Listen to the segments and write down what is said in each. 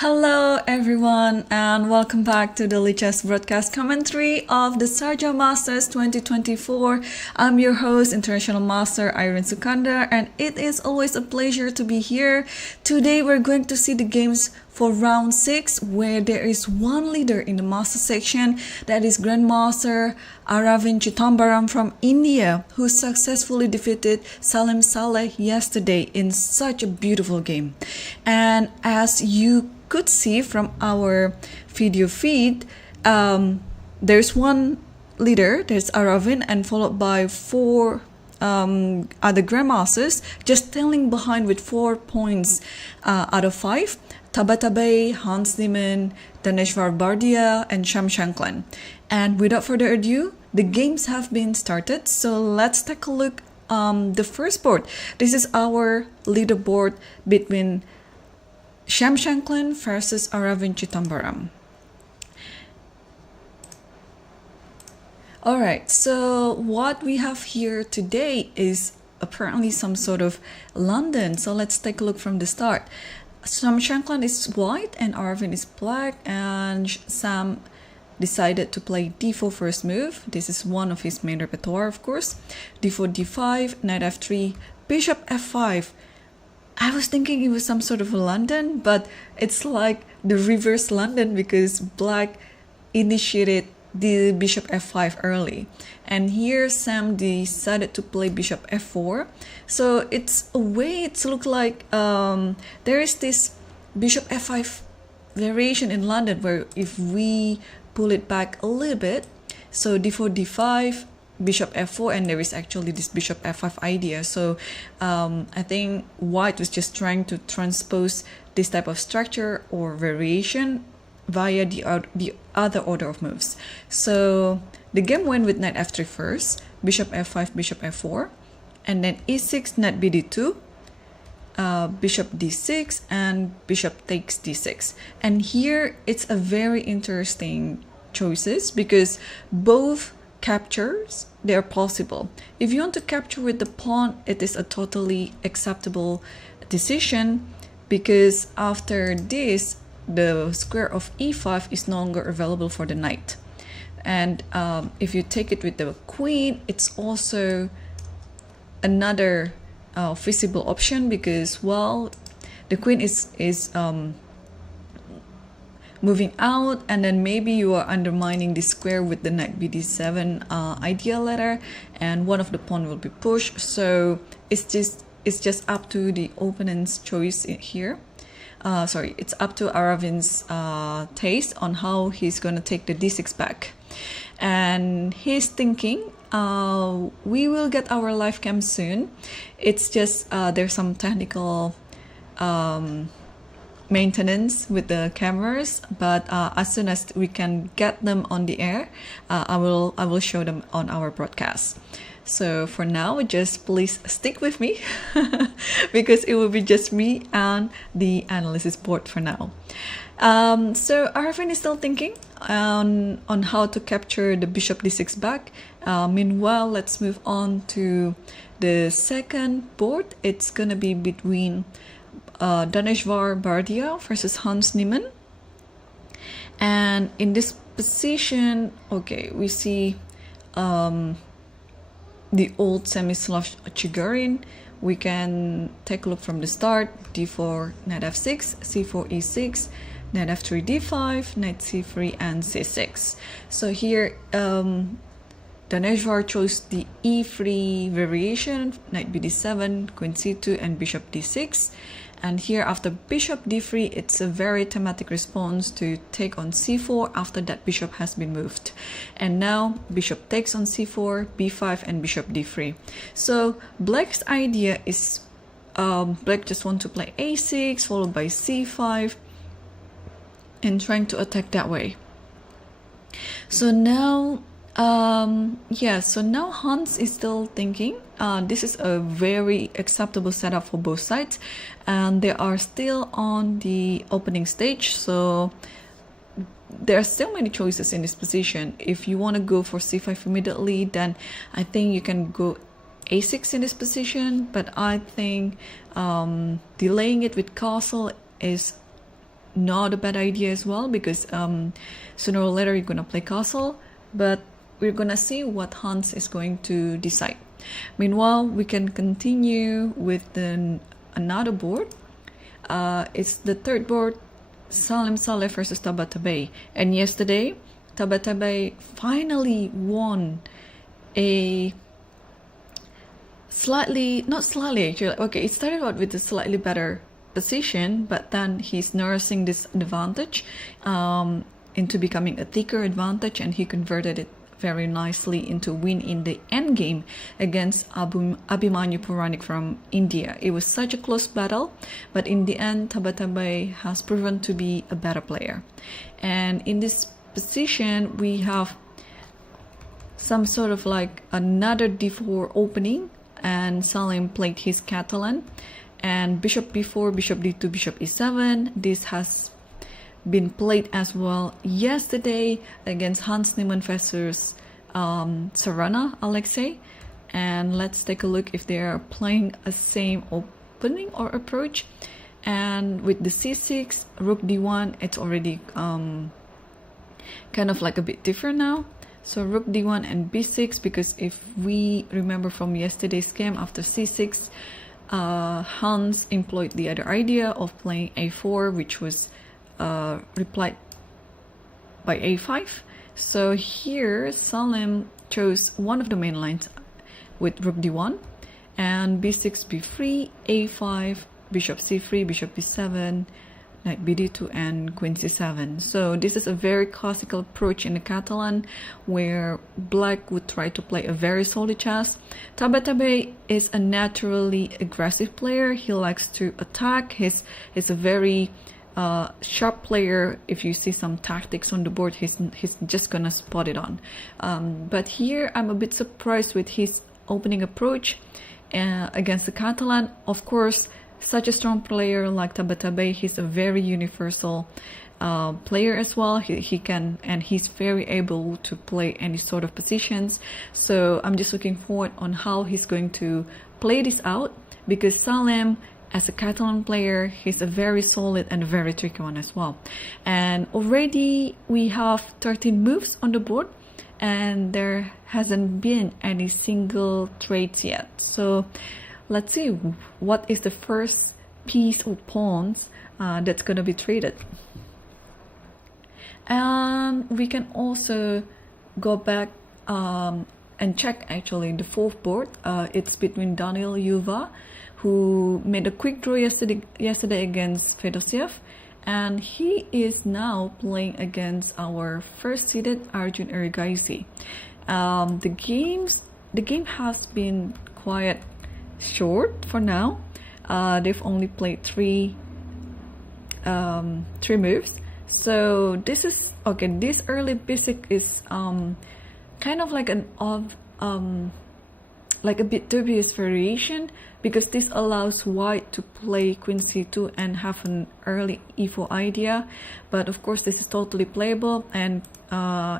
Hello, everyone, and welcome back to the latest broadcast commentary of the Sharjah Masters 2024. I'm your host, International Master Irene Sukandar, and it is always a pleasure to be here. Today, we're going to see the games for round 6, where there is one leader in the master section, that is Grandmaster Irene Sukandar from India, who successfully defeated Salim Saleh yesterday in such a beautiful game. And as you could see from our video feed, there's one leader, there's Irene, and followed by 4 other grandmasters, just trailing behind with 4 points out of 5. Tabatabai, Hans Niemann, Daneshvar Bardia, and Shamshanklan. And without further ado, the games have been started, so let's take a look the first board. This is our leaderboard between Shamshanklan versus Irene Sukandar. Alright, so what we have here today is apparently some sort of London. So let's take a look from the start. Shamshanklan is white and Irene is black, and Sam decided to play d4 first move. This is one of his main repertoire, of course. d4, d5, knight f3, bishop f5. I was thinking it was some sort of London, but it's like the reverse London because black initiated the bishop f5 early. And here Sam decided to play bishop f4. So it's a way it looks like there is this bishop f5 variation in London where if we pull it back a little bit, so d4, d5, bishop f4, and there is actually this bishop f5 idea. So I think white was just trying to transpose this type of structure or variation via the other order of moves. So the game went with knight f3 first, bishop f5, bishop f4, and then e6, knight bd2, bishop d6, and bishop takes d6. And here it's a very interesting choices because both captures, they are possible. If you want to capture with the pawn, it is a totally acceptable decision because after this, the square of e5 is no longer available for the knight. And if you take it with the queen, it's also another feasible option because, well, the queen is moving out, and then maybe you are undermining the square with the knight bd7 ideal letter, and one of the pawn will be pushed. So it's just up to the opponent's choice here. It's up to Irene's taste on how he's gonna take the d6 back, and he's thinking we will get our live cam soon. It's just there's some technical maintenance with the cameras, but as soon as we can get them on the air, I will show them on our broadcast. So for now, just please stick with me because it will be just me and the analysis board for now. So Irene is still thinking on how to capture the bishop d6 back. Meanwhile, let's move on to the second board. It's gonna be between Daneshvar Bardia versus Hans Niemann. And in this position, okay, we see the old Semislav Chigorin. We can take a look from the start. d4, knight f6, c4, e6, knight f3, d5, knight c3, and c6. So here Daneshvar chose the e3 variation, knight bd7, queen c2, and bishop d6. And here after bishop d3, it's a very thematic response to take on c4 after that bishop has been moved. And now bishop takes on c4, b5, and bishop d3. So black's idea is black just want to play a6 followed by c5 and trying to attack that way. So now so now Hans is still thinking this is a very acceptable setup for both sides, and they are still on the opening stage, so there are still many choices in this position. If you want to go for c5 immediately, then I think you can go a6 in this position, but I think delaying it with castle is not a bad idea as well, because sooner or later you're gonna play castle, but we're gonna see what Hans is going to decide. Meanwhile, we can continue with another board. It's the third board, Salim Saleh versus Tabatabai. And yesterday, Tabatabai finally won a not slightly actually, okay, it started out with a slightly better position, but then he's nursing this advantage into becoming a thicker advantage, and he converted it very nicely into win in the end game against Abhimanyu Puranik from India. It was such a close battle, but in the end, Tabatabai has proven to be a better player. And in this position, we have some sort of like another d4 opening, and Salim played his Catalan, and bishop b4, bishop d2, bishop e7. This has been played as well yesterday against Hans Niemann versus Sarana Alexei. And let's take a look if they are playing a same opening or approach. And with the c6, rook d1, it's already kind of like a bit different now. So rook d1 and b6, because if we remember from yesterday's game, after c6, Hans employed the other idea of playing a4, which was replied by a5. So here Salim chose one of the main lines with rook d1 and b6, b3, a5, bishop c3, bishop b7, knight bd2, and queen c7. So this is a very classical approach in the Catalan, where black would try to play a very solid chess. Tabatabai is a naturally aggressive player. He likes to attack. He's a very sharp player. If you see some tactics on the board, he's just gonna spot it on. But here I'm a bit surprised with his opening approach against the Catalan. Of course, such a strong player like Tabatabai, he's a very universal player as well. He can, and he's very able to play any sort of positions. So I'm just looking forward on how he's going to play this out, because Salim, as a Catalan player, he's a very solid and very tricky one as well. And already we have 13 moves on the board, and there hasn't been any single trades yet. So let's see what is the first piece or pawns that's going to be traded. And we can also go back and check actually the fourth board. It's between Daniel Yuva, who made a quick draw yesterday against Fedosiev, and he is now playing against our first seeded Arjun Erigaisi. The game has been quite short for now. They've only played three moves. So this is okay. This early basic is kind of like like a bit dubious variation, because this allows white to play queen c2 and have an early e4 idea. But of course, this is totally playable, and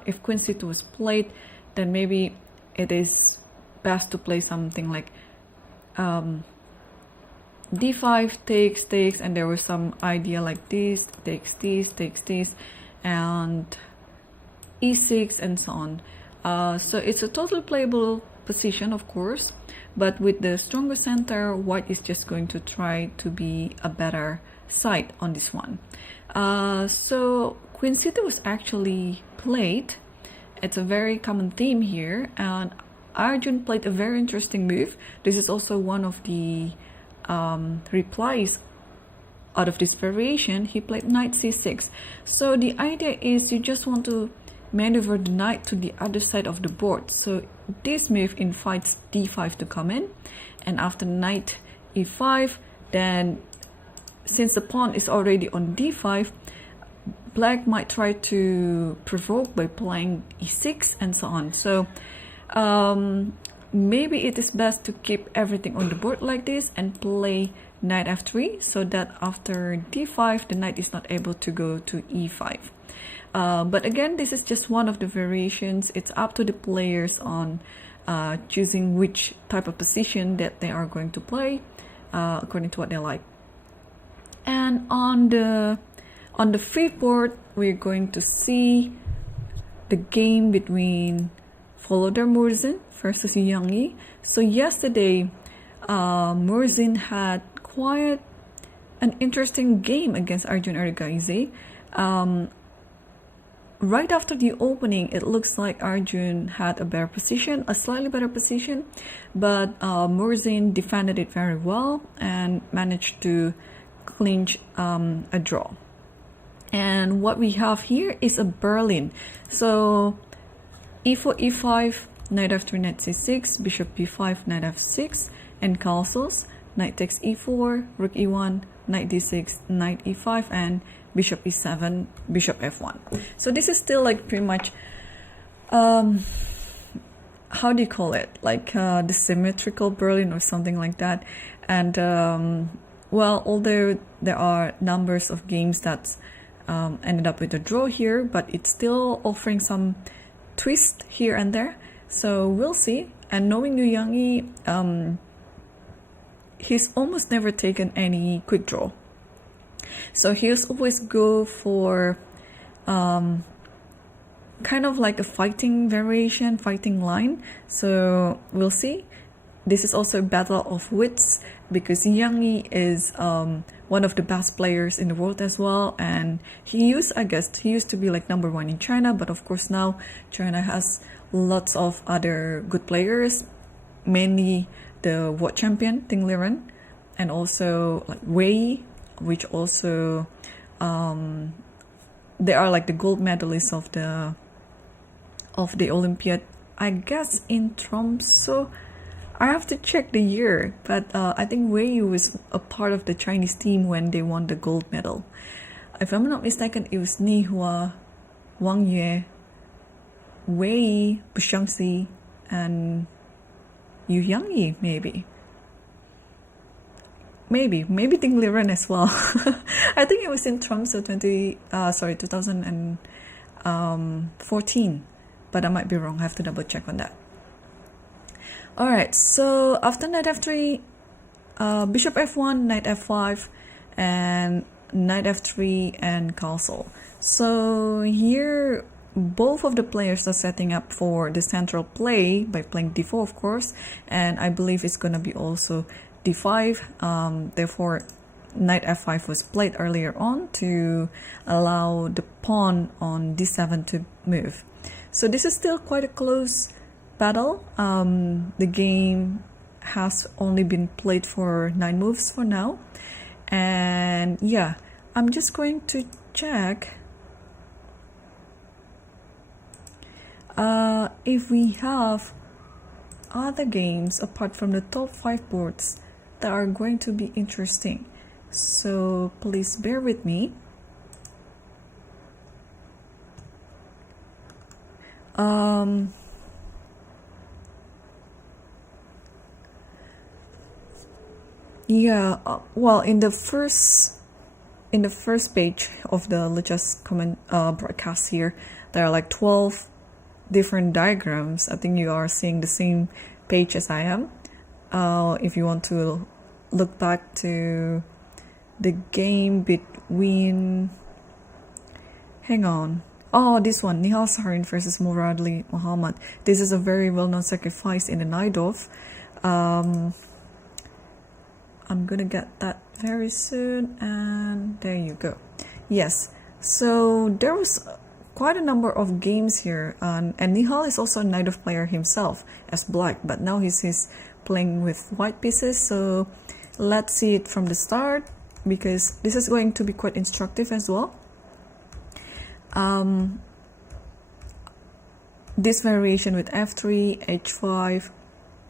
if queen c2 is played, then maybe it is best to play something like d5 takes, and there was some idea like this, takes this, and e6 and so on. So it's a totally playable position, of course, but with the stronger center, white is just going to try to be a better side on this one. So queen c2 was actually played. It's a very common theme here, and Arjun played a very interesting move. This is also one of the replies out of this variation. He played knight c6. So the idea is you just want to maneuver the knight to the other side of the board. So this move invites d5 to come in, and after knight e5, then since the pawn is already on d5, black might try to provoke by playing e6 and so on. So maybe it is best to keep everything on the board like this and play knight f3, so that after d5 the knight is not able to go to e5. But again, this is just one of the variations. It's up to the players on choosing which type of position that they are going to play according to what they like. And on On the fifth board, we're going to see the game between Volodar Murzin versus Yang Yi. So yesterday, Murzin had quite an interesting game against Arjun Ergaize. Right after the opening, it looks like Arjun had a better position, a slightly better position, but Murzin defended it very well and managed to clinch a draw. And what we have here is a Berlin. So e4, e5, knight f3, knight c6, bishop b5, knight f6, and castles, knight takes e4, rook e1, knight d6, knight e5, and bishop e7, bishop f1. So this is still like pretty much, how do you call it? Like the symmetrical Berlin or something like that. And well, although there are numbers of games that's ended up with a draw here, but it's still offering some twist here and there. So we'll see. And knowing Liu Yang Yi, he's almost never taken any quick draw. So he'll always go for kind of like a fighting variation, fighting line. So we'll see. This is also a battle of wits because Yang Yi is one of the best players in the world as well. And he used to be like number one in China. But of course now China has lots of other good players, mainly the world champion Ting Liren, and also like Wei, which also they are like the gold medalists of the Olympiad, I guess in Tromsø. I have to check the year, but I think Wei was a part of the Chinese team when they won the gold medal. If I'm not mistaken, it was Ni Hua, Wang Yue, Wei, Bu Xiangxi, and Yu Yang Yi, maybe Ting Liren as well. I think it was in Tromsø 2014, but I might be wrong. I have to double check on that. Alright, so after knight f3, bishop f1, knight f5, and knight f3 and castle. So here both of the players are setting up for the central play by playing d4, of course, and I believe it's gonna be also d5. Therefore knight f5 was played earlier on to allow the pawn on d7 to move. So this is still quite a close battle. The game has only been played for 9 moves for now, and yeah, I'm just going to check if we have other games apart from the top 5 boards that are going to be interesting. So please bear with me. Yeah, well, in the first page of the latest broadcast here, there are like 12 different diagrams. I think you are seeing the same page as I am. If you want to look back to the game between, hang on. Oh, this one, Nihal Saharin versus Muradli Muhammad. This is a very well-known sacrifice in the Naidov. I'm gonna get that very soon, and there you go. Yes, so there was quite a number of games here, and Nihal is also a Naidov player himself as black, but now he's playing with white pieces. So let's see it from the start, because this is going to be quite instructive as well. This variation with f3, h5.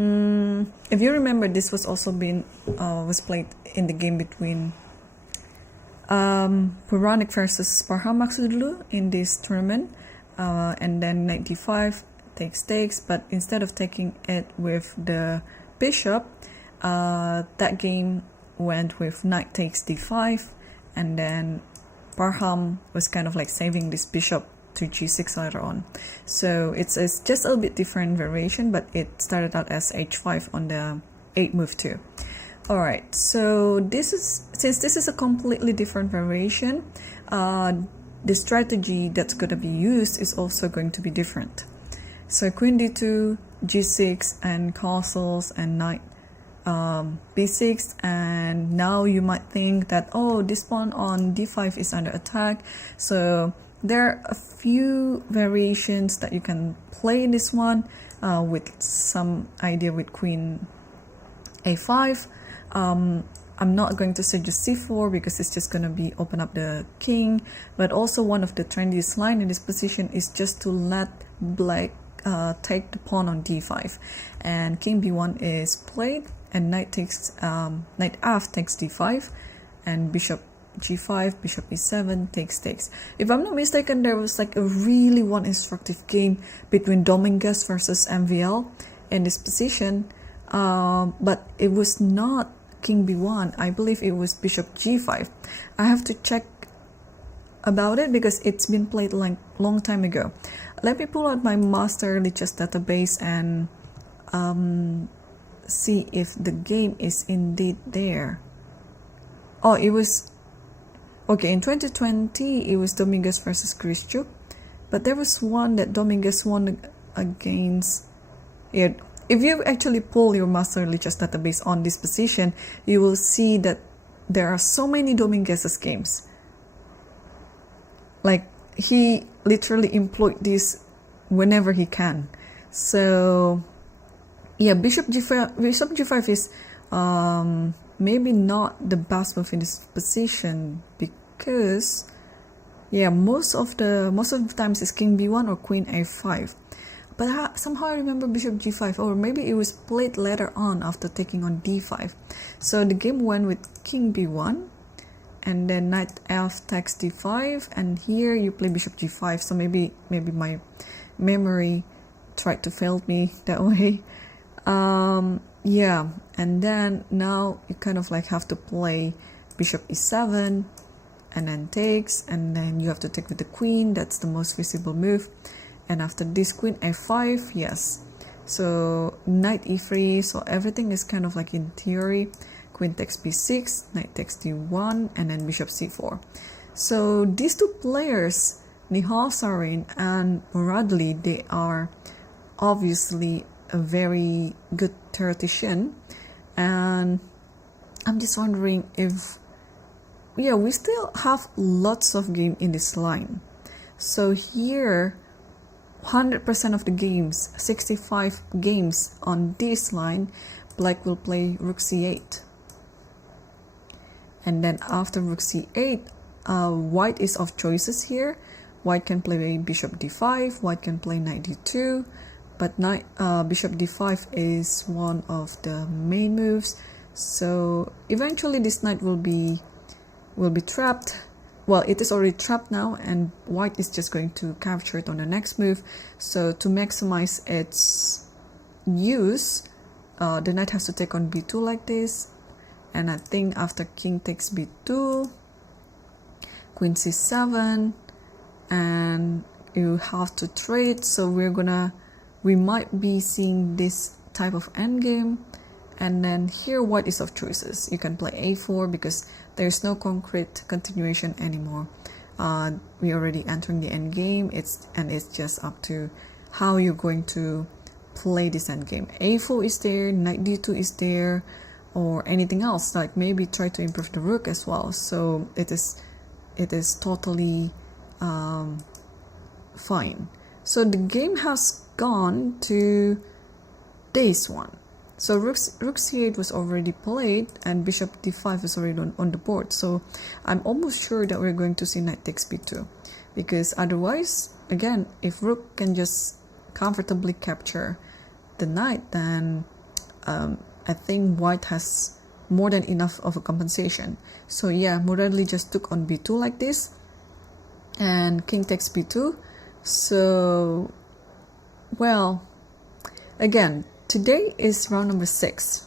If you remember, this was also was played in the game between Puranik versus Parham Maksudlu in this tournament, and then knight d5 takes, but instead of taking it with the bishop, that game went with knight takes d5, and then Parham was kind of like saving this bishop to g6 later on. So it's just a little bit different variation, but it started out as h5 on the 8 move too. Alright, so since this is a completely different variation, the strategy that's going to be used is also going to be different. So queen d2, g6, and castles, and knight b6, and now you might think that, oh, this pawn on d5 is under attack. So there are a few variations that you can play in this one with some idea with queen a5. I'm not going to suggest c4 because it's just going to be open up the king, but also one of the trendiest line in this position is just to let black take the pawn on d5, and king b1 is played, and knight f takes d5, and bishop g5, bishop e7 takes. If I'm not mistaken, there was like a really one instructive game between Dominguez versus MVL in this position, but it was not king b1. I believe it was bishop g5. I have to check about it because it's been played like long time ago. Let me pull out my master lichess database and see if the game is indeed there. Oh, it was okay. In 2020 it was Dominguez versus Krischuk, but there was one that Dominguez won against. Yeah, if you actually pull your master lichess database on this position, you will see that there are so many Dominguez's games. Like, he literally employed this whenever he can. So yeah, bishop g5 is maybe not the best move in this position, because yeah, most of the times it's king b1 or queen a5. But somehow I remember bishop g5, or maybe it was played later on after taking on d5. So the game went with king b1, and then knight f takes d5, and here you play bishop g5. So maybe my memory tried to fail me that way. Yeah, and then now you kind of like have to play bishop e7, and then takes, and then you have to take with the queen. That's the most visible move. And after this, queen a5, yes. So knight e3, so everything is kind of like in theory. Queen takes b6, knight takes d1, and then bishop c4. So these two players, Nihal Sarin and Muradli, they are obviously a very good theoretician. And I'm just wondering if, yeah, we still have lots of game in this line. So here, 100% of the games, 65 games on this line, black will play rook c8. And then after rook c8, white is off choices here. White can play bishop d5, white can play knight d2, but bishop d5 is one of the main moves. So eventually this knight will be trapped. Well, it is already trapped now, and white is just going to capture it on the next move. So to maximize its use, the knight has to take on b2 like this. And I think after king takes b2, queen c7, and you have to trade. So we might be seeing this type of endgame. And then here white is off choices. You can play a4 because there's no concrete continuation anymore. We already entering the end game. It's just up to how you're going to play this end game. a4 is there, knight d2 is there, or anything else. Like maybe try to improve the rook as well. So it is totally fine. So the game has gone to this one. So rook c8 was already played, and bishop d5 is already on the board. So I'm almost sure that we're going to see knight takes b2, because otherwise, again, if rook can just comfortably capture the knight, then I think white has more than enough of a compensation. So yeah, Muradli just took on b2 like this, and king takes b2. So, well, again, today is round number 6,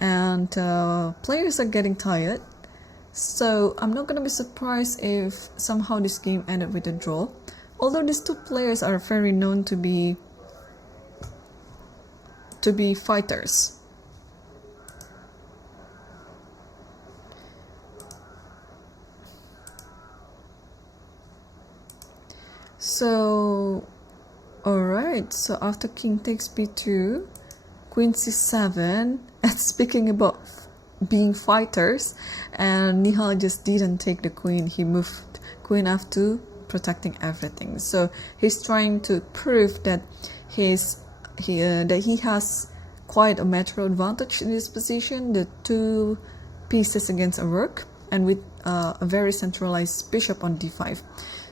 and players are getting tired. So I'm not gonna be surprised if somehow this game ended with a draw. Although these two players are very known to be fighters. So, alright, so after king takes b2, queen c7, and speaking about being fighters, and Nihal just didn't take the queen, he moved queen f2, protecting everything. So he's trying to prove that he has quite a material advantage in this position, the two pieces against a rook, and with a very centralized bishop on d5.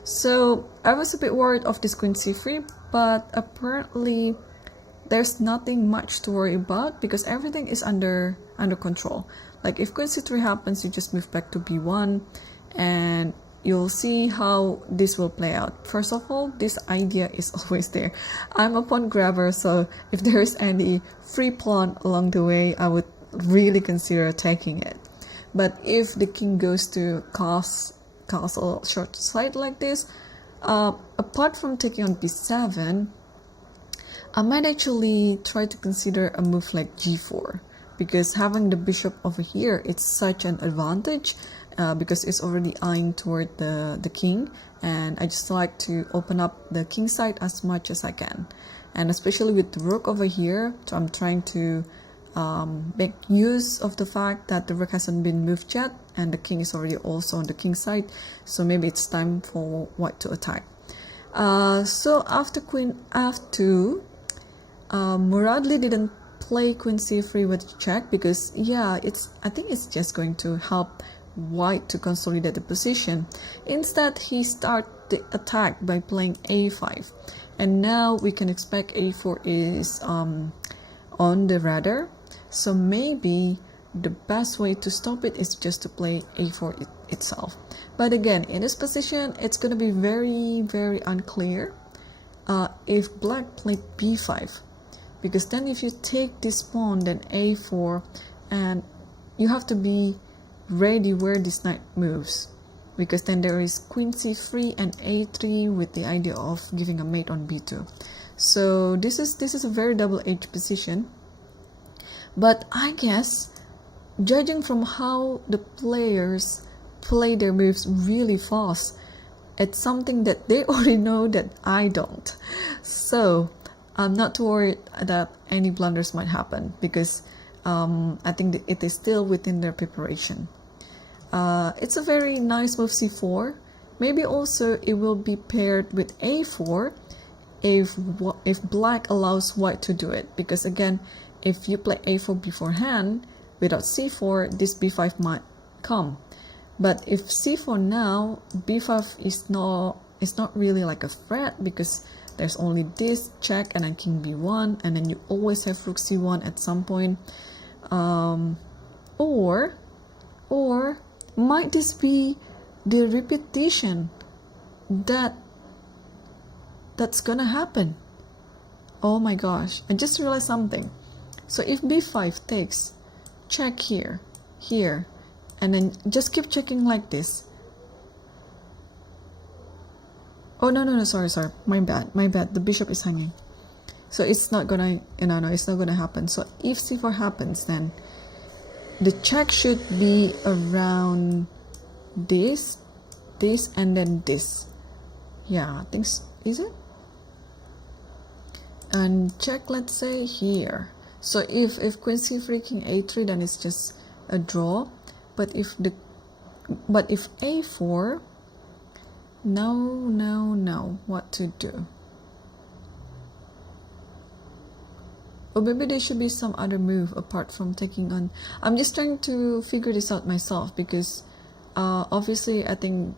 So I was a bit worried of this queen c3, but apparently there's nothing much to worry about because everything is under control. Like if queen c3 happens, you just move back to b1, and you'll see how this will play out. First of all, this idea is always there. I'm a pawn grabber, so if there's any free pawn along the way, I would really consider taking it. But if the king goes to castle short side like this, apart from taking on b7, I might actually try to consider a move like g4, because having the bishop over here, it's such an advantage because it's already eyeing toward the king, and I just like to open up the king side as much as I can. And especially with the rook over here, so I'm trying to make use of the fact that the rook hasn't been moved yet, and the king is already also on the king side, so maybe it's time for white to attack. So after queen f2, Muradli didn't play queen c3 with check because I think it's just going to help white to consolidate the position. Instead, he started the attack by playing a5, and now we can expect a4 is on the radar. So maybe the best way to stop it is just to play a4 itself. But again, in this position, it's going to be very, very unclear if black played b5, because then if you take this pawn, then a4, and you have to be ready where this knight moves, because then there is queen c3 and a3 with the idea of giving a mate on b2. So this is a very double-edged position. But I guess, judging from how the players play their moves really fast, it's something that they already know that I don't. So I'm not too worried that any blunders might happen, because I think that it is still within their preparation. It's a very nice move c4. Maybe also it will be paired with a4 if black allows white to do it, because again, if you play a4 beforehand without c4, this b5 might come. But if c4 now, b5 is not really like a threat, because there's only this check and then king b1, and then you always have rook c1 at some point. Or might this be the repetition that's gonna happen? Oh my gosh, I just realized something. So if b5 takes, check here, and then just keep checking like this. Oh no, sorry, my bad, the bishop is hanging, so it's not gonna, it's not gonna happen. So if c4 happens, then the check should be around this, and then this. Yeah, I think is it? And check, let's say here. So if queen c3 king a3, then it's just a draw. But if a4, no, what to do? Or maybe there should be some other move apart from taking on. I'm just trying to figure this out myself, because obviously I think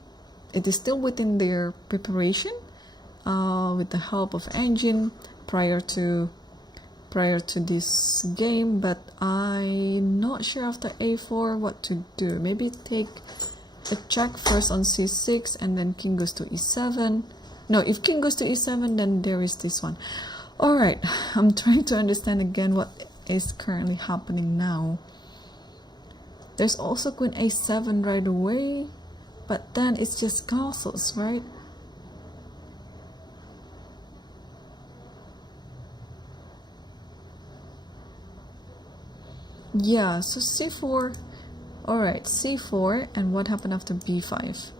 it is still within their preparation with the help of engine prior to this game. But I'm not sure after a4 what to do. Maybe take a check first on c6 and then king goes to e7. No, if king goes to e7, then there is this one. Alright, I'm trying to understand again what is currently happening now. There's also queen a7 right away, but then it's just castles, right? Yeah, so c4. Alright, c4, and what happened after b5?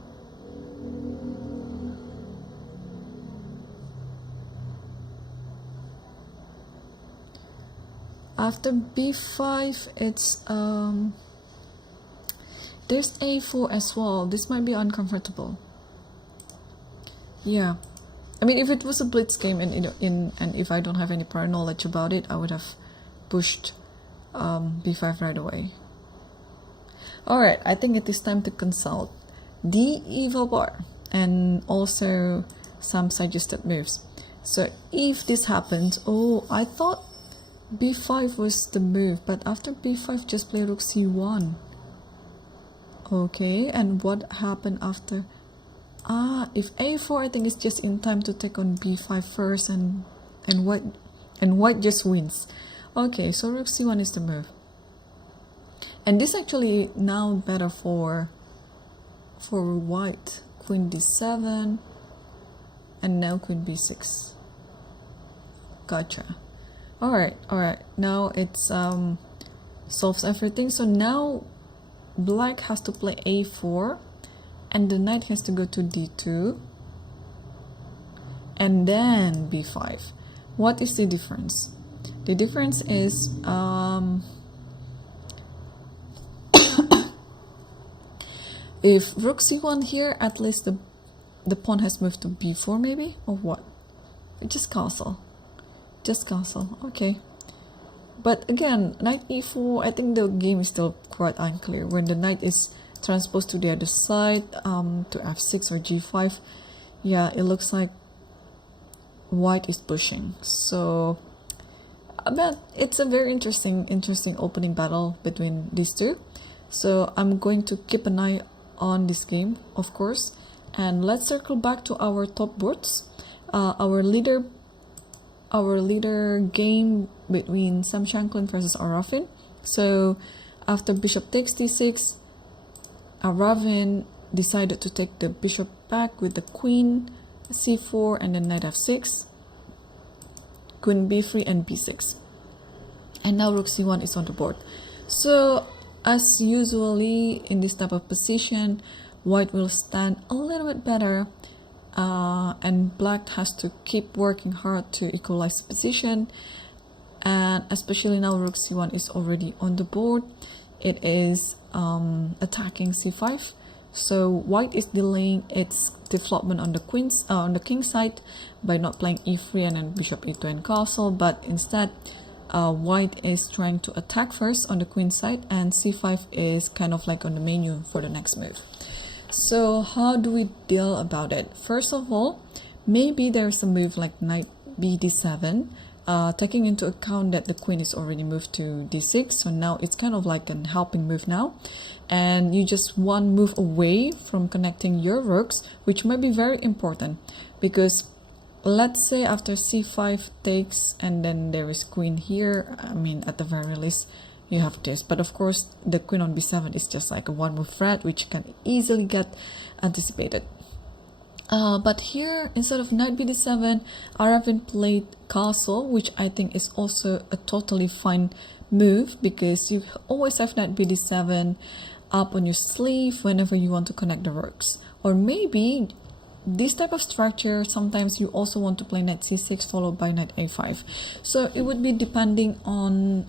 After b5, it's there's a4 as well. This might be uncomfortable. Yeah, I mean, if it was a blitz game and if I don't have any prior knowledge about it, I would have pushed b5 right away. Alright, I think it is time to consult the evil bar and also some suggested moves. So if this happens, oh, I thought b5 was the move, but after b5 just play rook c1. Okay, and what happened after? If a4, I think it's just in time to take on b5 first, and white just wins. Okay, so rook c1 is the move, and this actually now better for white. Queen d7, and now queen b6. Gotcha. All right. Now it's solves everything. So now black has to play a4, and the knight has to go to d2, and then b5. What is the difference? The difference is if rook c1 here, at least the pawn has moved to b4 maybe, or what? Just castle. Okay. But again, knight e4, I think the game is still quite unclear. When the knight is transposed to the other side, to f6 or g5, yeah, it looks like white is pushing. So, but it's a very interesting opening battle between these two. So I'm going to keep an eye on this game, of course. And let's circle back to our top boards. Our leader game between Sam Shanklin versus Aravin. So after bishop takes d6, Aravin decided to take the bishop back with the queen c4 and then knight f6, queen b3 and b6, and now rook c1 is on the board. So as usually in this type of position, white will stand a little bit better, and black has to keep working hard to equalize the position. And especially now rook c1 is already on the board, it is attacking c5. So white is delaying its development on the king side by not playing e3 and then bishop e2 and castle, but instead white is trying to attack first on the queen side, and c5 is kind of like on the menu for the next move. So how do we deal about it? First of all, maybe there's a move like knight b7, taking into account that the queen is already moved to d6, so now it's kind of like an helping move now, and you just one move away from connecting your rooks, which might be very important, because let's say after c5 takes and then there is queen here, I mean at the very least you have this, but of course the queen on b7 is just like a one move threat which can easily get anticipated. But here, instead of knight b7, Aravin played castle, which I think is also a totally fine move, because you always have knight b7 up on your sleeve whenever you want to connect the rooks. Or maybe this type of structure, sometimes you also want to play knight c6 followed by knight a5. So it would be depending on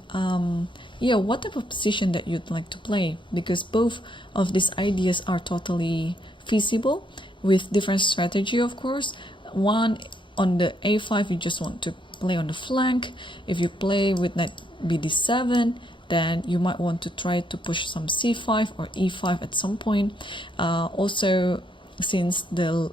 what type of position that you'd like to play, because both of these ideas are totally feasible with different strategy, of course. One, on the a5, you just want to play on the flank. If you play with knight bd7, then you might want to try to push some c5 or e5 at some point. Also, since the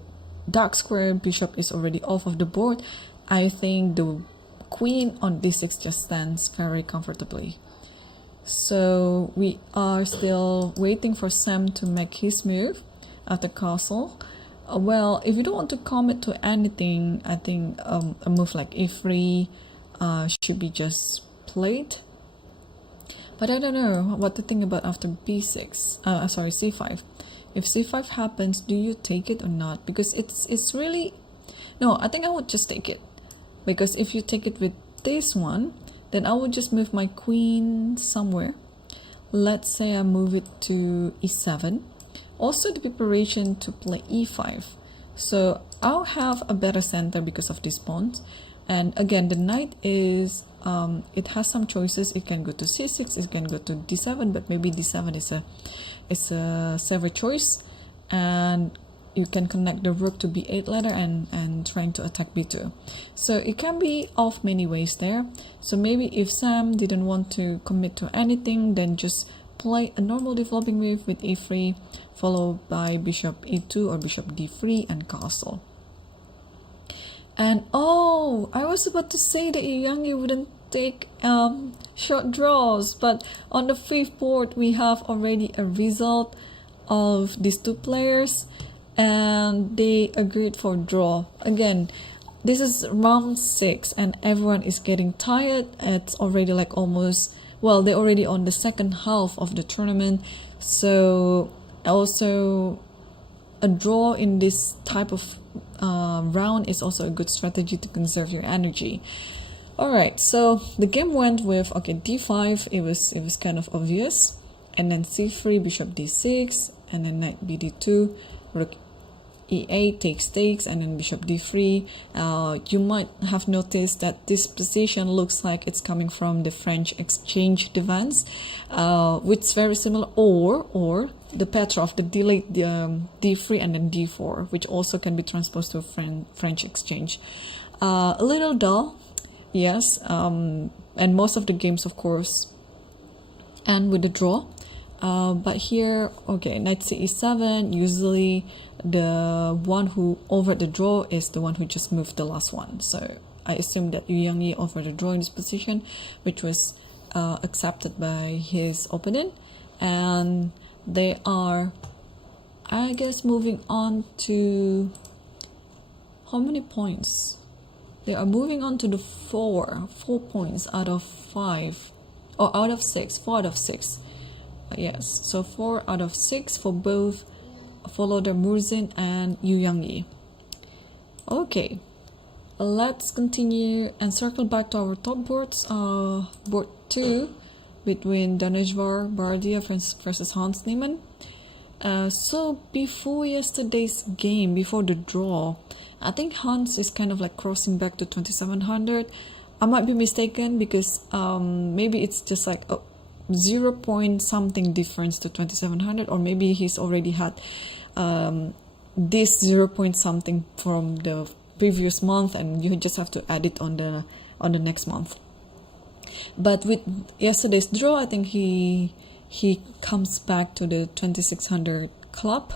dark square bishop is already off of the board, I think the queen on d6 just stands very comfortably. So we are still waiting for Sam to make his move after castle. Well, if you don't want to commit to anything, I think a move like e3 should be just played. But I don't know what to think about after b6. Sorry, c5. If c5 happens, do you take it or not? Because it's really... No, I think I would just take it. Because if you take it with this one, then I would just move my queen somewhere. Let's say I move it to e7. Also the preparation to play e5. So I'll have a better center because of these pawns. And again, the knight is it has some choices. It can go to c6, it can go to d7, but maybe d7 is a safer choice. And you can connect the rook to b8 later and trying to attack b2. So it can be off many ways there. So maybe if Sam didn't want to commit to anything, then just play a normal developing move with e3, followed by bishop e2 or bishop d3 and castle. And oh, I was about to say that Yang wouldn't take short draws, but on the fifth board we have already a result of these two players, and they agreed for draw. Again, this is round 6 and everyone is getting tired. It's already like almost, well, they're already on the second half of the tournament, so also a draw in this type of round is also a good strategy to conserve your energy. Alright, so the game went with, okay, d5, it was kind of obvious, and then c3, bishop d6, and then knight bd2, rook e8 takes, and then bishop d3. You might have noticed that this position looks like it's coming from the French exchange defense, which is very similar, or the Petrov, the delayed d3 and then d4, which also can be transposed to French exchange. A little dull, yes, and most of the games, of course, end with a draw. But here, okay, knight ce7, usually the one who offered the draw is the one who just moved the last one. So I assume that Yang offered a draw in this position, which was accepted by his opponent. And they are, I guess, moving on to, how many points? They are moving on to the 4 points out of 5, or out of 6, 4 out of 6. Yes, so 4 out of 6 for both Volodymyr Murzin and Yu Yangyi. Okay, let's continue and circle back to our top boards. Board 2 between Daneshvar Bardia versus Hans Niemann. So before yesterday's game, before the draw, I think Hans is kind of like crossing back to 2700. I might be mistaken because maybe it's just like 0 point something difference to 2700, or maybe he's already had this 0 point something from the previous month and you just have to add it on the next month. But with yesterday's draw, I think he comes back to the 2600 club,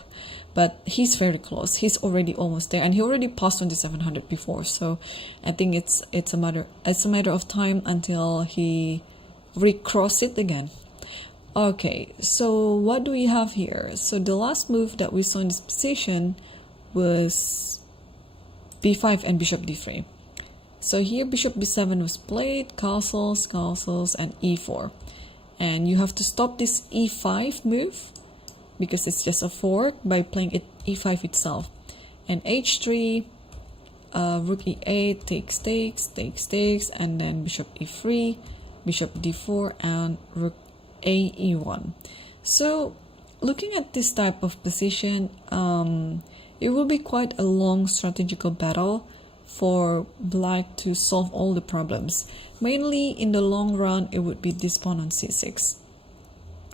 but he's very close. He's already almost there, and he already passed 2700 before, so I think it's a matter of time until he recross it again. Okay, so what do we have here? So the last move that we saw in this position was b5 and bishop d3. So here bishop b7 was played, castles, and e4. And you have to stop this e5 move because it's just a fork by playing it e5 itself. And h3, rook e8 takes, and then bishop e3, bishop d4, and rook a e1. So looking at this type of position, it will be quite a long strategical battle for black to solve all the problems. Mainly in the long run, it would be this pawn on c6.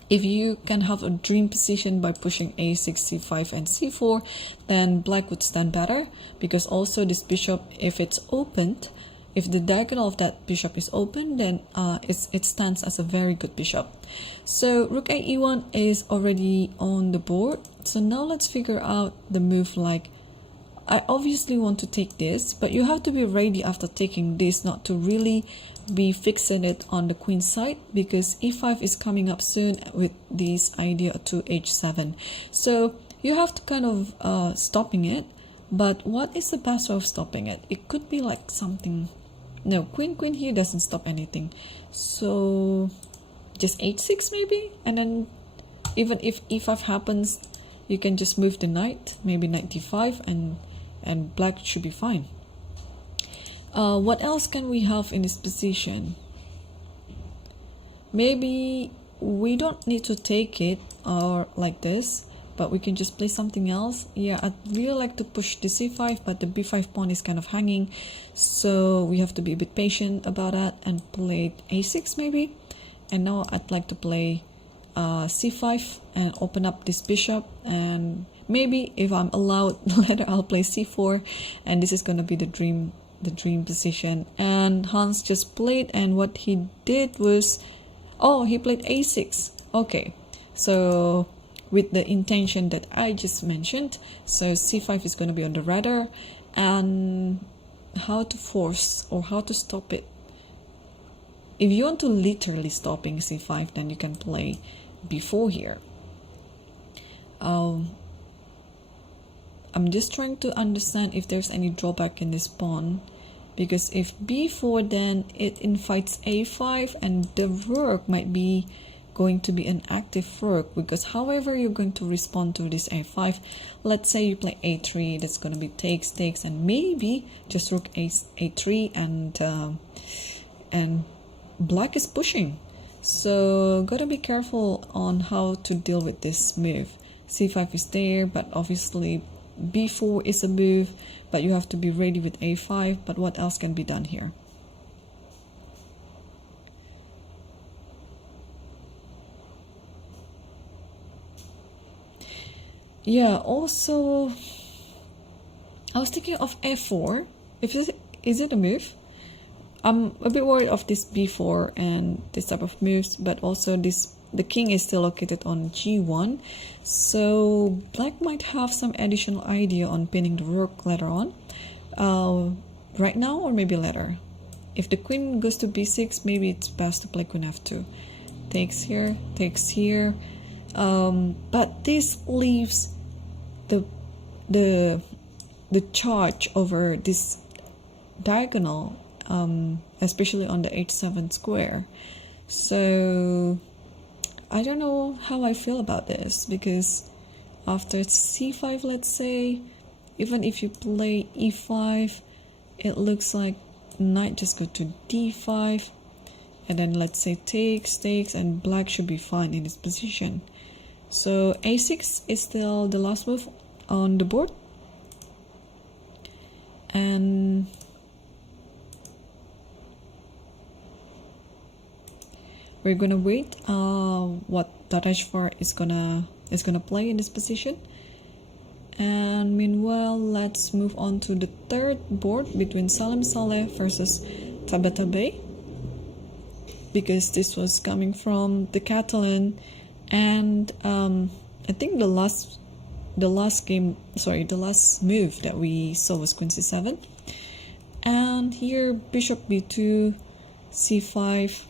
If you can have a dream position by pushing a6, c5, and c4, then black would stand better, because also this bishop, if it's opened, if the diagonal of that bishop is open, then it stands as a very good bishop. So rook a e1 is already on the board. So now let's figure out the move. Like, I obviously want to take this, but you have to be ready after taking this not to really be fixated on the queen side, because e5 is coming up soon with this idea to h7. So you have to kind of stopping it. But what is the best way of stopping it? It could be like something. No, queen here doesn't stop anything. So just h6 maybe, and then even if e5 happens, you can just move the knight, maybe knight d5, and black should be fine. What else can we have in this position? Maybe we don't need to take it or like this, but we can just play something else. Yeah, I'd really like to push the c5, but the b5 pawn is kind of hanging, so we have to be a bit patient about that and play a6 maybe. And now I'd like to play c5 and open up this bishop, and maybe if I'm allowed later I'll play c4, and this is gonna be the dream position. And Hans just played, and what he did was, oh, he played a6. Okay, so with the intention that I just mentioned, so c5 is going to be on the radar, and how to force or how to stop it. If you want to literally stopping c5, then you can play b4 here. I'm just trying to understand if there's any drawback in this pawn, because if b4, then it invites a5, and the rook might be going to be an active rook, because however you're going to respond to this a5, let's say you play a3, that's going to be takes, and maybe just rook a3, and black is pushing. So gotta be careful on how to deal with this move. c5 is there, but obviously b4 is a move, but you have to be ready with a5. But what else can be done here? Yeah, also I was thinking of f4. Is it a move? I'm a bit worried of this b4 and this type of moves, but also the king is still located on g1, so black might have some additional idea on pinning the rook later on, right now or maybe later. If the queen goes to b6, maybe it's best to play queen f2. Takes here, but this leaves the charge over this diagonal, especially on the h7 square. So I don't know how I feel about this, because after c5, let's say, even if you play e5, it looks like knight just go to d5, and then let's say takes, and black should be fine in this position. So a6 is still the last move on the board, and we're gonna wait what Tarashvar is gonna play in this position. And meanwhile, let's move on to the third board between Salim Saleh versus Tabatabai, because this was coming from the Catalan, and I think the last move that we saw was queen c7, and here bishop b2, c5,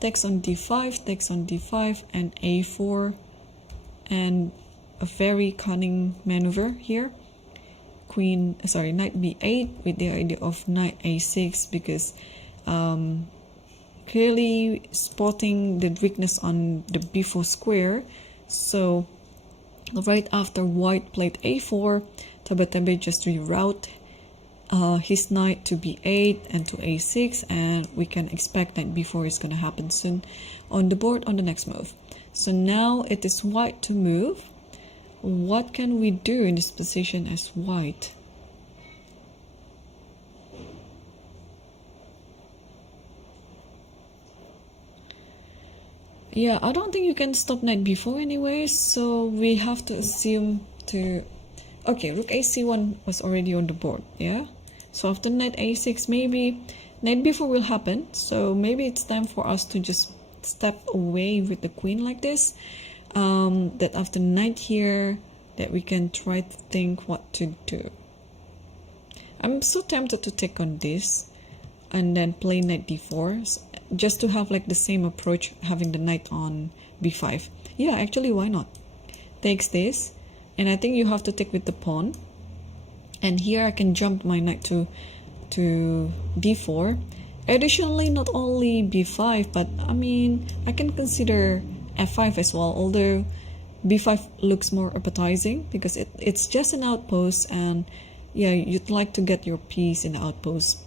takes on d5, and a4, and a very cunning maneuver here. Knight b8 with the idea of knight a6, because clearly spotting the weakness on the b4 square. So right after white played a4, Tabatabai just reroute his knight to b8 and to a6, and we can expect that b4 is going to happen soon on the board on the next move. So now it is white to move. What can we do in this position as white? Yeah, I don't think you can stop knight b4 anyway, so we have to assume to... Okay, rook ac1 was already on the board, yeah? So after knight a6, maybe knight b4 will happen, so maybe it's time for us to just step away with the queen like this. That after knight here, that we can try to think what to do. I'm so tempted to take on this and then play knight d4, just to have like the same approach, having the knight on b5. Yeah, actually, why not? Takes this, and I think you have to take with the pawn, and here I can jump my knight to d4. Additionally, not only b5, but I mean, I can consider f5 as well, although b5 looks more appetizing because it's just an outpost, and yeah, you'd like to get your piece in the outpost.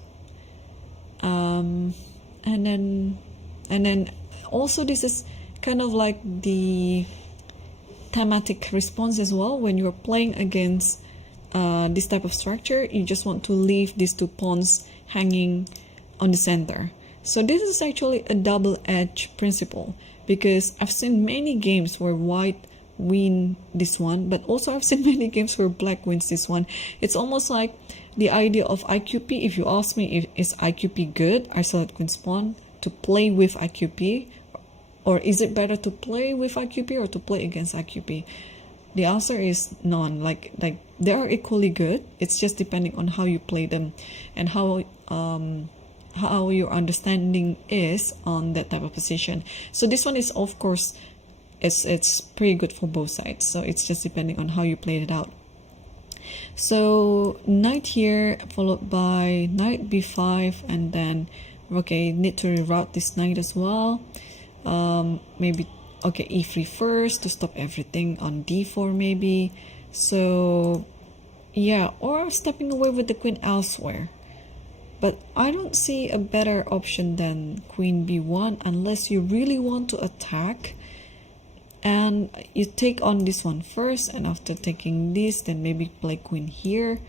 And then also this is kind of like the thematic response as well. When you're playing against this type of structure, you just want to leave these two pawns hanging on the center. So this is actually a double-edged principle, because I've seen many games where white win this one, but also I've seen many games where black wins this one. It's almost like the idea of IQP. If you ask me, if is IQP good, isolate queen pawn, to play with IQP, or is it better to play with IQP or to play against IQP? The answer is none. Like they are equally good. It's just depending on how you play them and how your understanding is on that type of position. So this one is, of course, it's pretty good for both sides. So it's just depending on how you played it out. So knight here, followed by knight b5, and then okay, need to reroute this knight as well. Maybe okay, e3 first to stop everything on d4 maybe. So yeah, or stepping away with the queen elsewhere. But I don't see a better option than queen b1 unless you really want to attack. And you take on this one first, and after taking this, then maybe play queen here.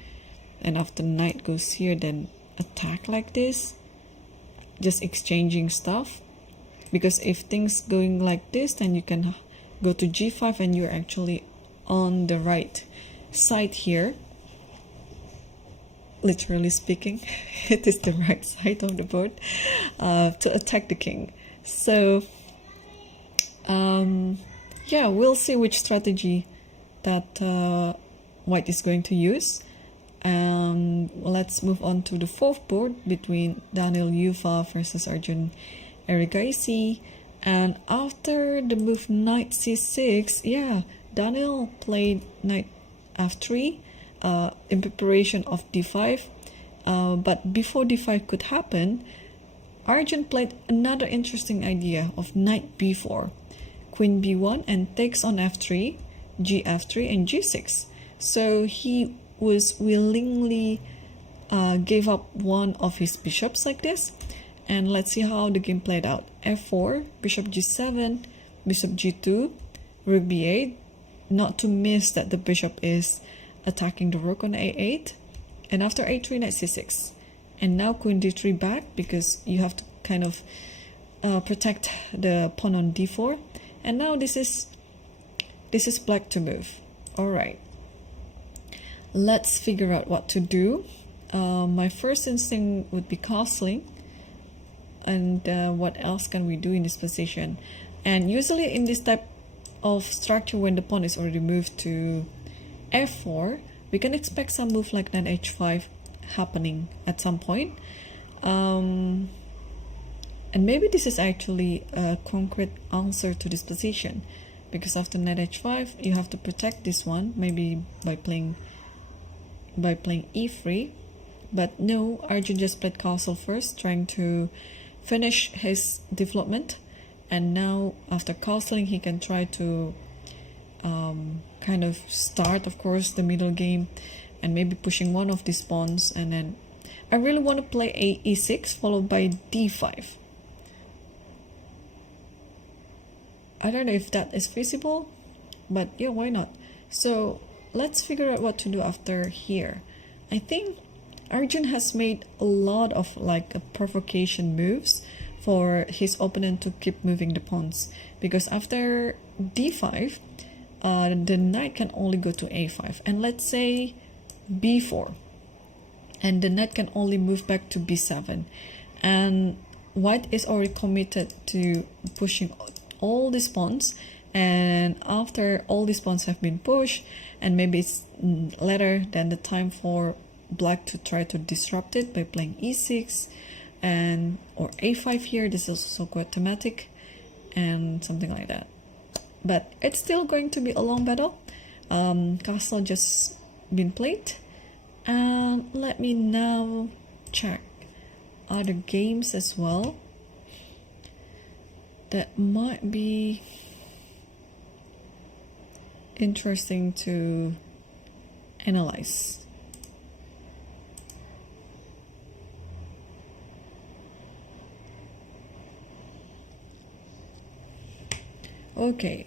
And after knight goes here, then attack like this. Just exchanging stuff. Because if things going like this, then you can go to g5 and you're actually on the right side here. Literally speaking, it is the right side of the board to attack the king. So yeah, we'll see which strategy that white is going to use. Let's move on to the fourth board between Daniel Yufa versus Arjun Erigaisi. And after the move knight c6, yeah, Daniel played knight f3 in preparation of d5. But before d5 could happen, Arjun played another interesting idea of knight b4, queen b1, and takes on f3, gf3, and g6. So he was willingly gave up one of his bishops like this. And let's see how the game played out. f4, bishop g7, bishop g2, rook b8. Not to miss that the bishop is attacking the rook on a8. And after a3, knight c6. And now queen d3 back, because you have to kind of protect the pawn on d4. And now this is black to move. All right. Let's figure out what to do. My first instinct would be castling. And what else can we do in this position? And usually in this type of structure, when the pawn is already moved to f4, we can expect some move like knight h5 happening at some point. And maybe this is actually a concrete answer to this position, because after knight h5 you have to protect this one, maybe by playing e3. But no, Arjun just played castle first, trying to finish his development. And now after castling, he can try to kind of start, of course, the middle game, and maybe pushing one of these pawns. And then I really want to play a e6 followed by d5. I don't know if that is feasible, but yeah, why not? So let's figure out what to do after here. I think Arjun has made a lot of like provocation moves for his opponent to keep moving the pawns, because after d5, the knight can only go to a5, and let's say b4, and the knight can only move back to b7, and white is already committed to pushing all these pawns. And after all these pawns have been pushed, and maybe it's later than the time for black to try to disrupt it by playing e6 and or a5 here. This is also quite thematic and something like that. But it's still going to be a long battle. Castle just been played. And let me now check other games as well that might be interesting to analyze. Okay,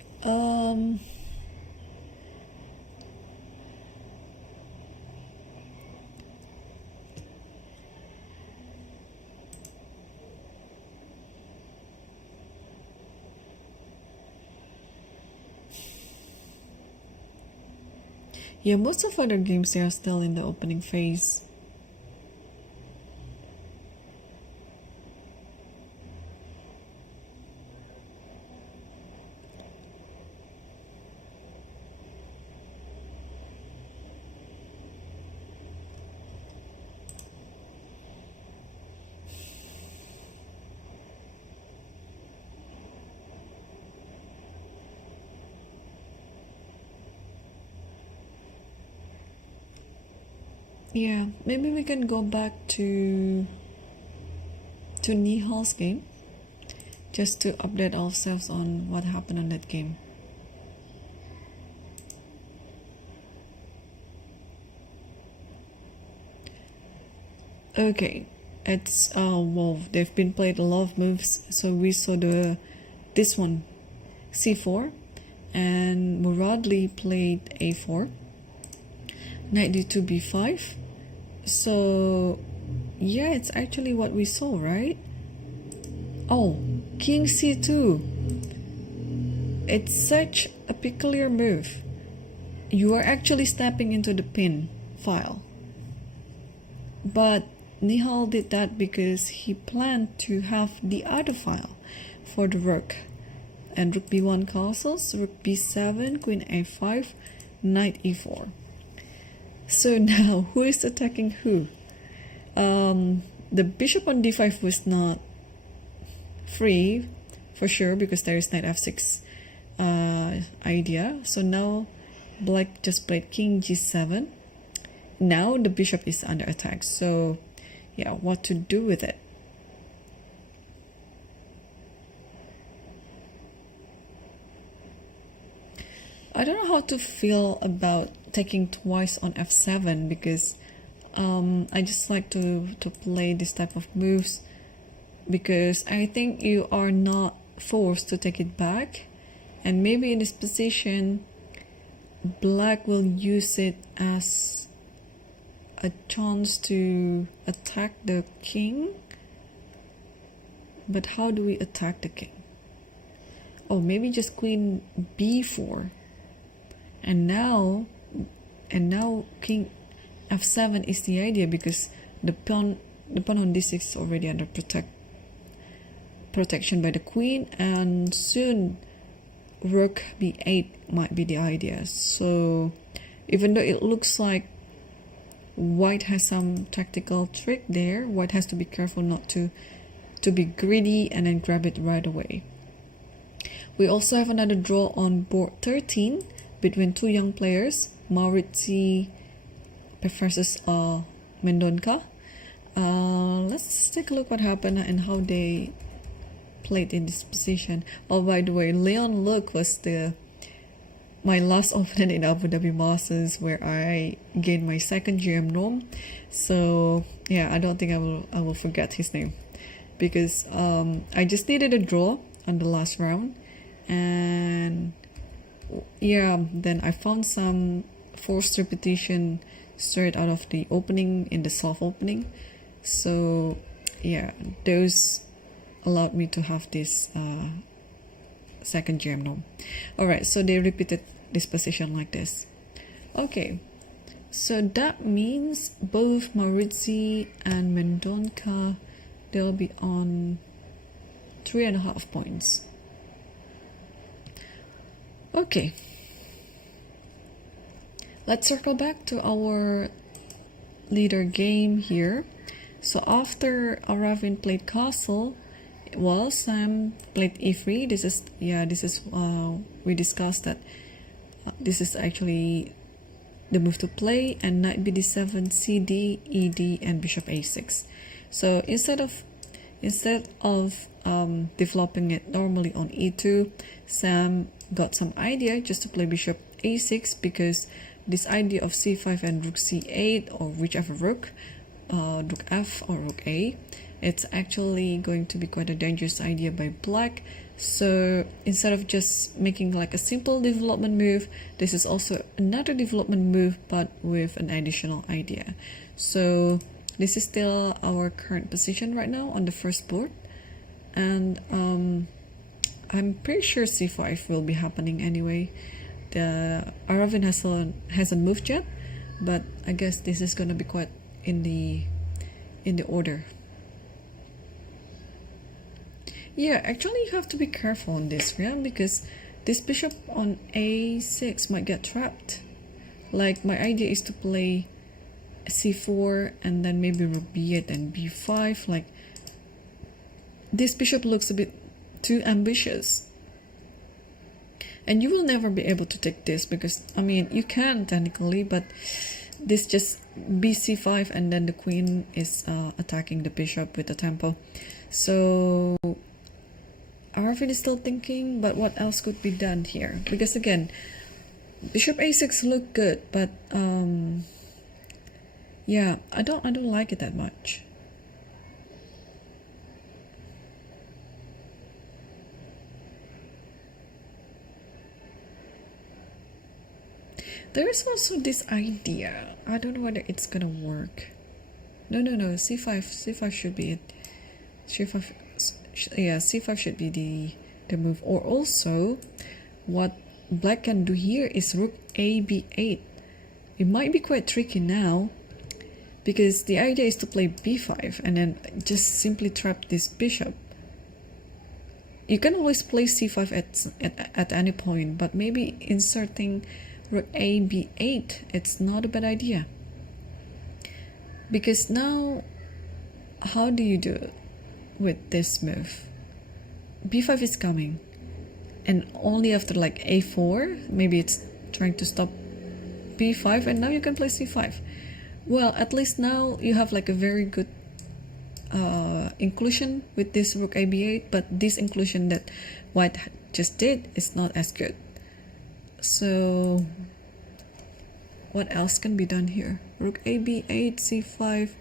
Yeah, most of other games, they are still in the opening phase. Yeah, maybe we can go back to Nihal's game just to update ourselves on what happened on that game. Okay, it's well, they've been played a lot of moves, so we saw this one, c4, and Muradli played a4, knight d2 b5. So yeah, it's actually what we saw, right? Oh, king c2. It's such a peculiar move. You are actually stepping into the pin file, but Nihal did that because he planned to have the other file for the rook. And rook b1 castles, rook b7, queen a5, knight e4. So now, who is attacking who? The bishop on d5 was not free, for sure, because there is knight f6 idea. So now, black just played king g7. Now the bishop is under attack. So yeah, what to do with it? I don't know how to feel about taking twice on f7, because I just like to play this type of moves, because I think you are not forced to take it back, and maybe in this position black will use it as a chance to attack the king. But how do we attack the king? Oh, maybe just queen b4, and now king f7 is the idea, because the pawn on d6 is already under protection by the queen, and soon rook b8 might be the idea. So even though it looks like white has some tactical trick there, white has to be careful not to be greedy and then grab it right away. We also have another draw on board 13 between two young players, Maurizi versus Mendonca. Let's take a look what happened and how they played in this position. Oh, by the way, Leon Luke was my last opponent in Abu Dhabi Masters, where I gained my second GM norm. So yeah, I don't think I will forget his name, because I just needed a draw on the last round, and yeah, then I found some forced repetition straight out of the opening in the soft opening. So yeah, those allowed me to have this second GM norm. Alright, so they repeated this position like this. Okay, so that means both Maurizi and Mendonca, they'll be on 3.5 points. Okay, let's circle back to our leader game here. So after Aravin played castle, well, Sam played e3. This is we discussed that this is actually the move to play, and knight bd7, cd, ed, and bishop a6. So instead of developing it normally on e2, Sam got some idea just to play bishop a6, because this idea of c5 and rook c8, or whichever rook f or rook a, it's actually going to be quite a dangerous idea by black. So instead of just making like a simple development move, this is also another development move, but with an additional idea. So this is still our current position right now on the first board, and I'm pretty sure c5 will be happening anyway. Aravin hasn't moved yet, but I guess this is gonna be quite in the order. Yeah, actually you have to be careful on this, yeah, because this bishop on a6 might get trapped. Like, my idea is to play c4 and then maybe rook b8 and b5. Like, this bishop looks a bit too ambitious. And you will never be able to take this because, I mean, you can technically, but this just bc5 and then the queen is attacking the bishop with the tempo. So Arvin is still thinking, but what else could be done here? Because again, bishop a6 look good, but yeah, I don't like it that much. There is also this idea. I don't know whether it's gonna work. No, c5 should be it. c5, yeah, c5 should be the move. Or also, what black can do here is rook a b8. It might be quite tricky now, because the idea is to play b5 and then just simply trap this bishop. You can always play c5 at any point, but maybe inserting rook a b8, it's not a bad idea. Because now, how do you do it with this move? b5 is coming, and only after like a4, maybe it's trying to stop b5, and now you can play c5. Well, at least now you have like a very good inclusion with this rook a b8, but this inclusion that white just did is not as good. So what else can be done here? Rook a b8, c5.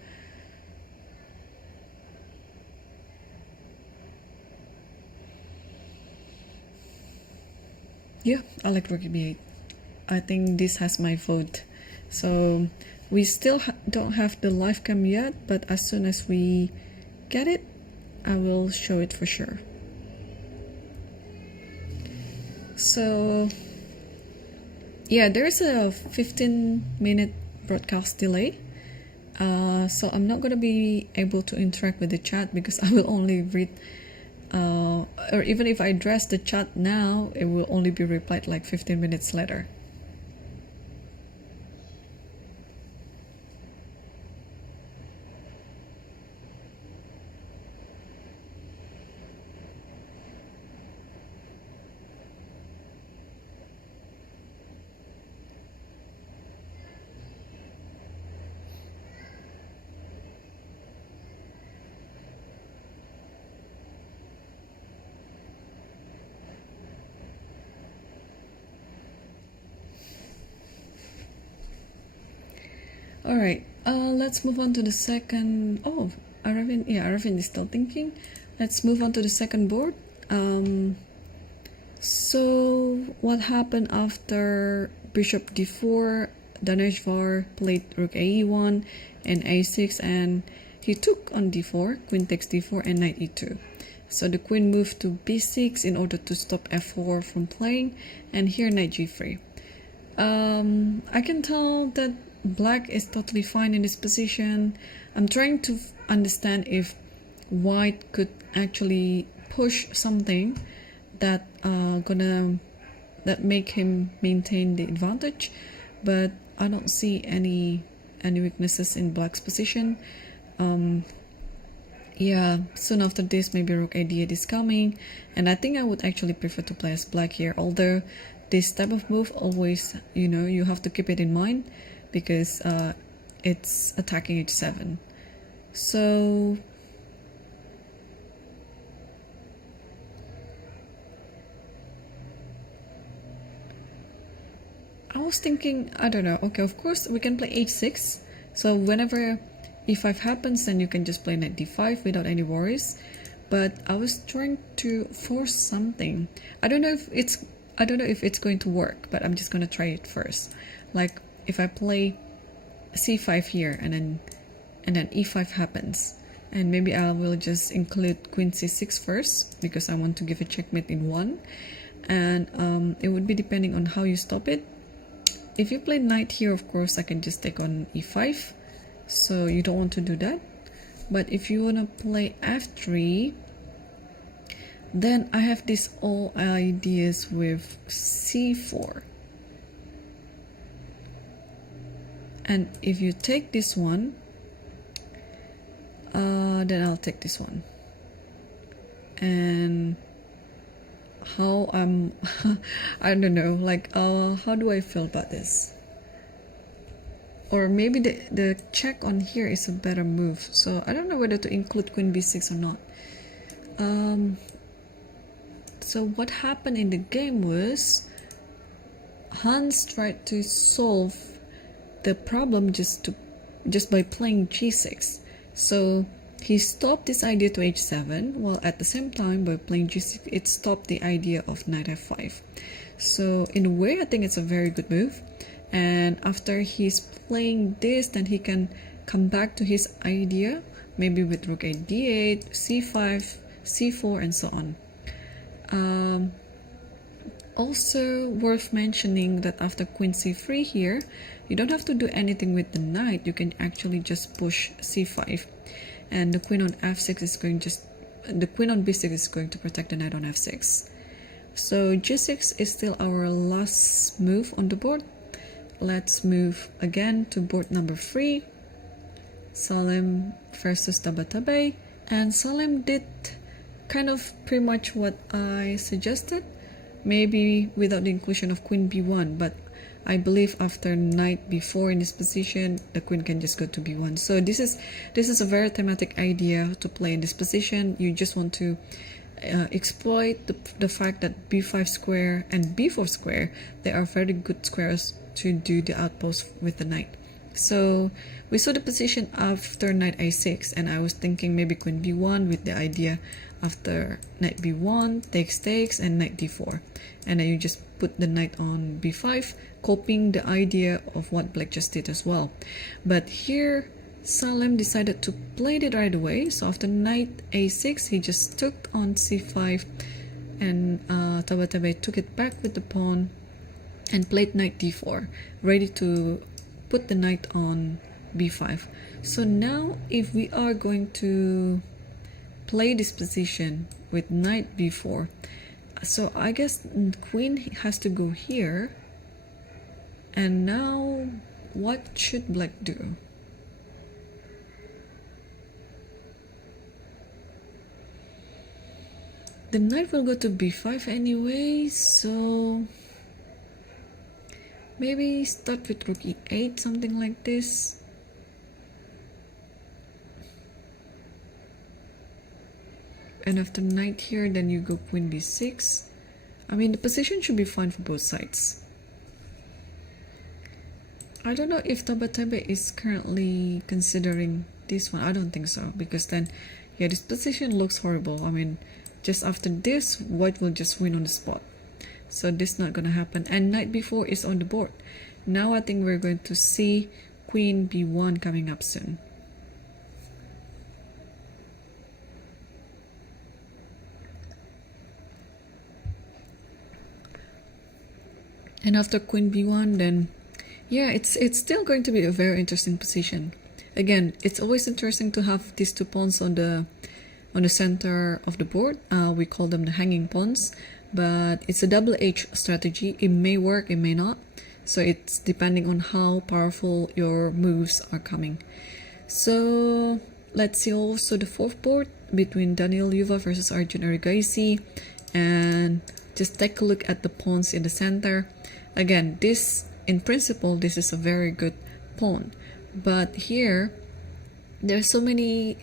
Yeah, I like rook a b8. I think this has my vote. So we still don't have the live cam yet, but as soon as we get it, I will show it for sure. So yeah, there's a 15-minute broadcast delay. So I'm not gonna be able to interact with the chat because I will only read, or even if I address the chat now, it will only be replied like 15 minutes later. Alright, let's move on to the second. Oh, Arvin is still thinking. Let's move on to the second board. So what happened after bishop d4? Daneshvar played rook ae1 and a6, and he took on d4, queen takes d4 and knight e2. So the queen moved to b6 in order to stop f4 from playing, and here knight g3. I can tell that black is totally fine in this position. I'm trying to understand if white could actually push something that make him maintain the advantage, but I don't see any weaknesses in black's position. Yeah, soon after this maybe rook a8 is coming, and I think I would actually prefer to play as black here, although this type of move always, you have to keep it in mind because it's attacking h7. So I was thinking, I don't know, okay, of course we can play h6, so whenever e5 happens then you can just play knight d5 without any worries. But I was trying to force something. I don't know if it's going to work, but I'm just gonna try it first. Like if I play c5 here and then e5 happens, and maybe I will just include queen c6 first because I want to give a checkmate in one. and it would be depending on how you stop it. If you play knight here, of course I can just take on e5, so you don't want to do that. But if you want to play f3, then I have these all ideas with c4. And if you take this one, then I'll take this one. And how I don't know, like how do I feel about this? Or maybe the check on here is a better move. So I don't know whether to include queen b6 or not. So what happened in the game was Hans tried to solve the problem just by playing g6. So he stopped this idea to h7, while at the same time by playing g6 it stopped the idea of knight f5. So in a way I think it's a very good move, and after he's playing this, then he can come back to his idea, maybe with rook 8 d8, c5, c4, and so on. Also worth mentioning that after queen c3 here, you don't have to do anything with the knight. You can actually just push c5, and the queen on f6 is going the queen on b6 is going to protect the knight on f6. So g6 is still our last move on the board. Let's move again to board number 3, Salim versus Tabatabai, and Salim did kind of pretty much what I suggested, maybe without the inclusion of queen b1, but I believe after knight b4 in this position, the queen can just go to b1. So this is a very thematic idea to play in this position. You just want to exploit the fact that b5 square and b4 square, they are very good squares to do the outpost with the knight. So we saw the position after knight a6, and I was thinking maybe queen b1 with the idea after knight b1 takes and knight d4, and then you just put the knight on b5, copying the idea of what black just did as well. But here Salim decided to play it right away. So after knight a6, he just took on c5, and Tabatabai took it back with the pawn and played knight d4, ready to put the knight on b5. So now if we are going to play this position with knight b4, so I guess queen has to go here. And now what should black do? The knight will go to b5 anyway, so maybe start with rook e8, something like this. And after knight here, then you go queen b6. I mean, the position should be fine for both sides. I don't know if Tabatabai is currently considering this one. I don't think so, because then, yeah, this position looks horrible. I mean, just after this, white will just win on the spot. So this is not going to happen. And knight b4 is on the board. Now I think we're going to see queen b1 coming up soon. And after queen b1, then yeah, it's still going to be a very interesting position. Again, it's always interesting to have these two pawns on the center of the board. We call them the hanging pawns, but it's a double-edged strategy. It may work, it may not. So it's depending on how powerful your moves are coming. So let's see also the fourth board between Daniel Yuva versus Arjun Erigaisi, and just take a look at the pawns in the center. Again, this in principle, this is a very good pawn, but here there's so many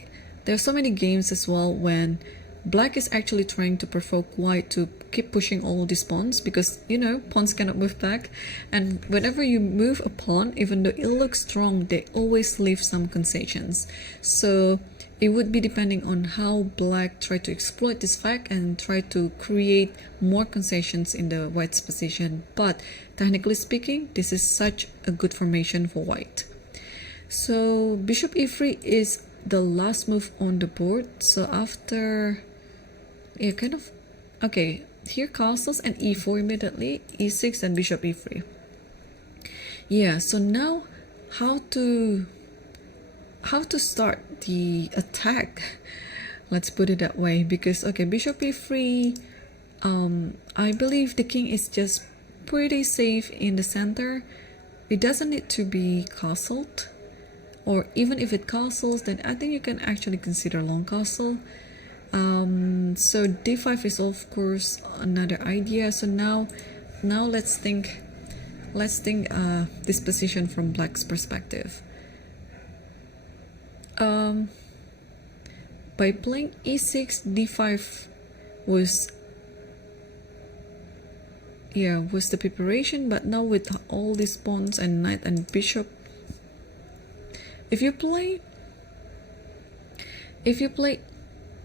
games as well when black is actually trying to provoke white to keep pushing all these pawns, because you know pawns cannot move back, and whenever you move a pawn, even though it looks strong, they always leave some concessions. So it would be depending on how black try to exploit this fact and try to create more concessions in the white's position. But technically speaking, this is such a good formation for white. So bishop e3 is the last move on the board. So after, yeah, kind of, okay, here castles and e4 immediately, e6 and bishop e3. Yeah, so now how to start the attack, let's put it that way, because okay, bishop e3, I believe the king is just pretty safe in the center. It doesn't need to be castled, or even if it castles, then I think you can actually consider long castle. So d5 is of course another idea. So now let's think this position from black's perspective. By playing e6, d5 was the preparation, but now with all these pawns and knight and bishop, if you play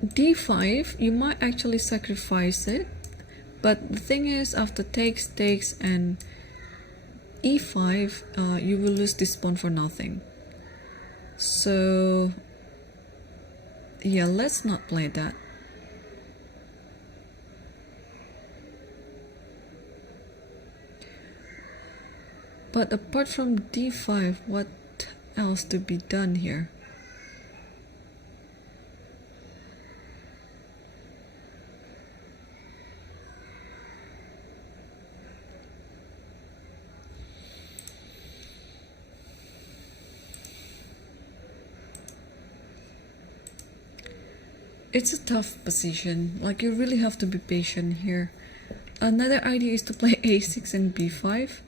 d5, you might actually sacrifice it, but the thing is, after takes and e5, you will lose this pawn for nothing. So yeah, let's not play that. But apart from d5, what else to be done here? It's a tough position, like you really have to be patient here. Another idea is to play a6 and b5.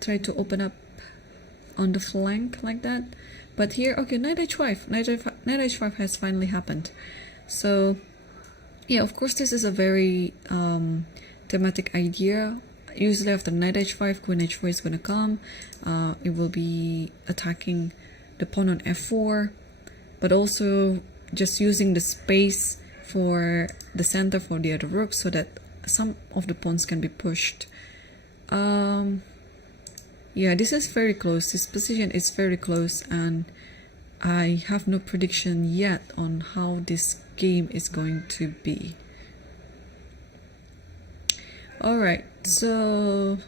Try to open up on the flank like that. But here, okay, knight h5. Knight h5 has finally happened. So yeah, of course this is a very thematic idea. Usually after knight h5, queen h4 is gonna come. It will be attacking the pawn on f4, but also just using the space for the center for the other rook so that some of the pawns can be pushed. Yeah, this is very close. This position is very close, and I have no prediction yet on how this game is going to be. Alright, so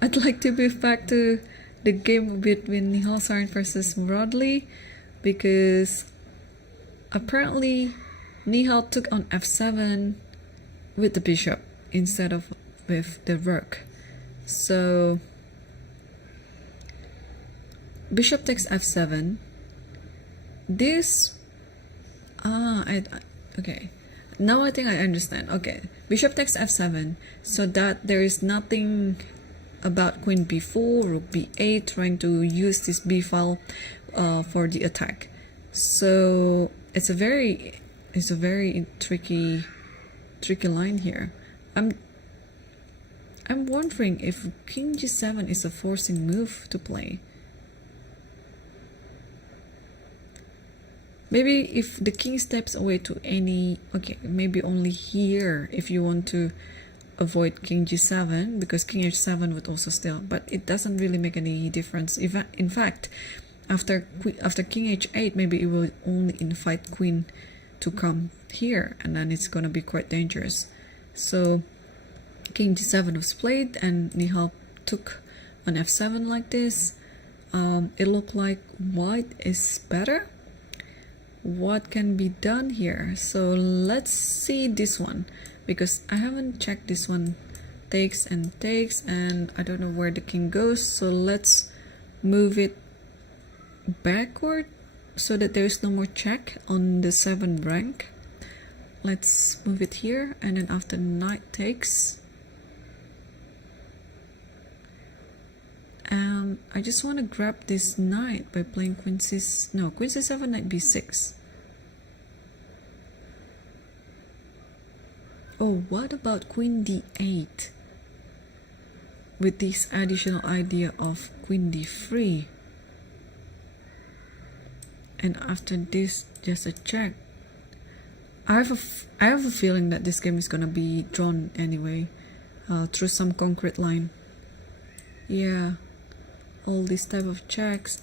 I'd like to be back to the game between Nihal Sarin versus Muradli, because apparently Nihal took on f7 with the bishop instead of with the rook. So bishop takes f7. This okay, now I think I understand. Okay, bishop takes f7, so that there is nothing about queen b4, rook b8 trying to use this b file for the attack. So it's a very tricky line here. I'm wondering if king g7 is a forcing move to play. Maybe if the king steps away to any, okay, maybe only here if you want to avoid king g7, because king h7 would also still, but it doesn't really make any difference. In fact, after king h8, maybe it will only invite queen to come here, and then it's gonna be quite dangerous. So king g7 was played, and Nihal took on f7 like this. It looked like white is better. What can be done here? So let's see this one, because I haven't checked this one. Takes, and I don't know where the king goes, so let's move it backward so that there is no more check on the 7 rank. Let's move it here, and then after knight takes, I just want to grab this knight by playing queen c7, knight b6. Oh, what about queen d8 with this additional idea of queen d3, and after this just a check. I have a feeling that this game is gonna be drawn anyway, through some concrete line. Yeah, all this type of checks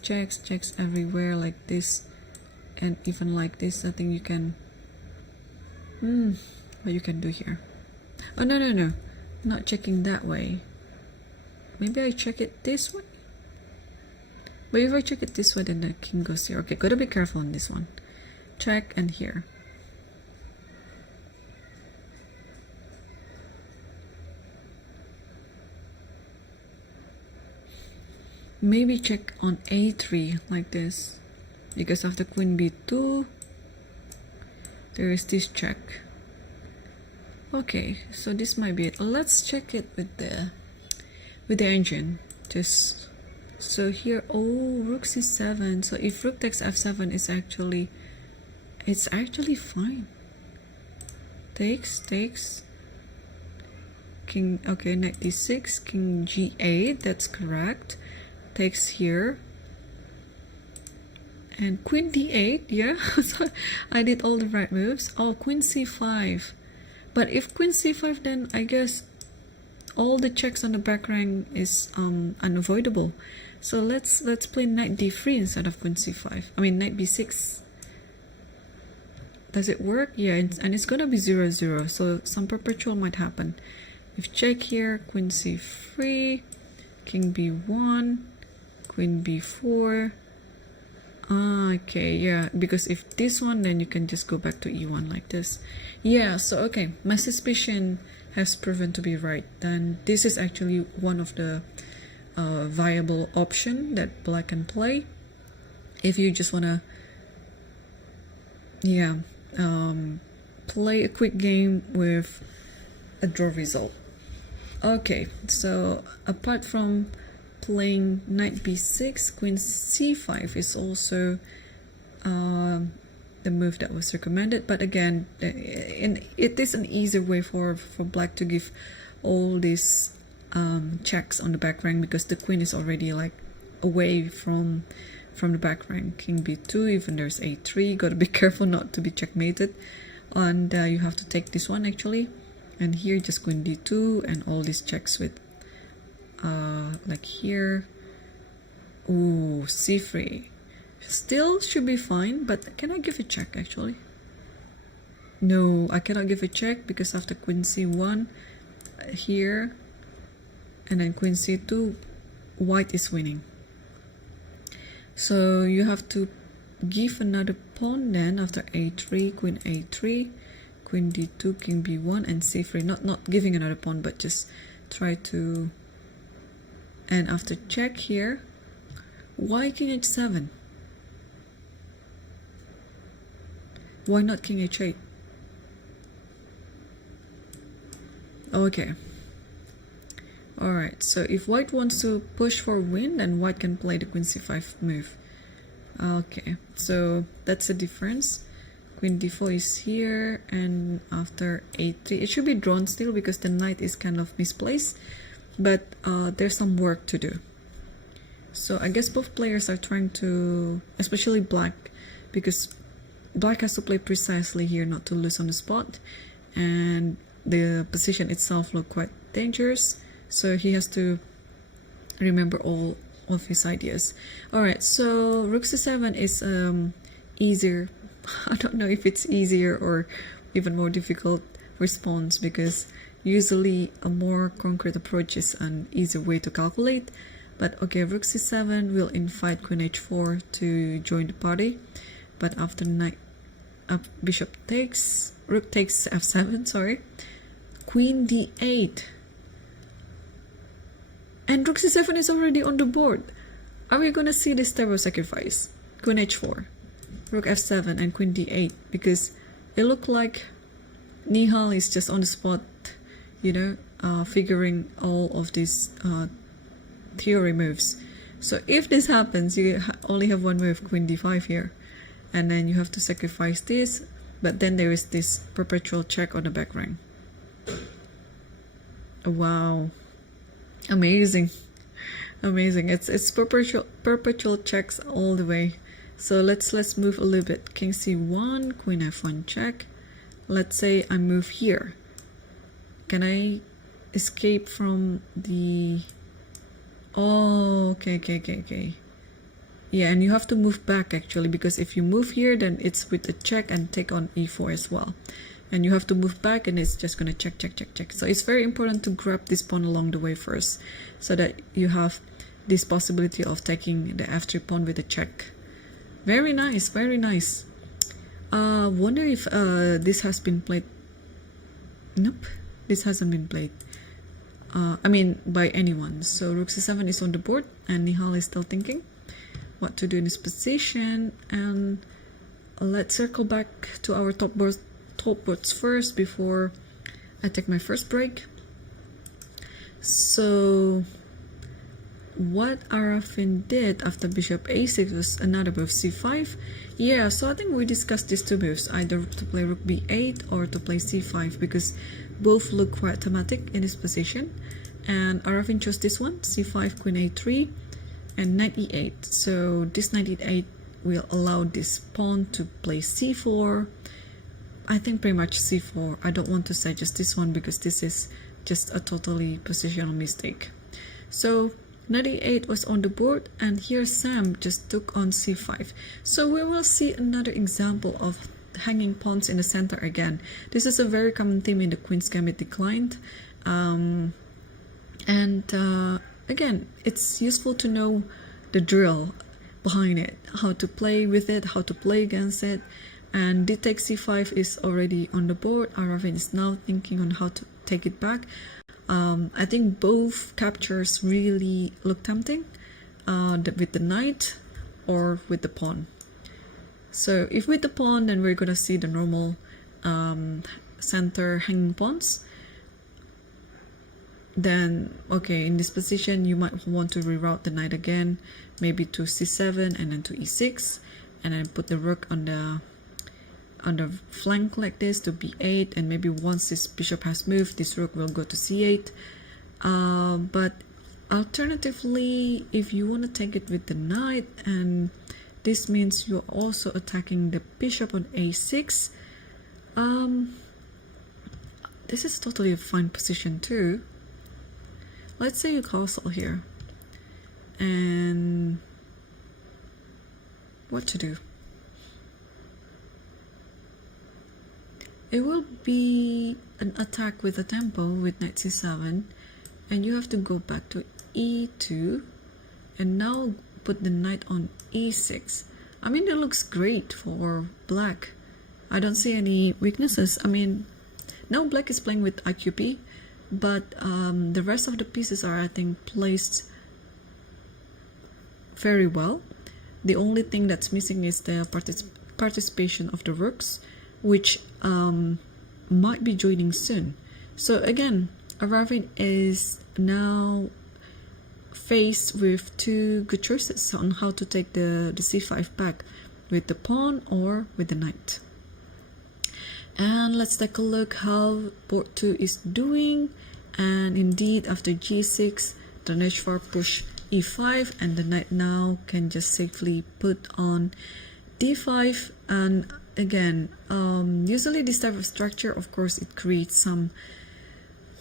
everywhere like this, and even like this. I think you can what you can do here. Oh, no, no, no. Not checking that way. Maybe I check it this way? But if I check it this way, then the king goes here. Okay, gotta be careful on this one. Check and here. Maybe check on a3 like this, because after queen b2 there is this check. Okay, so this might be it. Let's check it with the engine. Just so here, oh, rook c7. So if rook takes f7 is actually, it's actually fine. Takes king. Okay, knight d6, king g8. That's correct. Takes here, and queen d8. Yeah, so I did all the right moves. Oh, queen c5. But if queen c5, then I guess all the checks on the back rank is unavoidable. So let's play knight d3 instead of queen c5. I mean knight b6. Does it work? Yeah, and it's gonna be 0-0. So some perpetual might happen. If check here, queen c3, king b1. Queen b4. Okay, yeah, because if this one, then you can just go back to e1 like this. Yeah, so okay, my suspicion has proven to be right. Then this is actually one of the viable option that black can play if you just wanna, yeah, play a quick game with a draw result. Okay, so apart from playing knight b6, queen c5 is also the move that was recommended, but again, it is an easier way for black to give all these checks on the back rank, because the queen is already like away from the back rank. King b2, even there's a3, gotta be careful not to be checkmated, and you have to take this one actually, and here just queen d2 and all these checks with like here. Ooh, c3 still should be fine, but can I give a check actually? No, I cannot give a check, because after queen c1 here and then queen c2, white is winning. So you have to give another pawn then after a3, queen a3, queen d2, king b1 and c3. Not giving another pawn, but just try to. And after check here, why king h7? Why not king h8? Okay. Alright, so if white wants to push for win, then white can play the queen c5 move. Okay, so that's the difference. Queen d4 is here, and after a3, it should be drawn still because the knight is kind of misplaced. But there's some work to do. So I guess both players are trying to, especially black, because black has to play precisely here not to lose on the spot, and the position itself look quite dangerous, so he has to remember all of his ideas. Alright, so rook c7 is easier. I don't know if it's easier or even more difficult response, because usually a more concrete approach is an easier way to calculate. But okay, rook c7 will invite queen h4 to join the party. But after knight, bishop takes, rook takes f7, sorry, queen d8, and rook c7 is already on the board. Are we gonna see this type of sacrifice? Queen h4, rook f7 and queen d8, because it looked like Nihal is just on the spot, you know, figuring all of these theory moves. So if this happens, you only have one move, queen d5 here, and then you have to sacrifice this, but then there is this perpetual check on the back rank. Wow, amazing, amazing. It's perpetual checks all the way. So let's move a little bit. King c1, queen f1 check. Let's say I move here. Can I escape from the... Oh, okay. Yeah, and you have to move back actually, because if you move here, then it's with a check and take on e4 as well. and you have to move back, and it's just gonna check, check, check, check. So it's very important to grab this pawn along the way first, so that you have this possibility of taking the f3 pawn with a check. Very nice, very nice. Wonder if this has been played. Nope, this hasn't been played. I mean, by anyone. So rook c7 is on the board, and Nihal is still thinking what to do in this position. And let's circle back to our top boards first before I take my first break. So what Arafin did after bishop a6 was another move, c5. Yeah, so I think we discussed these two moves, either to play rook b8 or to play c5, because both look quite thematic in this position. And Arafin chose this one, c5, queen a3, and knight e8. So this knight e8 will allow this pawn to play c4. I think pretty much c4. I don't want to say just this one, because this is just a totally positional mistake. So knight e8 was on the board, and here Sam just took on c5. So we will see another example of hanging pawns in the center again. This is a very common theme in the Queen's Gambit Declined. Again, it's useful to know the drill behind it, how to play with it, how to play against it. And d takes c5 is already on the board. Arafin is now thinking on how to take it back. I think both captures really look tempting, with the knight or with the pawn. So if with the pawn, then we're gonna see the normal center hanging pawns. Then okay, in this position you might want to reroute the knight again, maybe to c7 and then to e6, and then put the rook on the flank like this to b8, and maybe once this bishop has moved, this rook will go to c8. But alternatively, if you want to take it with the knight, and this means you're also attacking the bishop on a6, this is totally a fine position too. Let's say you castle here, and what to do? It will be an attack with a tempo with knight c7, and you have to go back to e2, and now put the knight on e6. I mean, it looks great for black. I don't see any weaknesses. I mean, now black is playing with IQP, but the rest of the pieces are, I think, placed very well. The only thing that's missing is the participation of the rooks, which might be joining soon. So again, Arafin is now faced with two good choices on how to take the c5 back, with the pawn or with the knight. And let's take a look how board 2 is doing. And indeed, after g6, Dhaneshwar pushed e5, and the knight now can just safely put on d5. And again, usually this type of structure, of course, it creates some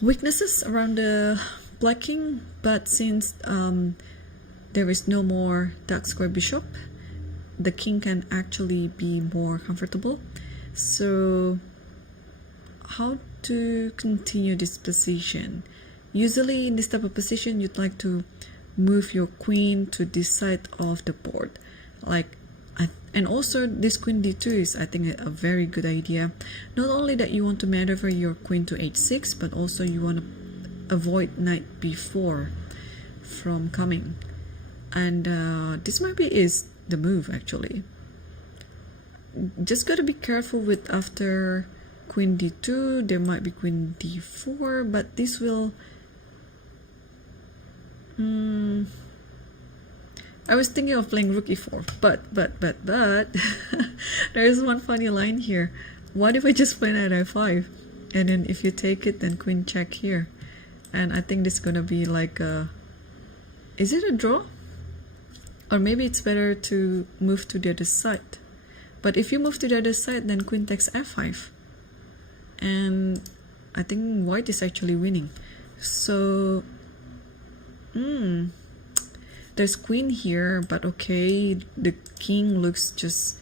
weaknesses around the blacking, but since there is no more dark square bishop, the king can actually be more comfortable. So how to continue this position? Usually in this type of position, you'd like to move your queen to this side of the board, and also this queen d2 is, I think, a very good idea. Not only that you want to maneuver your queen to h6, but also you want to avoid knight b4 from coming. And this might be the move actually. Just gotta be careful with after queen d2, there might be queen d4, but this will I was thinking of playing rook e4, but there is one funny line here. What if I just play knight i5, and then if you take it, then queen check here? And I think this is gonna be like is it a draw? Or maybe it's better to move to the other side. But if you move to the other side, then queen takes f5, and I think white is actually winning. So there's queen here, but okay, the king looks just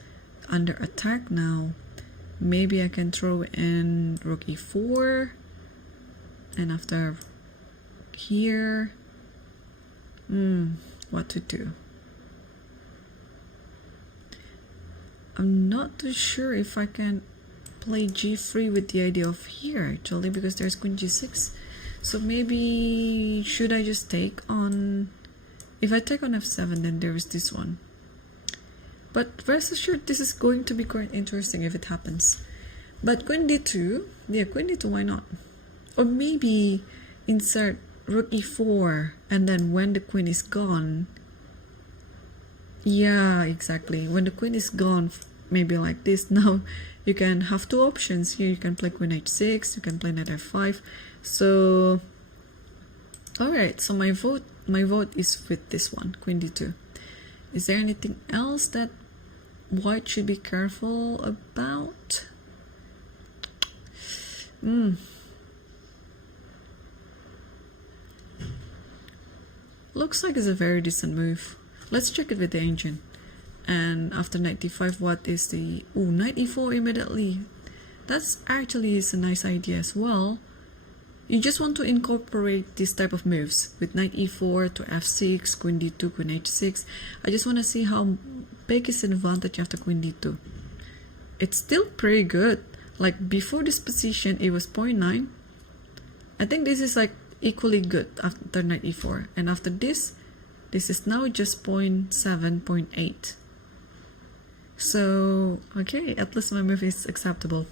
under attack now. maybe I can throw in rook e4, and after here, what to do? I'm not too sure if I can play g3 with the idea of here actually, because there's queen g6. So maybe should I just take on, if I take on f7, then there is this one. But rest assured, this is going to be quite interesting if it happens. But queen d2, yeah, queen d2, why not? Or maybe insert rook e4, and then when the queen is gone, yeah, exactly, when the queen is gone, maybe like this. Now you can have two options here. You can play queen h6, you can play knight f5. So alright, so my vote is with this one, queen d2. Is there anything else that white should be careful about? Looks like it's a very decent move. Let's check it with the engine. And after knight d5, what is the... Ooh, knight e4 immediately. That's actually is a nice idea as well. You just want to incorporate this type of moves with knight e4 to f6, queen d2, queen h6. I just want to see how big is the advantage after queen d2. It's still pretty good. Like before this position, it was 0.9. I think this is like equally good after knight e4. And after this is now just 0.7, 0.8. So, okay, at least my move is acceptable.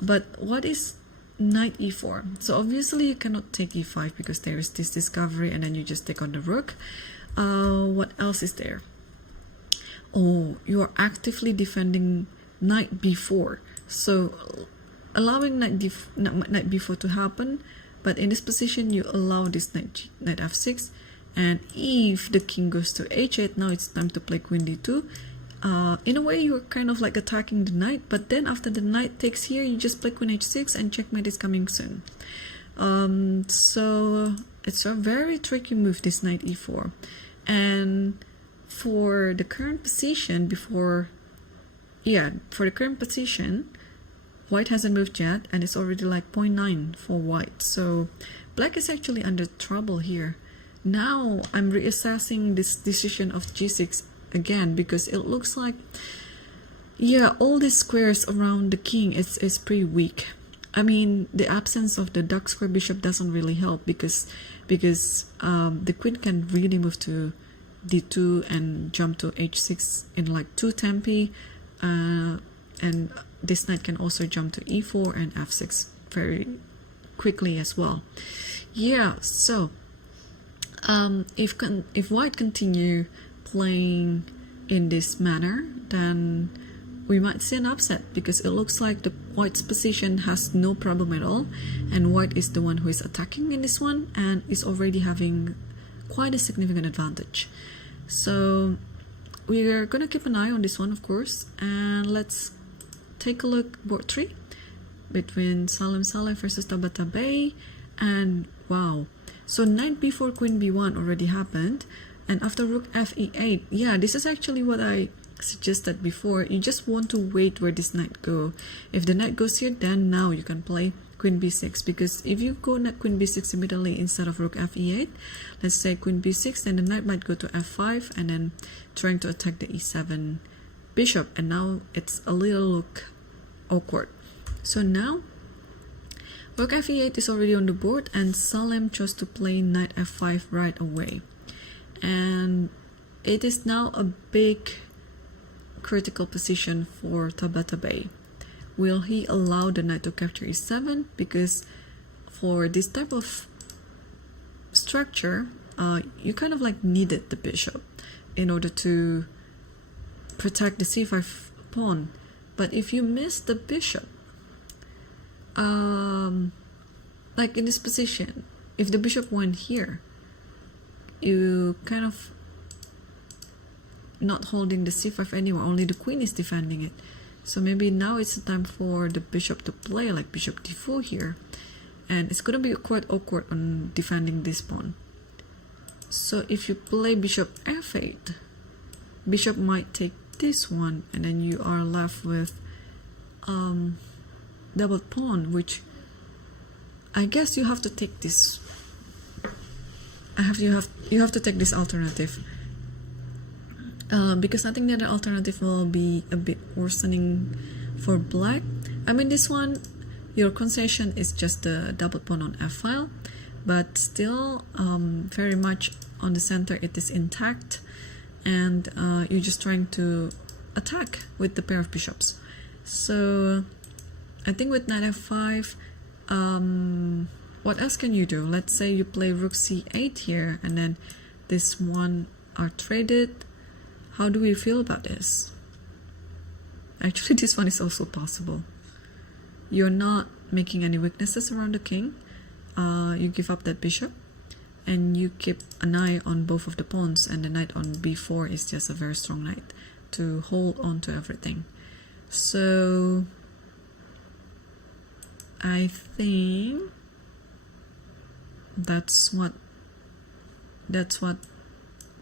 But what is knight e4? So obviously you cannot take e5 because there is this discovery, and then you just take on the rook. What else is there? Oh, you are actively defending knight b4. So allowing knight b4 to happen, but in this position you allow this knight f6, and if the king goes to h8, now it's time to play queen d2. In a way you're kind of like attacking the knight, but then after the knight takes here, you just play queen h6 and checkmate is coming soon. So it's a very tricky move, this knight e4. And for the current position, for the current position, white hasn't moved yet, and it's already like 0.9 for white. So black is actually under trouble here. Now I'm reassessing this decision of g6 again, because it looks like, yeah, all these squares around the king is pretty weak. I mean, the absence of the dark square bishop doesn't really help, because the queen can really move to d2 and jump to h6 in like 2 tempi, and this knight can also jump to e4 and f6 very quickly as well. Yeah, so if white continue playing in this manner, then we might see an upset, because it looks like the white's position has no problem at all, and white is the one who is attacking in this one and is already having quite a significant advantage. So we are gonna keep an eye on this one, of course, and let's take a look board 3 between Salim Saleh versus Tabata Bey. And wow, so knight b4 queen b1 already happened, and after rook fe8, yeah, this is actually what I suggested before. You just want to wait where this knight go. If the knight goes here, then now you can play queen b6, because if you go knight queen b6 immediately instead of rook fe8, let's say queen b6, then the knight might go to f5 and then trying to attack the e7 bishop, and now it's a little look awkward. So now rook fe8 is already on the board, and Salem chose to play knight f5 right away, and it is now a big critical position for Tabata Bey. Will he allow the knight to capture e7? Because for this type of structure, you kind of like needed the bishop in order to protect the c5 pawn. But if you miss the bishop, like in this position, if the bishop went here, you kind of not holding the c5 anymore, only the queen is defending it. So maybe now it's the time for the bishop to play like bishop d4 here, and it's gonna be quite awkward on defending this pawn. So if you play bishop f8, bishop might take this one, and then you are left with double pawn, which I guess you have to take this. You have to take this alternative, because I think the other alternative will be a bit worsening for black. I mean, this one, your concession is just the double pawn on f file, but still very much on the center it is intact, and you're just trying to attack with the pair of bishops. So I think with knight f5, what else can you do? Let's say you play rook c8 here, and then this one are traded. How do we feel about this? Actually, this one is also possible. You're not making any weaknesses around the king. You give up that bishop, and you keep an eye on both of the pawns, and the knight on b4 is just a very strong knight to hold on to everything. So I think that's what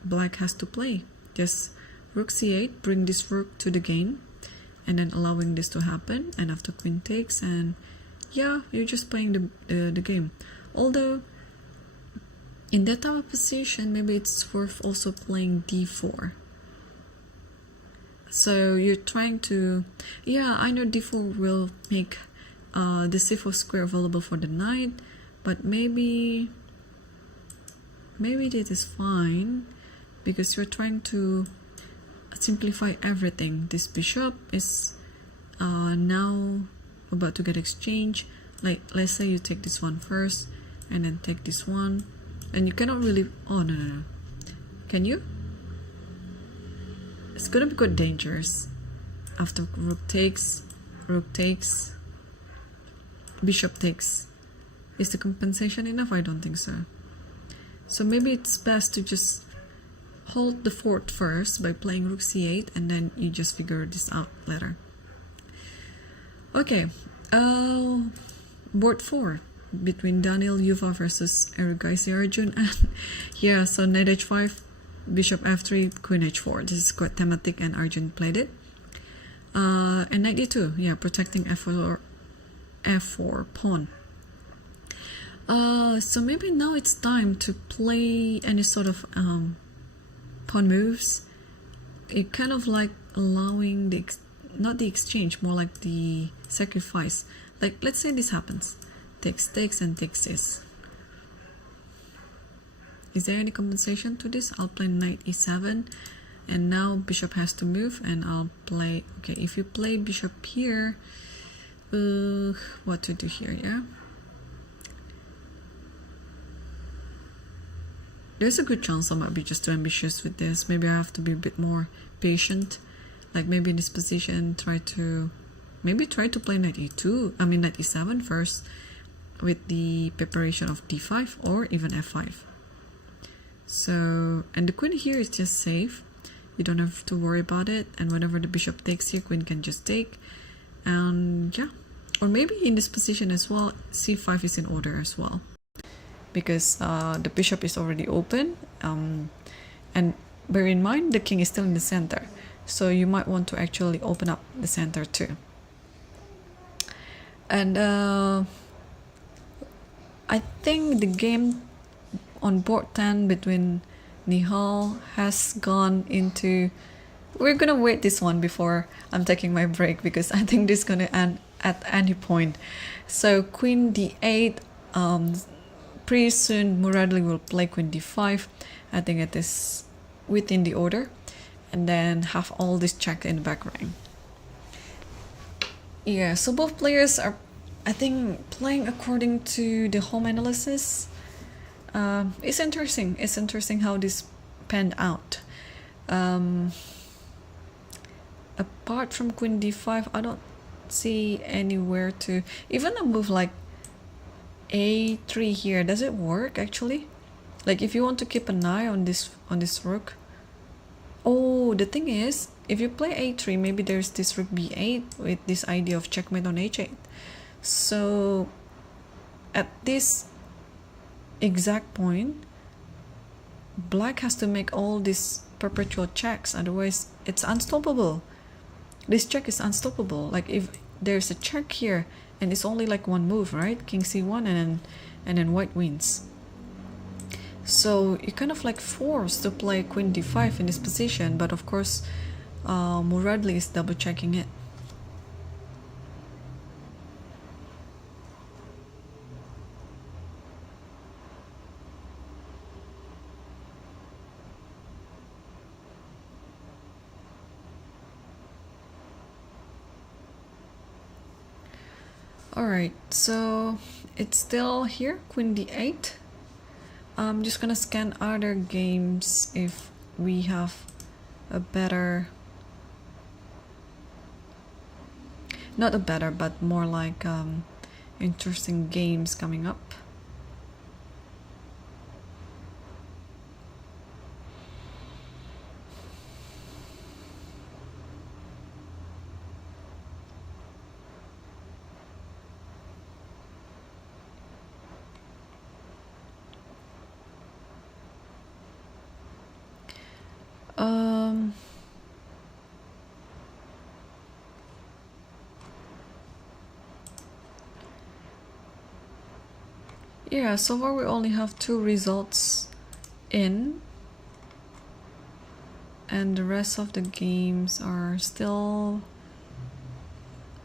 black has to play. Just rook c8, bring this rook to the game, and then allowing this to happen, and after queen takes, and yeah, you're just playing the game. Although in that type of position, maybe it's worth also playing d4. So you're trying to, yeah, I know d4 will make the c4 square available for the knight, but maybe this is fine, because you're trying to simplify everything. This bishop is now about to get exchanged. Like, let's say you take this one first, and then take this one, and you cannot really, oh no, can you? It's gonna be quite dangerous. After rook takes, bishop takes. Is the compensation enough? I don't think so. So maybe it's best to just hold the fort first by playing rook c8, and then you just figure this out later. Okay, board 4 between Daniel Yuva versus Erigaisi Arjun, and yeah, so knight h5, bishop f3, queen h4. This is quite thematic, and Arjun played it. And knight e2, yeah, protecting f4 pawn. So maybe now it's time to play any sort of pawn moves. It kind of like allowing the not the exchange, more like the sacrifice. Like, let's say this happens, takes and takes this. Is there any compensation to this? I'll play knight e7, and now bishop has to move, and I'll play, okay, if you play bishop here, what to do here, yeah? There's a good chance I might be just too ambitious with this. Maybe I have to be a bit more patient. Like, maybe in this position, try to play knight e2, I mean knight e7 first, with the preparation of d5 or even f5. So, and the queen here is just safe. You don't have to worry about it, and whenever the bishop takes here, queen can just take. And yeah, or maybe in this position as well, c5 is in order as well, because the bishop is already open, and bear in mind the king is still in the center, so you might want to actually open up the center too. And I think the game on board 10 between Nihal has gone into, we're gonna wait this one before I'm taking my break, because I think this is gonna end at any point. So queen d8, pretty soon Muradli will play queen d5. I think it is within the order, and then have all this checked in the back rank. Yeah, so both players are, I think, playing according to the home analysis. It's interesting. It's interesting how this panned out. Apart from queen d5, I don't see anywhere to, even a move like a3 here. Does it work actually? Like, if you want to keep an eye on this rook. Oh, the thing is, if you play a3, maybe there's this rook b8 with this idea of checkmate on h8. So at this exact point, black has to make all these perpetual checks, otherwise it's unstoppable. This check is unstoppable. Like, if there's a check here, and it's only like one move, right? King c1, and then white wins. So you're kind of like forced to play queen d5 in this position, but of course Muradli is double checking it. Alright, so it's still here, queen d8. I'm just gonna scan other games if we have a better, not a better, but more like interesting games coming up. Yeah, so far we only have 2 results in, and the rest of the games are still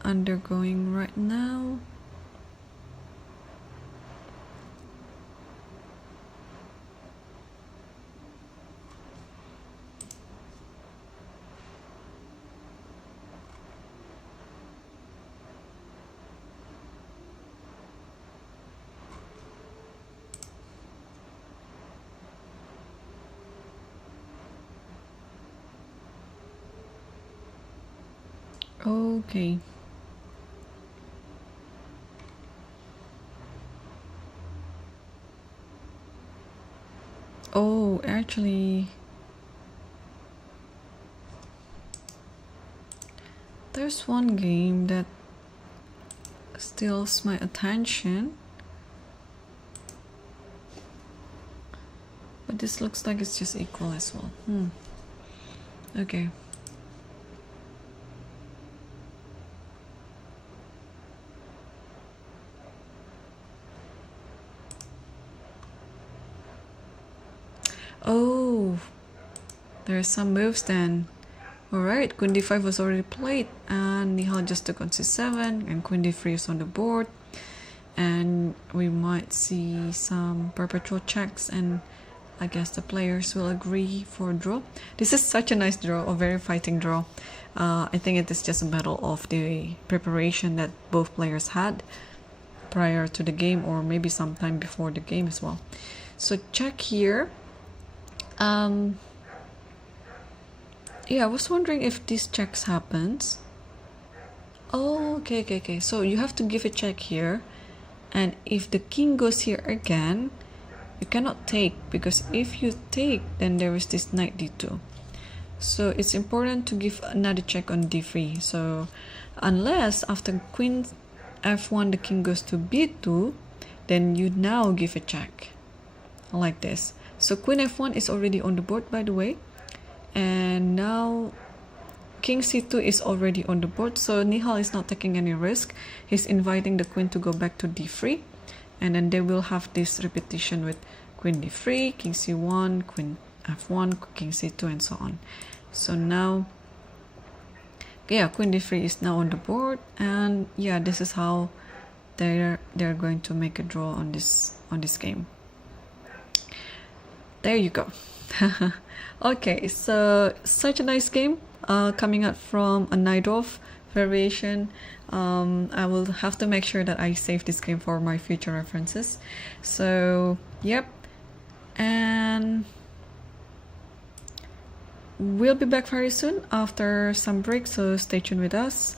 undergoing right now. Okay. Oh, actually, there's one game that steals my attention, but this looks like it's just equal as well. Okay. Oh, there's some moves then. Alright, queen d5 was already played, and Nihal just took on c7, and queen d3 is on the board. And we might see some perpetual checks, and I guess the players will agree for a draw. This is such a nice draw, a very fighting draw. I think it is just a battle of the preparation that both players had prior to the game, or maybe sometime before the game as well. So check here. Yeah, I was wondering if these checks happens. Oh, okay. So you have to give a check here, and if the king goes here again, you cannot take, because if you take, then there is this knight d2. So it's important to give another check on d3. So unless after queen f1 the king goes to b2, then you now give a check like this. So queen f1 is already on the board, by the way, and now king c2 is already on the board. So Nihal is not taking any risk. He's inviting the queen to go back to d3, and then they will have this repetition with queen d3, king c1, queen f1, king c2, and so on. So now, yeah, queen d3 is now on the board, and yeah, this is how they're going to make a draw on this game. There you go. Okay, so such a nice game coming out from a Najdorf variation. I will have to make sure that I save this game for my future references. So yep, and we'll be back very soon after some break, so stay tuned with us.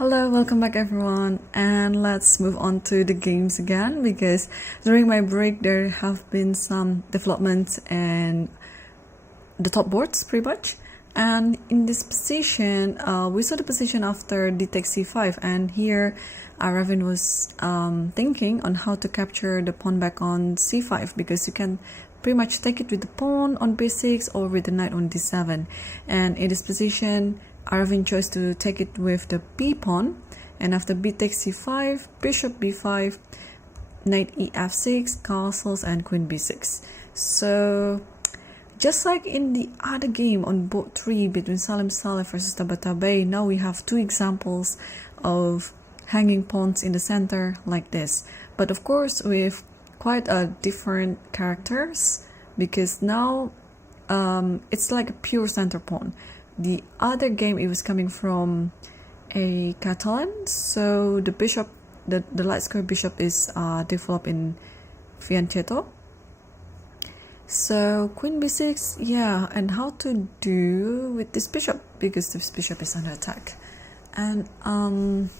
Hello, welcome back everyone, and let's move on to the games again because during my break there have been some developments and the top boards pretty much. And in this position, we saw the position after d takes c5, and here Raven was thinking on how to capture the pawn back on c5 because you can pretty much take it with the pawn on b6 or with the knight on d7. And in this position, Raven chose to take it with the b pawn, and after b takes c5, bishop b5, knight e f6, castles, and queen b6. So just like in the other game on board 3 between Salim Saleh versus Tabatabai, now we have two examples of hanging pawns in the center like this. But of course with quite a different characters, because now it's like a pure center pawn. The other game, it was coming from a Catalan, so the bishop, the light square bishop is developed in fianchetto. So queen b6, yeah, and how to do with this bishop because this bishop is under attack. And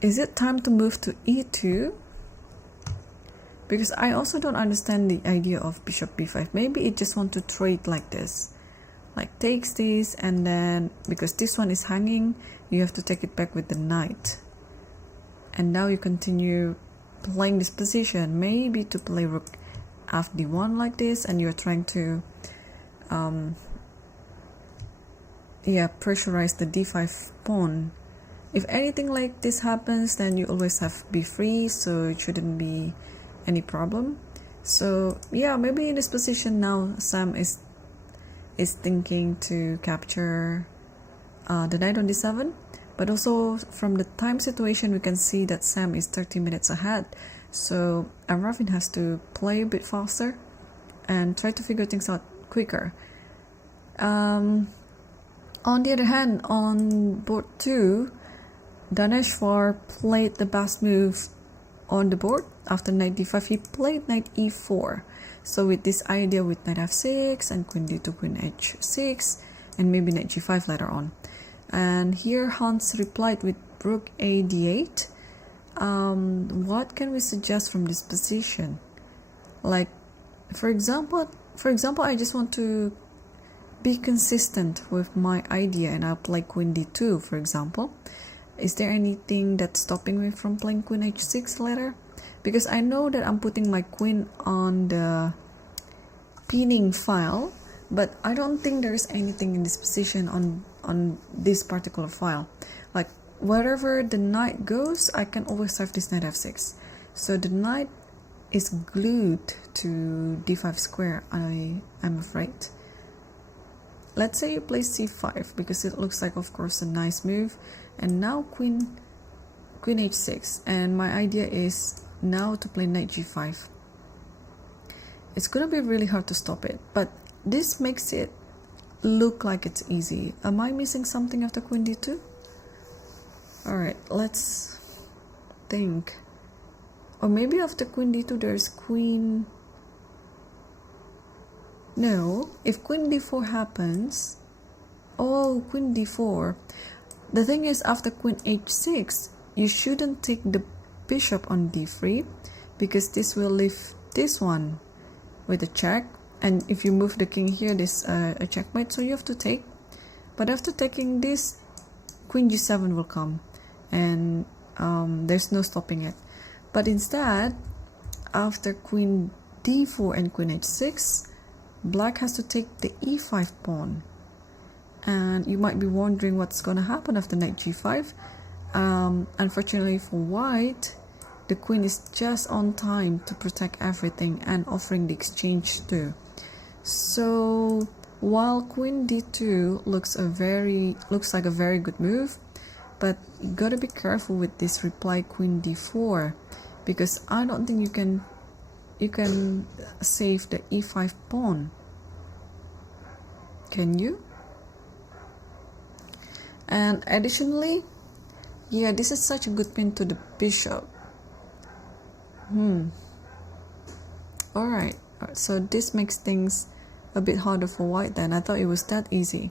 is it time to move to e2? Because I also don't understand the idea of bishop b5. Maybe it just want to trade like this, like takes this, and then because this one is hanging, you have to take it back with the knight. And now you continue playing this position, maybe to play rook fd1 like this, and you're trying to pressurize the d5 pawn. If anything like this happens, then you always have b3, so it shouldn't be any problem. So yeah, maybe in this position now Sam is thinking to capture the knight on d7. But also from the time situation, we can see that Sam is 30 minutes ahead. So Raven has to play a bit faster and try to figure things out quicker. On the other hand, on board 2, Daneshvar played the best move on the board. After knight d5, he played knight e4. So with this idea with knight f6 and queen d2, queen h6, and maybe knight g5 later on. And here Hans replied with rook a d8. What can we suggest from this position? Like, for example, I just want to be consistent with my idea and I'll play queen d2, for example. Is there anything that's stopping me from playing queen h6 later? Because I know that I'm putting my queen on the pinning file, but I don't think there's anything in this position on this particular file. Like wherever the knight goes, I can always have this knight f6. So the knight is glued to d5 square, I'm afraid. Let's say you play c5 because it looks like, of course, a nice move. And now queen h6, and my idea is now to play knight g5. It's gonna be really hard to stop it, but this makes it look like it's easy. Am I missing something after queen d2? Alright, let's think. Or maybe after queen d2 there's queen... No, if queen d4 happens... Oh, queen d4. The thing is, after queen h6, you shouldn't take the bishop on d3 because this will leave this one with a check, and if you move the king here, this a checkmate, so you have to take. But after taking this, queen g7 will come, and there's no stopping it. But instead, after queen d4 and queen h6, black has to take the e5 pawn. And you might be wondering what's going to happen after knight g5. Unfortunately for white, the queen is just on time to protect everything and offering the exchange too. So while queen d2 looks like a very good move, but you gotta be careful with this reply queen d4, because I don't think you can save the e5 pawn. Can you? And additionally, yeah, this is such a good pin to the bishop. Alright, so this makes things a bit harder for white then. I thought it was that easy.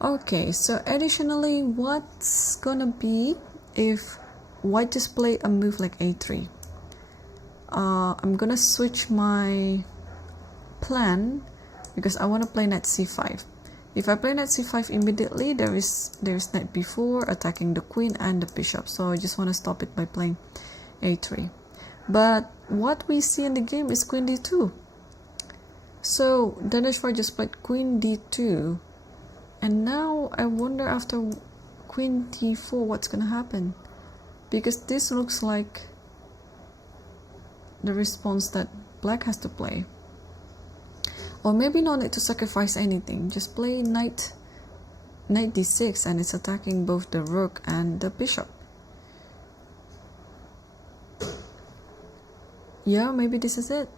Okay, so additionally, what's gonna be if white display a move like a3? I'm gonna switch my plan because I want to play knight c5. If I play knight c5 immediately, there is knight b4 attacking the queen and the bishop, so I just want to stop it by playing a3. But what we see in the game is queen d2. So Daneshvar just played queen d2, and now I wonder after queen d4 what's gonna happen, because this looks like the response that black has to play. Or maybe no need to sacrifice anything, just play knight d6 and it's attacking both the rook and the bishop. Yeah, maybe this is it.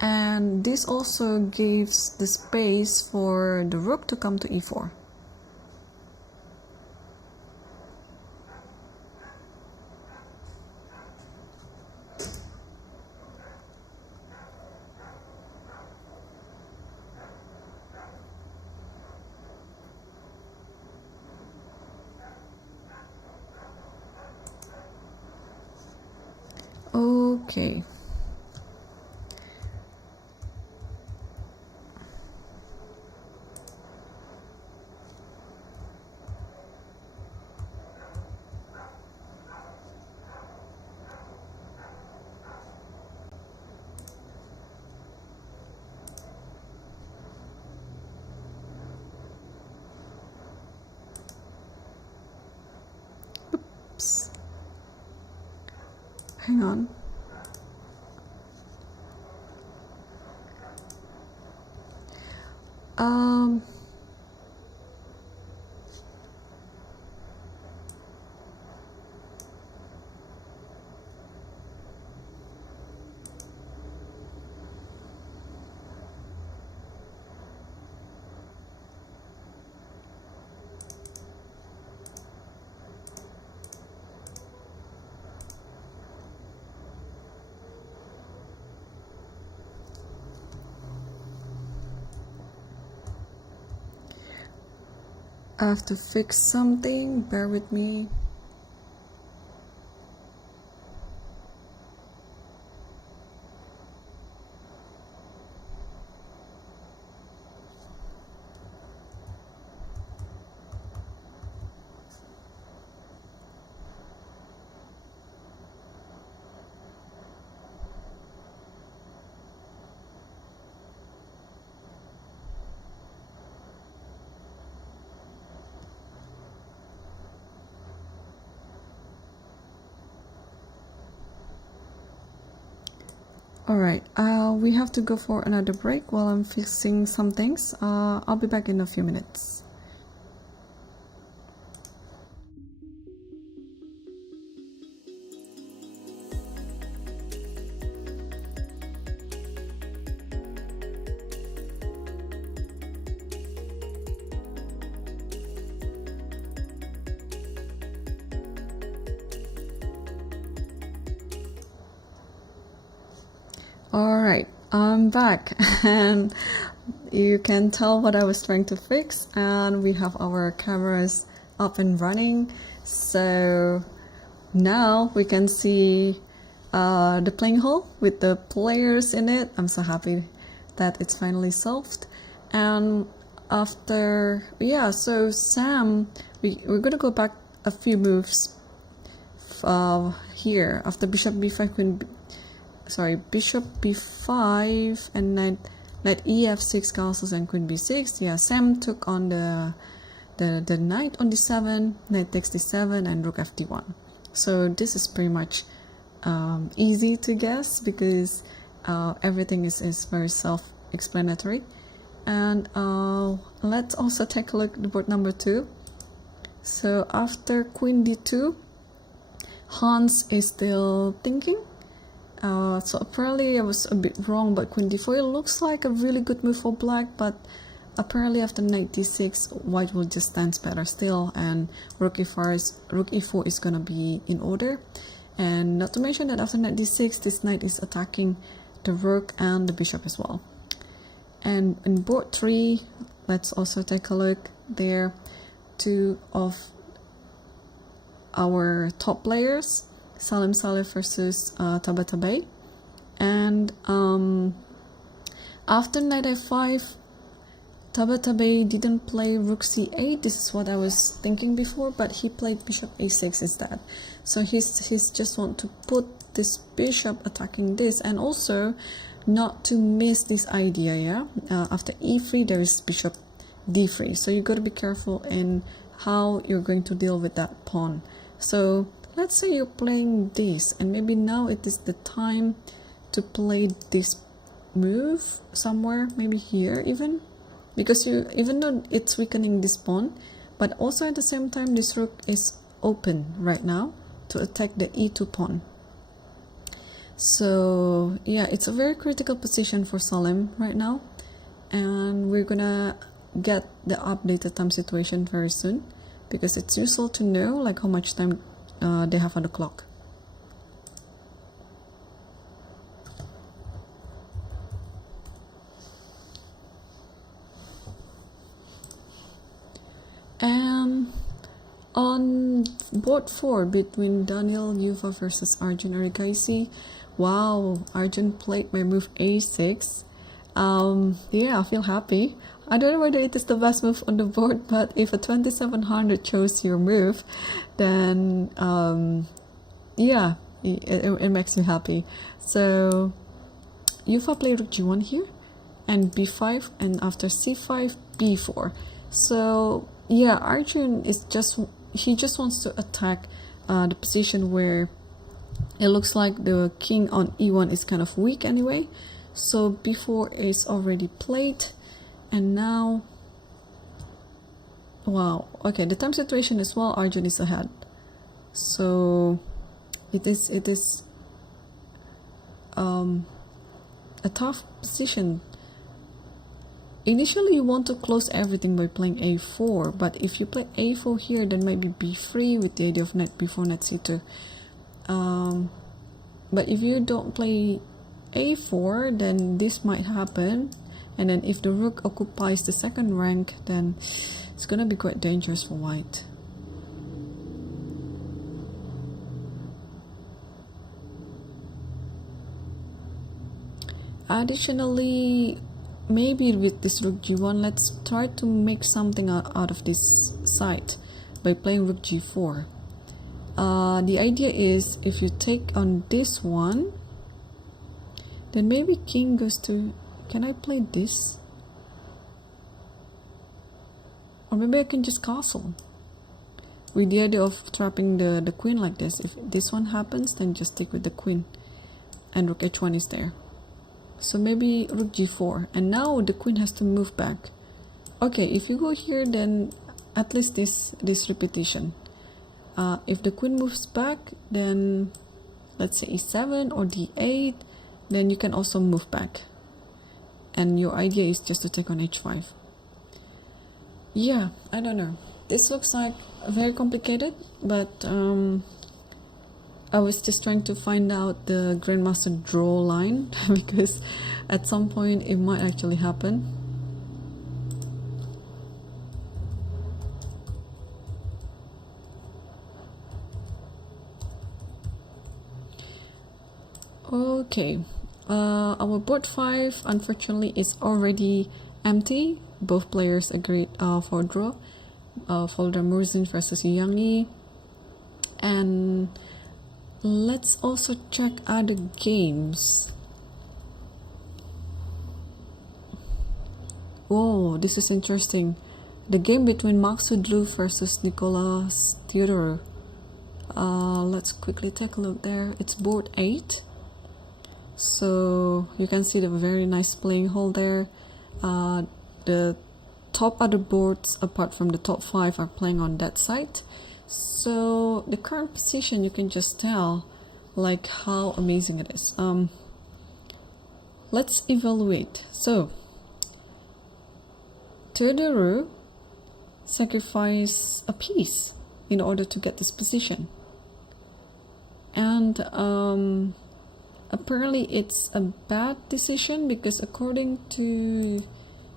And this also gives the space for the rook to come to e4. Okay. Oops. Hang on. I have to fix something, bear with me. Alright, we have to go for another break while I'm fixing some things. I'll be back in a few minutes. Alright, I'm back and you can tell what I was trying to fix, and we have our cameras up and running. So now we can see the playing hall with the players in it. I'm so happy that it's finally solved. And after, yeah, so Sam, we're gonna go back a few moves here after bishop b5, bishop b5 and knight ef6 castles and queen b6. Yeah, Sam took on the knight on d7, knight takes d7 and rook fd1. So this is pretty much easy to guess because everything is very self-explanatory. And let's also take a look at board number 2. So after queen d2, Hans is still thinking. So apparently I was a bit wrong, but queen d4 it looks like a really good move for black, but apparently after knight d6 white will just stand better still, and rook e4 is gonna be in order. And not to mention that after knight d6 this knight is attacking the rook and the bishop as well. And in board 3 let's also take a look there. Two of our top players, Salim Saleh versus Tabatabai. And after knight f5, Tabatabai didn't play rook c8. This is what I was thinking before, but he played bishop a6 instead. So he's just want to put this bishop attacking this, and also not to miss this idea. Yeah, after e3 there is bishop d3, so you got to be careful in how you're going to deal with that pawn. So let's say you're playing this, and maybe now it is the time to play this move somewhere, maybe here even, because you, even though it's weakening this pawn, but also at the same time this rook is open right now to attack the e2 pawn. So yeah, it's a very critical position for Salim right now, and we're gonna get the updated time situation very soon, because it's useful to know like how much time they have on the clock. And on board 4 between Daniel Yuva versus Arjun Arigaisi, wow, Arjun played my move a6. Yeah, I feel happy. I don't know whether it is the best move on the board, but if a 2700 chose your move, then yeah, it makes me happy. So Yuva played rook g1 here, and b5, and after c5, b4. So yeah, Arjun is just wants to attack the position where it looks like the king on e1 is kind of weak anyway. So b4 is already played, and now, wow, okay, the time situation as well, Arjun is ahead. So it is a tough position. Initially, you want to close everything by playing a4, but if you play a4 here, then maybe b3 with the idea of knight b4, knight c2. But if you don't play a4, then this might happen, and then if the rook occupies the second rank, then it's gonna be quite dangerous for white. Additionally, maybe with this rook g1, let's try to make something out of this side by playing rook g4. The idea is, if you take on this one, then maybe king goes to, can I play this? Or maybe I can just castle, with the idea of trapping the queen like this. If this one happens, then just stick with the queen, and rook h1 is there. So maybe rook g4, and now the queen has to move back. Okay, if you go here, then at least this repetition. If the queen moves back, then let's say e7 or d8, then you can also move back, and your idea is just to take on h5. Yeah, I don't know, this looks like very complicated, but I was just trying to find out the grandmaster draw line because at some point it might actually happen. Okay, our board 5 unfortunately is already empty. Both players agreed for draw. Folder Murzin versus Yu Yang, and let's also check other games. Whoa, this is interesting. The game between Max Sudlu versus Nicolas Theodore. Let's quickly take a look there. It's board 8. So you can see the very nice playing hole there. The top other boards apart from the top 5 are playing on that side. So the current position, you can just tell like how amazing it is. Let's evaluate. So Teodoro sacrificed a piece in order to get this position, and apparently it's a bad decision, because according to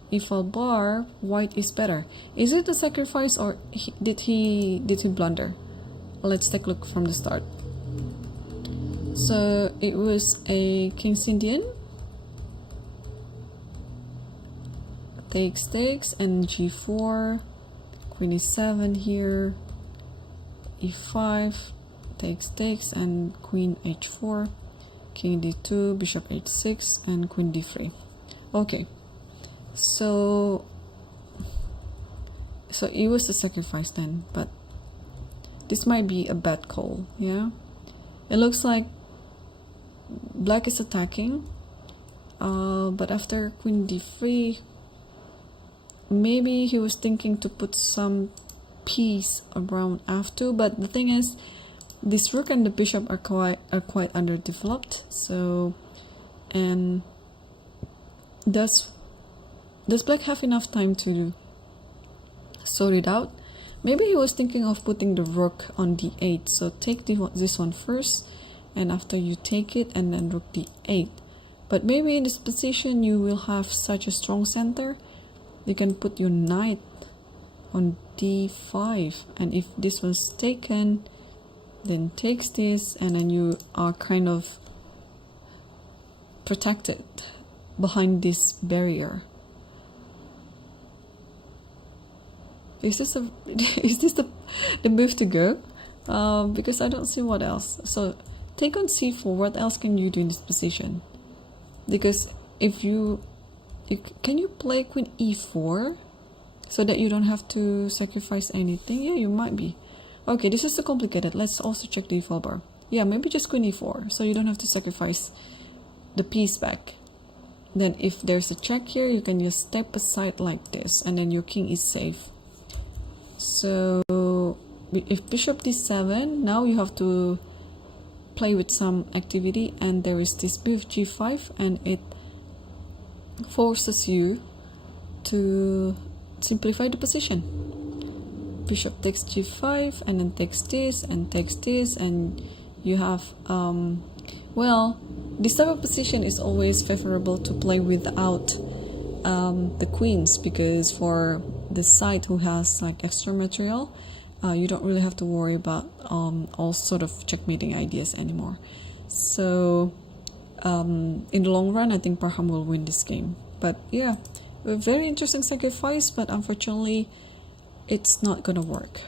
equal bar, white is better. Is it a sacrifice or did he blunder? Let's take a look from the start. So it was a King's Indian, takes and g4, queen e7 here, e5, takes and queen h4, king d2, bishop h6, and queen d3. Okay, so it was a sacrifice then, but this might be a bad call. Yeah, it looks like black is attacking, but after queen d3, maybe he was thinking to put some piece around f2, but the thing is, this rook and the bishop are quite underdeveloped. So, and does black have enough time to sort it out? Maybe he was thinking of putting the rook on d8. So take this one first, and after you take it, and then rook d8. But maybe in this position you will have such a strong center, you can put your knight on d5, and if this was taken, then takes this, and then you are kind of protected behind this barrier. Is this the move to go? Because I don't see what else. So take on c4. What else can you do in this position? Because if can you play queen e4 so that you don't have to sacrifice anything? Yeah, you might be. Okay, this is too complicated. Let's also check the e4 bar. Yeah, maybe just queen e4 so you don't have to sacrifice the piece back. Then if there's a check here, you can just step aside like this, and then your king is safe. So if bishop d7, now you have to play with some activity, and there is this move g5, and it forces you to simplify the position. Bishop takes g5, and then takes this, and you have well, this type of position is always favorable to play without the queens, because for the side who has like extra material, you don't really have to worry about all sort of checkmating ideas anymore. So in the long run, I think Parham will win this game. But yeah, a very interesting sacrifice, but unfortunately it's not gonna work.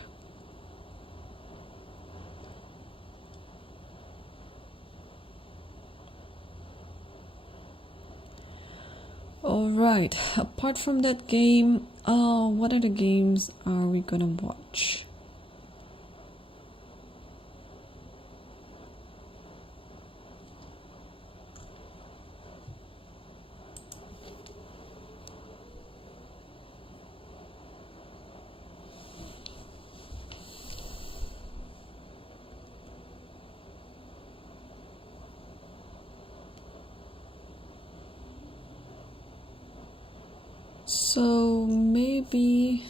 Alright, apart from that game, what other games are we gonna watch? So maybe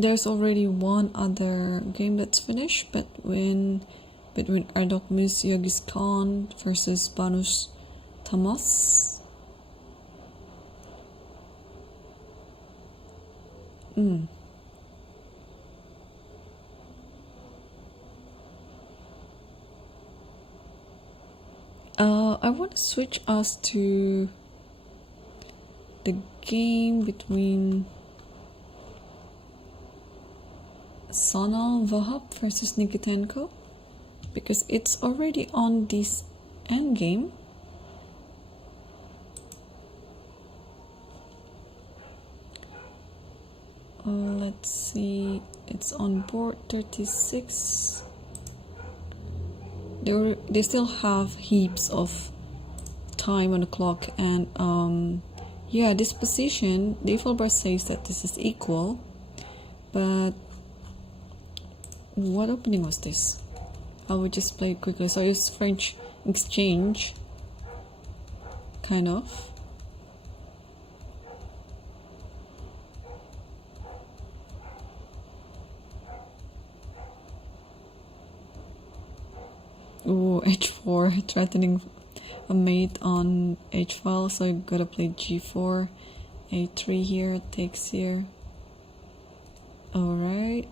there's already one other game that's finished, but between Erdokmus Yogis Khan versus Banus Tamas. I want to switch us to the game between Sonal Vahab versus Nikitenko, because it's already on this endgame. Let's see, it's on board 36. They still have heaps of time on the clock, and Yeah, this position, the default bar says that this is equal, but what opening was this? I will just play it quickly. So I use French exchange, kind of. Ooh, h4, threatening a mate on h file, so I gotta play g4, a3 here, takes here. Alright.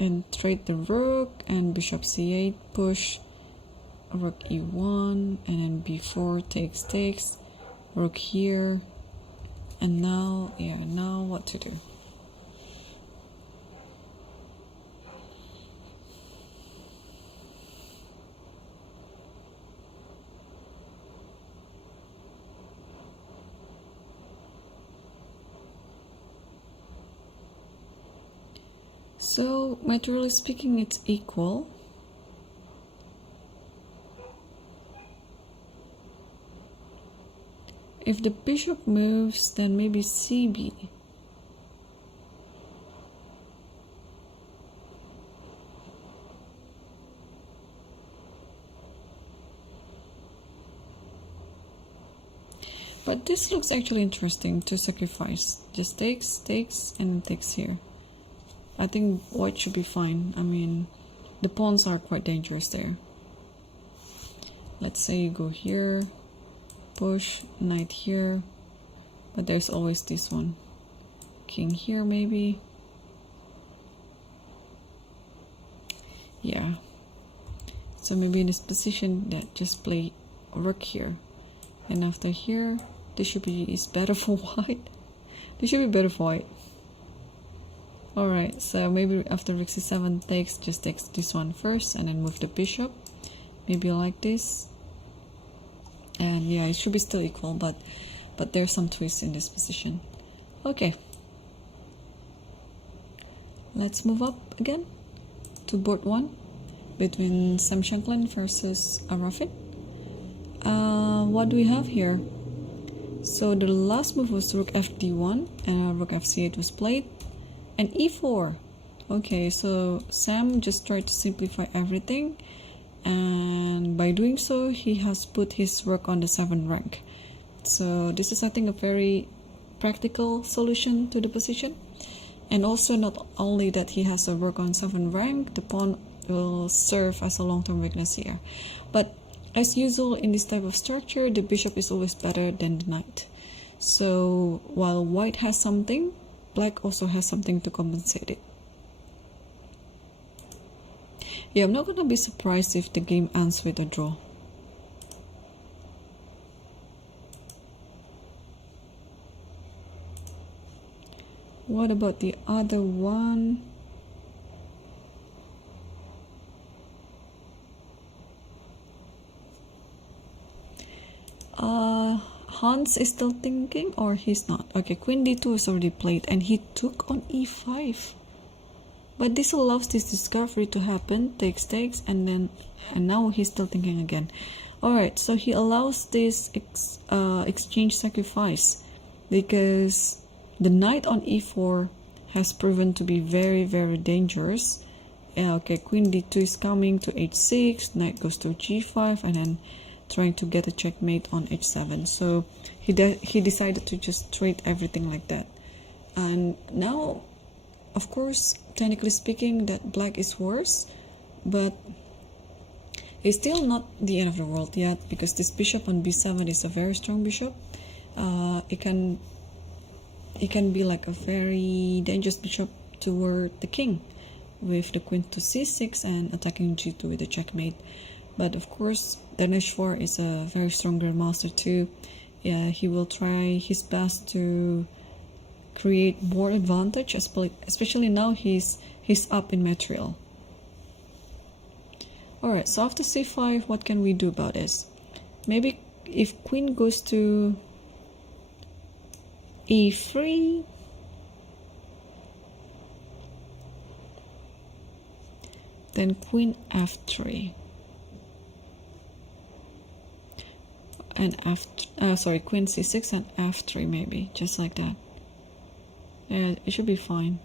And trade the rook, and bishop c8, push, rook e1, and then b4, takes, rook here. And now, now what to do? So, materially speaking, it's equal. If the bishop moves, then maybe cb. But this looks actually interesting to sacrifice. Just takes, and takes here. I think white should be fine. I mean, the pawns are quite dangerous there. Let's say you go here, push, knight here, but there's always this one. King here maybe. Yeah. So maybe in this position that just play rook here. And after here, this should be is better for white. This should be better for white. Alright, so maybe after rook c7 takes, just takes this one first and then move the bishop. Maybe like this. And yeah, it should be still equal, but there's some twist in this position. Okay. Let's move up again to board 1 between Sam Shankland versus Arafin. What do we have here? So the last move was rook fd1 and rook fc8 was played. And e4. Okay, so Sam just tried to simplify everything, and by doing so he has put his rook on the 7th rank. So this is, I think, a very practical solution to the position. And also, not only that he has a rook on 7th rank, the pawn will serve as a long-term weakness here. But as usual in this type of structure, the bishop is always better than the knight. So while white has something, black also has something to compensate it. Yeah, I'm not gonna be surprised if the game ends with a draw. What about the other one? Hans is still thinking, or he's not? Okay, queen d2 is already played and he took on e5. But this allows this discovery to happen, takes, and now he's still thinking again. Alright, so he allows this exchange sacrifice because the knight on e4 has proven to be very, very dangerous. Okay, queen d2 is coming to h6, knight goes to g5, and then trying to get a checkmate on h7. So he decided to just trade everything like that. And now, of course, technically speaking, that black is worse, but it's still not the end of the world yet, because this bishop on b7 is a very strong bishop. It can be like a very dangerous bishop toward the king, with the queen to c6 and attacking g2 with a checkmate. But of course, Daneshwar is a very strong grandmaster too. Yeah, he will try his best to create more advantage, especially now he's up in material. Alright, so after c5, what can we do about this? Maybe if queen goes to e3, then queen f3. and queen c6 and f3, maybe just like that. Yeah, it should be fine.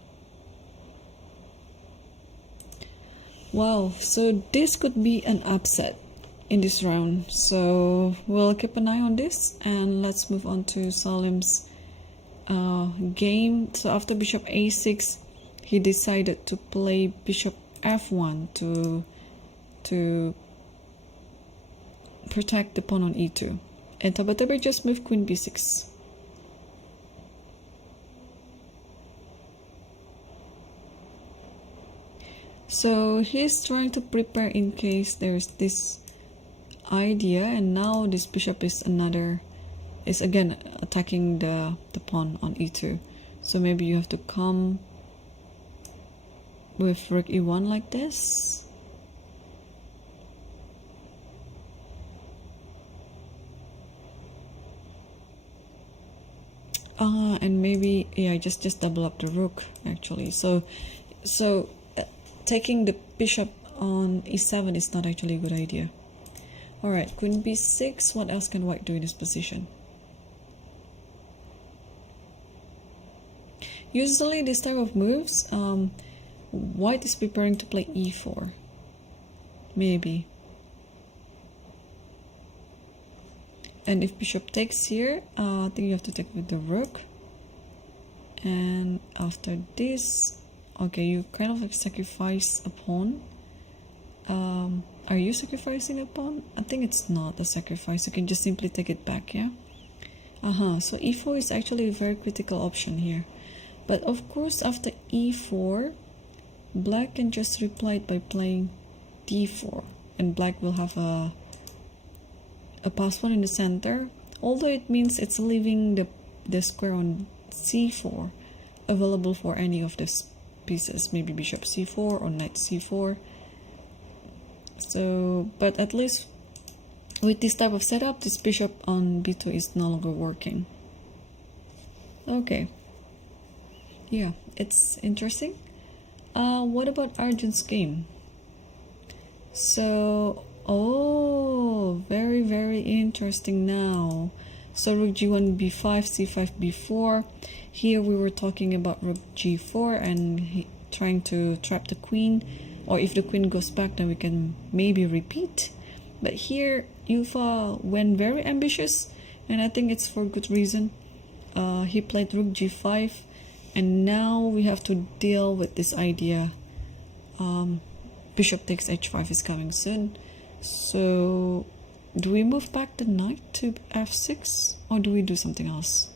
Wow, so this could be an upset in this round, so we'll keep an eye on this. And let's move on to Salim's game. So after bishop a6, he decided to play bishop f1 to protect the pawn on e2, and Tabatabai just moved queen b6. So he's trying to prepare in case there's this idea, and now this bishop is again attacking the pawn on e2. So maybe you have to come with rook e1 like this. And maybe, yeah, just double up the rook actually. So taking the bishop on e7 is not actually a good idea. All right, queen b6. What else can white do in this position? Usually this type of moves, white is preparing to play e4, maybe. And if bishop takes here, I think you have to take with the rook. And after this, okay, you kind of like sacrifice a pawn. Are you sacrificing a pawn? I think it's not a sacrifice. You can just simply take it back, yeah? So e4 is actually a very critical option here. But of course, after e4, black can just reply it by playing d4. And black will have a pass one in the center, although it means it's leaving the square on c4 available for any of these pieces, maybe bishop c4 or knight c4. So, but at least with this type of setup, this bishop on b2 is no longer working. Okay, yeah, it's interesting. What about Arjun's game? So, oh, very, very interesting now. So rook g1, b5, c5, b4. Here we were talking about rook g4 and trying to trap the queen. Or if the queen goes back, then we can maybe repeat. But here, Yufa went very ambitious, and I think it's for good reason. He played rook g5, and now we have to deal with this idea. Bishop takes h5 is coming soon. So, do we move back the knight to f6, or do we do something else?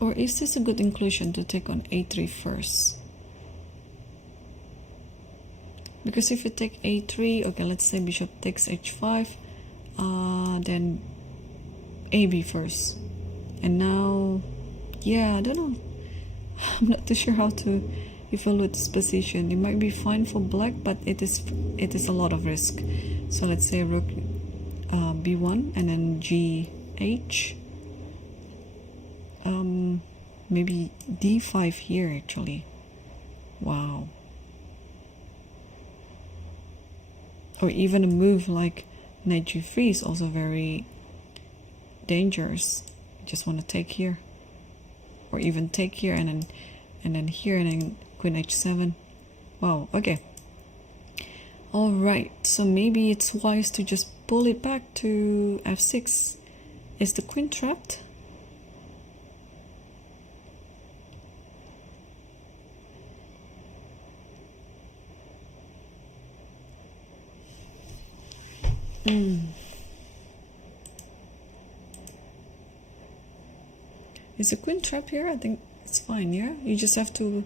Or is this a good inclusion to take on a3 first? Because if you take a3, okay, let's say bishop takes h5, then ab first. And now, yeah, I don't know. I'm not too sure how to evaluate this position. It might be fine for black, but it is a lot of risk. So let's say rook b1 and then gh. Maybe d5 here actually. Wow. Or even a move like knight g3 is also very dangerous. You just want to take here, or even take here and then here and then queen h7. Wow. Okay. All right. So maybe it's wise to just pull it back to f6. Is the queen trapped? Is the queen trapped here? I think it's fine, yeah? You just have to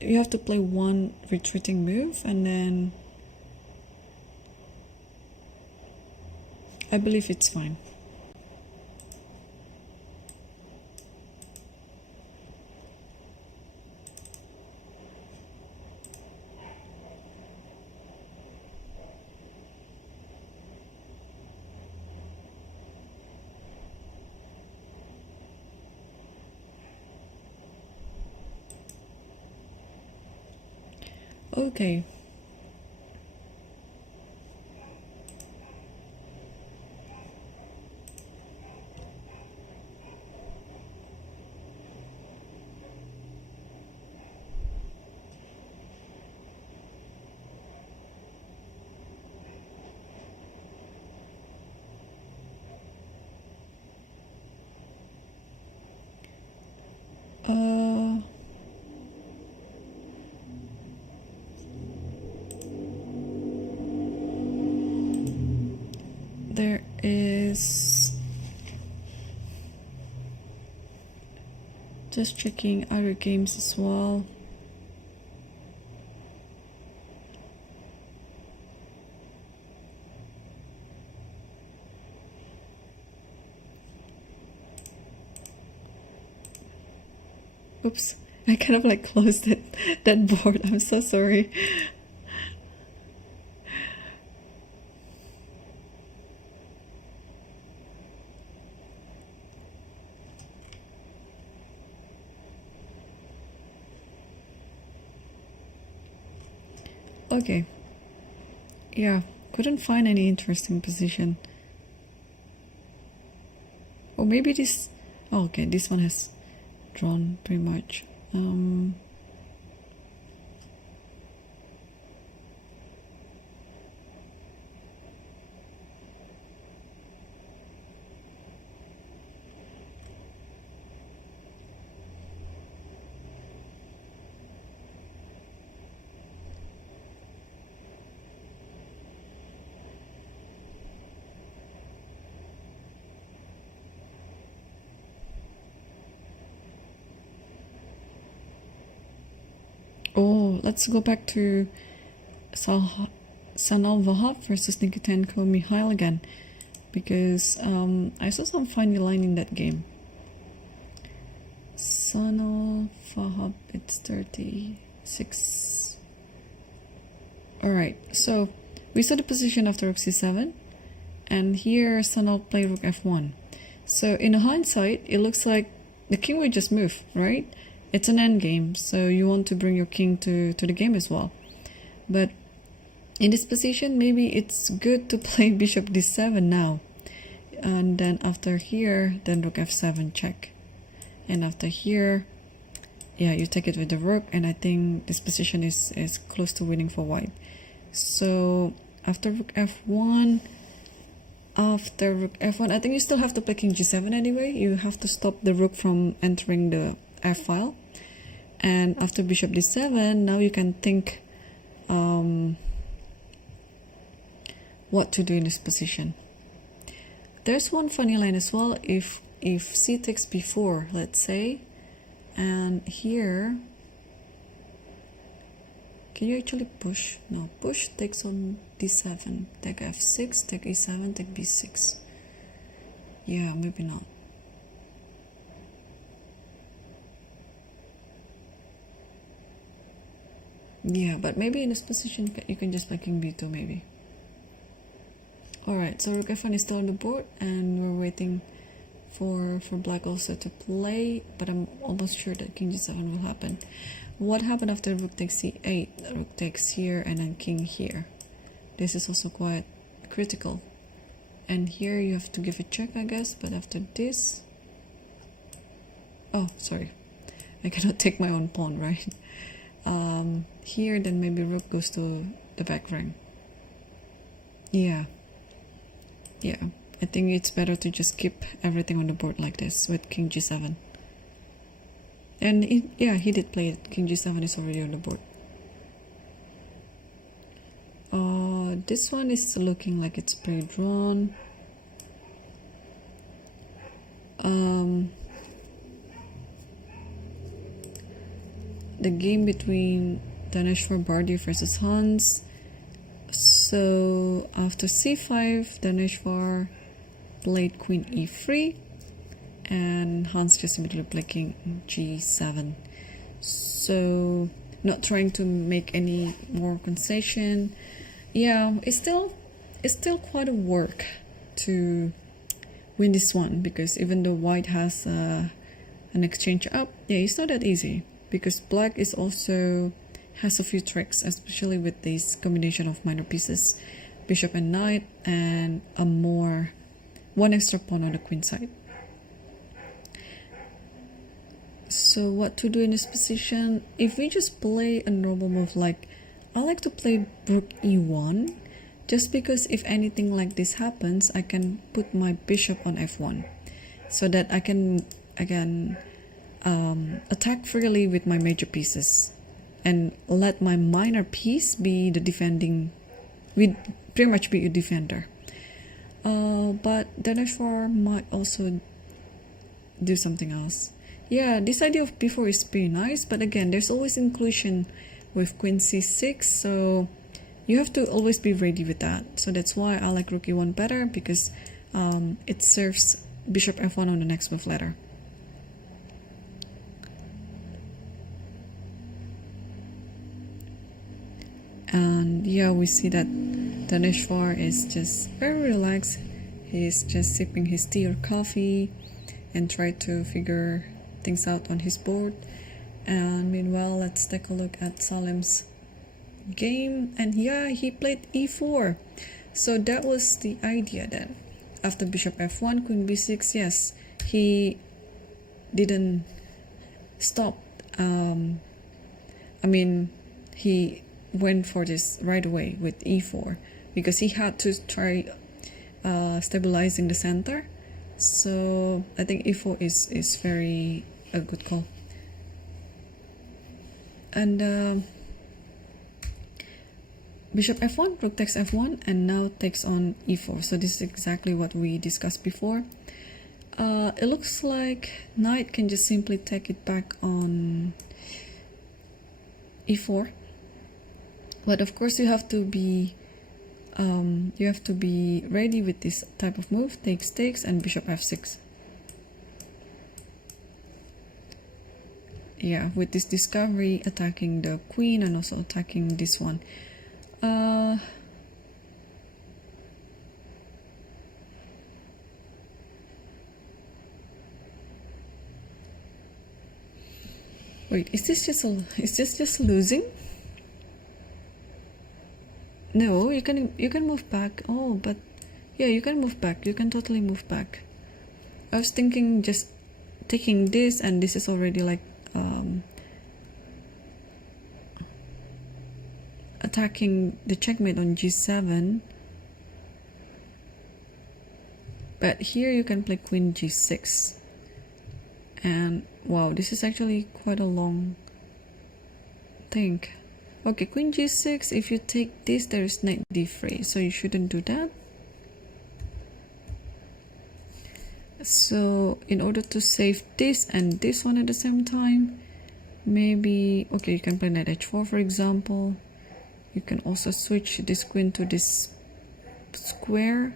play one retreating move, and then I believe it's fine. Okay. Uh, there is just checking other games as well. Oops, I kind of like closed that board. I'm so sorry. Okay. Yeah, couldn't find any interesting position. Or maybe this... Oh, okay, this one has drawn pretty much. Oh, let's go back to Sanal Vahab versus Nikitenko Mikhail again, because I saw some funny line in that game. Sanal Vahab, it's 36. Alright, so we saw the position after rook c7, and here Sanal played rook f1. So in hindsight, it looks like the king will just move, right? It's an endgame, so you want to bring your king to the game as well. But in this position, maybe it's good to play bishop d7 now. And then after here, then rook f7 check. And after here, yeah, you take it with the rook, and I think this position is close to winning for white. So after rook f1, I think you still have to play king g7 anyway. You have to stop the rook from entering the f file. And after bishop d7, now you can think what to do in this position. There's one funny line as well. If c takes b4, let's say, and here, can you actually push? No, push takes on d7, take f6, take e7, take b6. Yeah, maybe not. Yeah, but maybe in this position you can just play king b2 maybe. Alright, so rook f1 is still on the board, and we're waiting for black also to play, but I'm almost sure that king g7 will happen. What happened after rook takes c8? Rook takes here and then king here. This is also quite critical. And here you have to give a check, I guess, but after this... Oh, sorry. I cannot take my own pawn, right? Here, then maybe rook goes to the back rank. Yeah. Yeah. I think it's better to just keep everything on the board like this with king g7. And yeah, he did play it. King g7 is already on the board. This one is looking like it's pre-drawn. The game between Daneshvar Bardi versus Hans. So after c5, Daneshvar played queen e3, and Hans just immediately played king g7. So not trying to make any more concession. Yeah, it's still quite a work to win this one, because even though white has an exchange up, yeah, it's not that easy, because black is also has a few tricks, especially with this combination of minor pieces, bishop and knight, and one extra pawn on the queen side. So what to do in this position? If we just play a normal move, like I like to play rook e1, just because if anything like this happens, I can put my bishop on f1, so that I can attack freely with my major pieces, and let my minor piece be the defending, with pretty much be a defender. But Daneshvar might also do something else. Yeah, this idea of b4 is pretty nice, but again, there's always inclusion with queen c6, so you have to always be ready with that. So that's why I like rook e1 better, because it serves bishop f1 on the next move later. And yeah, we see that Daneshvar is just very relaxed. He's just sipping his tea or coffee and try to figure things out on his board. And meanwhile, let's take a look at Salim's game. And yeah, he played e4. So that was the idea then. After bishop f1, queen b6, yes, he didn't stop. He went for this right away with e4, because he had to try stabilizing the center. So I think e4 is very a good call. And bishop f1, rook takes f1, and now takes on e4. So this is exactly what we discussed before. It looks like knight can just simply take it back on e4. But of course you have to be ready with this type of move, takes, and bishop f6. Yeah, with this discovery, attacking the queen and also attacking this one. Wait, is this just losing? No, you can move back. Oh, but yeah, you can move back. You can totally move back. I was thinking just taking this, and this is already like attacking the checkmate on g7. But here you can play queen g6. And wow, this is actually quite a long thing. Okay, queen g6, if you take this, there is knight d3, so you shouldn't do that. So in order to save this and this one at the same time, maybe, okay, you can play knight h4 for example. You can also switch this queen to this square.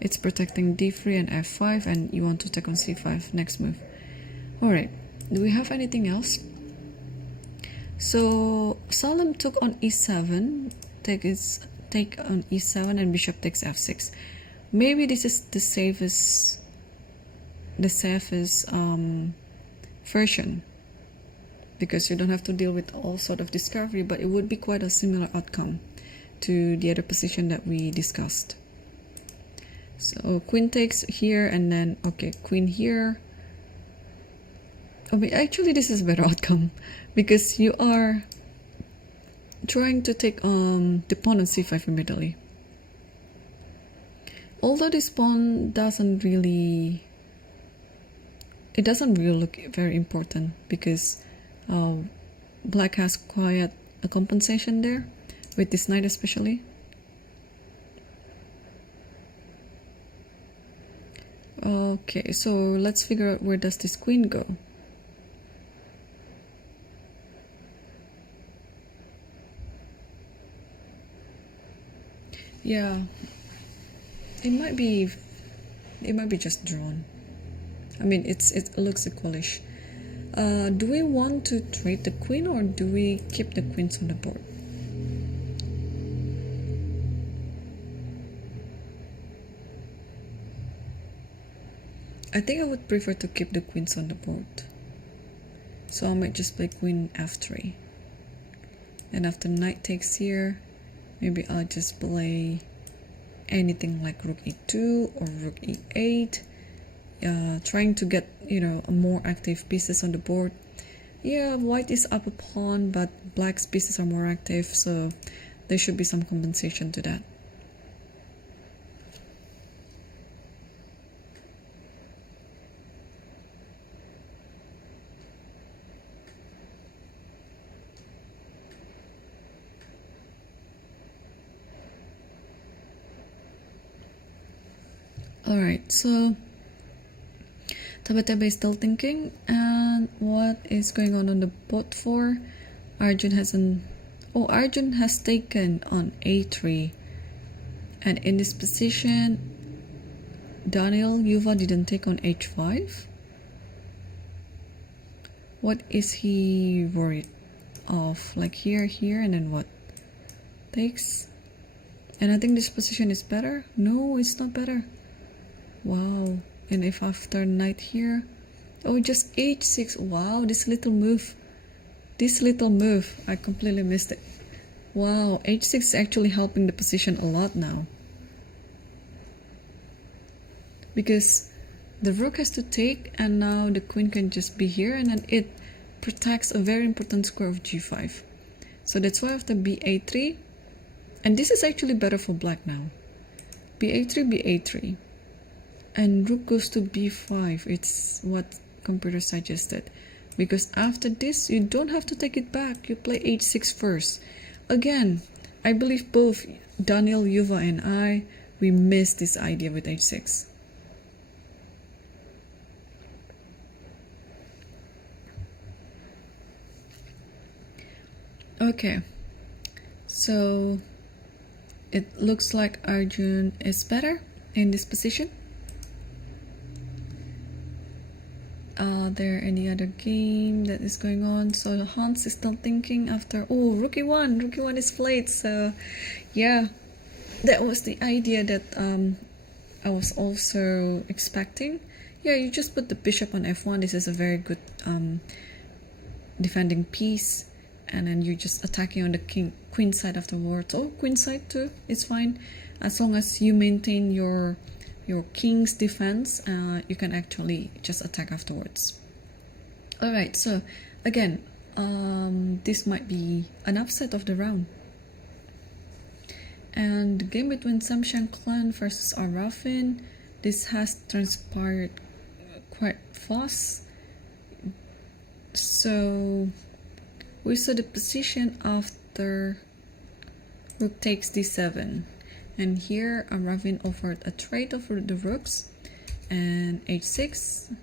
It's protecting d3 and f5, and you want to take on c5 next move. Alright, do we have anything else? So Salim took on e7, take on e7, and bishop takes f6. Maybe this is the safest version, because you don't have to deal with all sort of discovery, but it would be quite a similar outcome to the other position that we discussed. So queen takes here, and then okay, queen here. I mean, actually this is a better outcome, because you are trying to take the pawn on c5 immediately. Although this pawn doesn't really look very important, because black has quite a compensation there with this knight especially. Okay, so let's figure out where does this queen go. Yeah, it might be just drawn. I mean, it looks equalish. Do we want to trade the queen, or do we keep the queens on the board? I think I would prefer to keep the queens on the board. So I might just play queen f3. And after knight takes here, maybe I'll just play anything like rook e2 or rook e8, trying to get, more active pieces on the board. Yeah, white is up a pawn, but black's pieces are more active, so there should be some compensation to that. Alright, so Taba is still thinking, and what is going on the bot for? Arjun has taken on a3, and in this position Daniel Yuva didn't take on h5. What is he worried of? Like here, and then what? Takes. And I think this position is better. No, it's not better. Wow. And if after knight here, oh, just h6. Wow, this little move, I completely missed it. Wow, h6 is actually helping the position a lot now, because the rook has to take, and now the queen can just be here, and then it protects a very important square of g5. So that's why after ba3, and this is actually better for black now, ba3, and rook goes to b5. It's what computer suggested, because after this you don't have to take it back, you play h6 first. Again, I believe both Daniel Yuva and we missed this idea with h6. Okay, so it looks like Arjun is better in this position. Are there any other game that is going on? So Hans is still thinking after, oh, rook e1 is played. So yeah, that was the idea that I was also expecting. Yeah, you just put the bishop on f1. This is a very good defending piece, and then you're just attacking on the queen side afterwards. Oh, queen side too, it's fine, as long as you maintain your king's defense. You can actually just attack afterwards. Alright, so again, this might be an upset of the round. And the game between Sam Shankland versus Arafin, this has transpired quite fast. So we saw the position after rook takes d7. And here Arafin offered a trade over the rooks, and h6,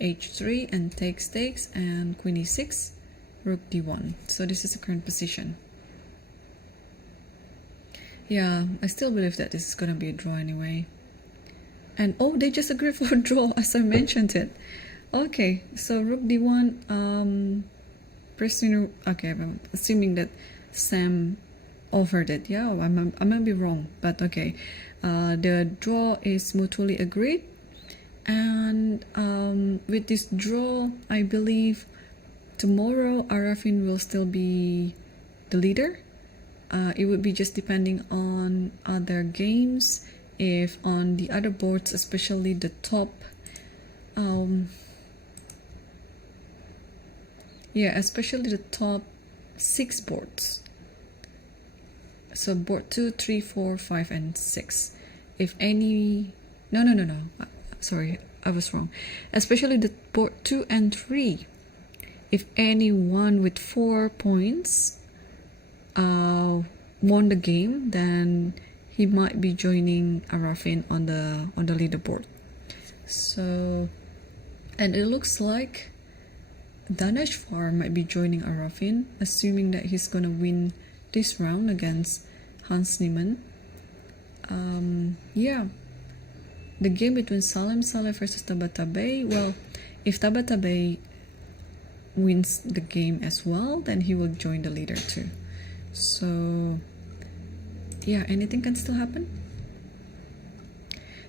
h3, and takes, and queen e6, rook d1. So this is the current position. Yeah, I still believe that this is gonna be a draw anyway. And oh, they just agreed for a draw as I mentioned it. Okay, so rook d1, okay, I'm assuming that Sam offered it. Yeah, I might be wrong, but okay. The draw is mutually agreed, and with this draw, I believe tomorrow Arafin will still be the leader. It would be just depending on other games. If on the other boards, especially the top, especially the top 6 boards. So board 2, 3, 4, 5, and 6. If any, no. Sorry, I was wrong. Especially the board 2 and 3. If anyone with 4 points won the game, then he might be joining Arafin on the leaderboard. So, and it looks like Danesh Far might be joining Arafin, assuming that he's gonna win this round against Hans Niemann. Yeah, the game between Salem Saleh versus Tabatabai. Well, if Tabatabai wins the game as well, then he will join the leader too. So yeah, anything can still happen.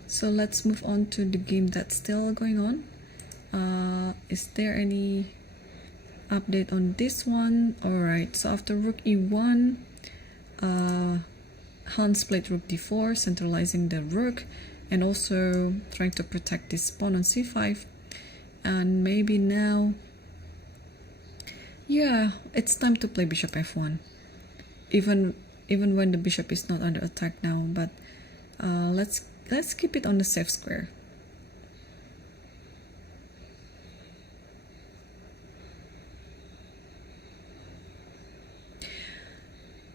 So let's move on to the game that's still going on. Is there any update on this one. Alright, so after rook e1, Hans played rook d4, centralizing the rook and also trying to protect this pawn on c5. And maybe now, yeah, it's time to play bishop f1, even when the bishop is not under attack now. But let's keep it on the safe square.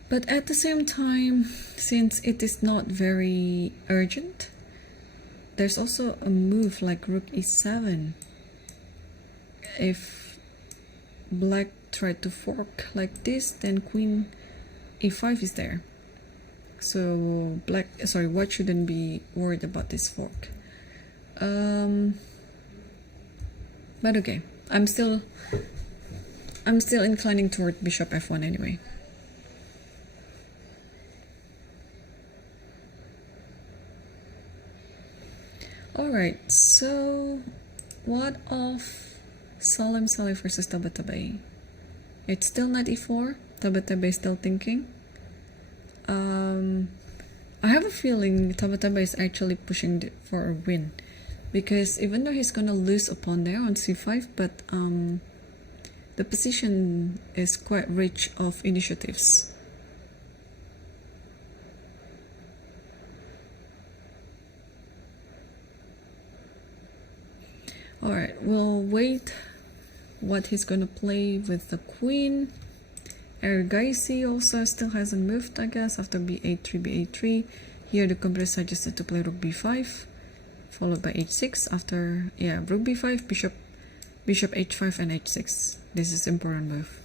But at the same time, since it is not very urgent, there's also a move like rook e7. If black tried to fork like this, then queen e5 is there. So white shouldn't be worried about this fork. But okay, I'm still inclining toward bishop f1 anyway. Alright, so what of Salem Saleh versus Tabatabai? It's still knight e4. Tabatabai is still thinking. I have a feeling Tabatabai is actually pushing for a win, because even though he's gonna lose a pawn there on c5, but the position is quite rich of initiatives. Alright, we'll wait what he's gonna play with the queen. Ergaisi also still hasn't moved, I guess, after b8, 3b8, Here the computer suggested to play rook b5, followed by h6. After, yeah, rook b5, bishop h5 and h6. This is important move.